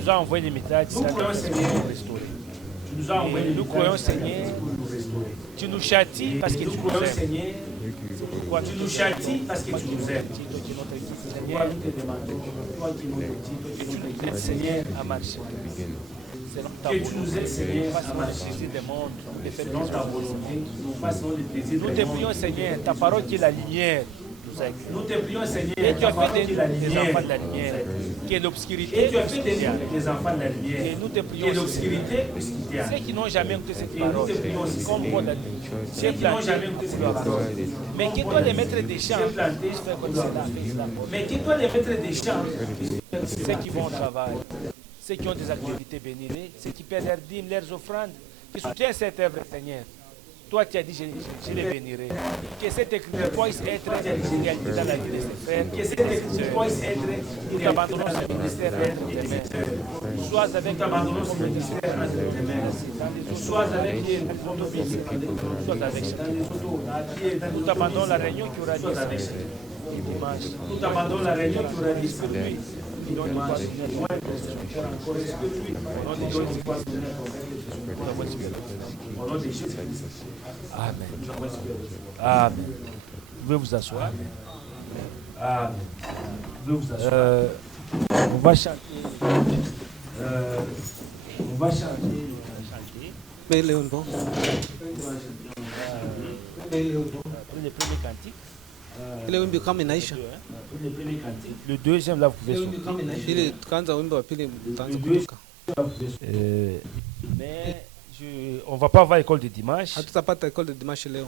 nous as envoyé les messages. Nous croyons, Seigneur. Tu nous châties parce que tu nous aimes. Pourquoi tu nous châties parce que tu nous aimes. Seigneur, tu nous aides, Seigneur, à marcher. Que tu nous aides, Seigneur, à marcher des mondes, de faire nous te prions, Seigneur, ta parole qui est la lumière. Nous te prions, Seigneur, et tu as fait des enfants de la lumière, qui est l'obscurité. Et tu as fait des enfants de la lumière, et nous te prions, l'obscurité. Ceux qui n'ont jamais écouté cette parole, comme Paul a dit, ceux qui n'ont jamais écouté cette parole, mais que toi, les maîtres des champs, mais que toi, les maîtres des champs, ceux qui vont au travail, ceux qui ont des activités bénies, ceux qui paient leurs dîmes, leurs offrandes, qui soutiennent cette œuvre, Seigneur. Toi, tu as dit, je les bénirai. Que cette écriture puisse être réalisée dans la vie de ces frères. Que cette écriture puisse être. Nous abandonnons ce ministère entre tes mains. Sois avec ce ministère entre tes mains. Sois avec notre pays. Sois avec chacun. Nous t'abandonnons la réunion qui aura lieu dimanche. Nous t'abandonnons la réunion qui aura lieu dimanche. Amen. Amen. Vous pouvez vous asseoir. Amen. On va chanter. On va chanter. Mbele wimbo. Le premier cantique. Ile wimbo kama inaisha, Le deuxième, là, vous pouvez chanter. ile tukaanza wimbo wa pili tutaanza kuruka. Mais on ne va pas avoir l'école de dimanche. Hatutapata école de dimanche leo.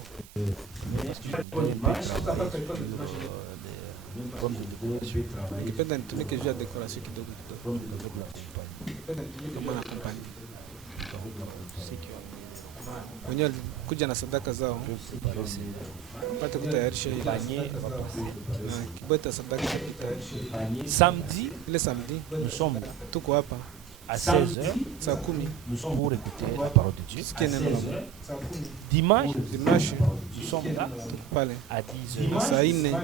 Nikipenda nitumike juu ya decoration kidogo kidogo. Kama na kompani. Wenyewe kuja na sadaka zao. Pata kutayarisha ile. Kibweta sadaka kutayarisha. Samedi, Ile samedi nous sommes tuko hapa à 16h. saa 10 Nous sommes pour écouter la parole de Dieu. tusikie neno la Mungu. Dimanche, Dimanche nous sommes là pale à 10h. saa 4. Donc,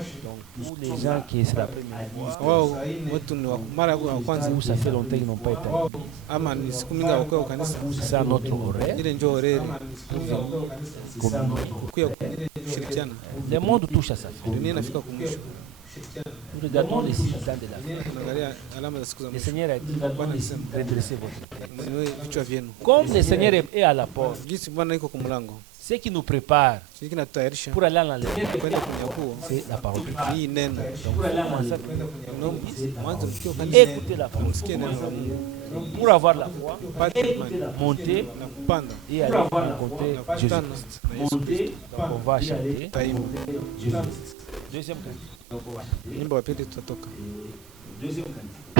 pour les gens qui c'est la première fois, Wao wetu ni wa mara ya kwanza où ça fait longtemps qu'ils n'ont pas été. ama ni siku mingi hawakuwa kwa kanisa. C'est à notre horaire. Ile njoo oreri kuya kushirikiana. Le monde touche à sa fin. Dunia inafika kumwisho. Nous regardons les 6 ans de la vie. Tunaangalia alama za siku za Le mwisho. Seigneur a dit, Bwana alisema redressez votre tête. mwenyewe vichwa vyenu. Comme le Seigneur est à la porte, Jinsi Bwana iko kumlango. ce qui nous prépare Sisi kinatutayarisha pour aller dans le kwenda kunyakuo. c'est la parole de Dieu. Hii neno. Donc, Mwanzo mkio kanisa écoutez la parole. msikie neno la Mungu. Pour avoir la foi, Pate imani monter na kupanda et aller rencontrer na kukutana Jésus-Christ. na Yesu Kristo. On va chanter. Taimba. Deuxième cantique. Nyimbo wa pili tutatoka. Deuxième cantique.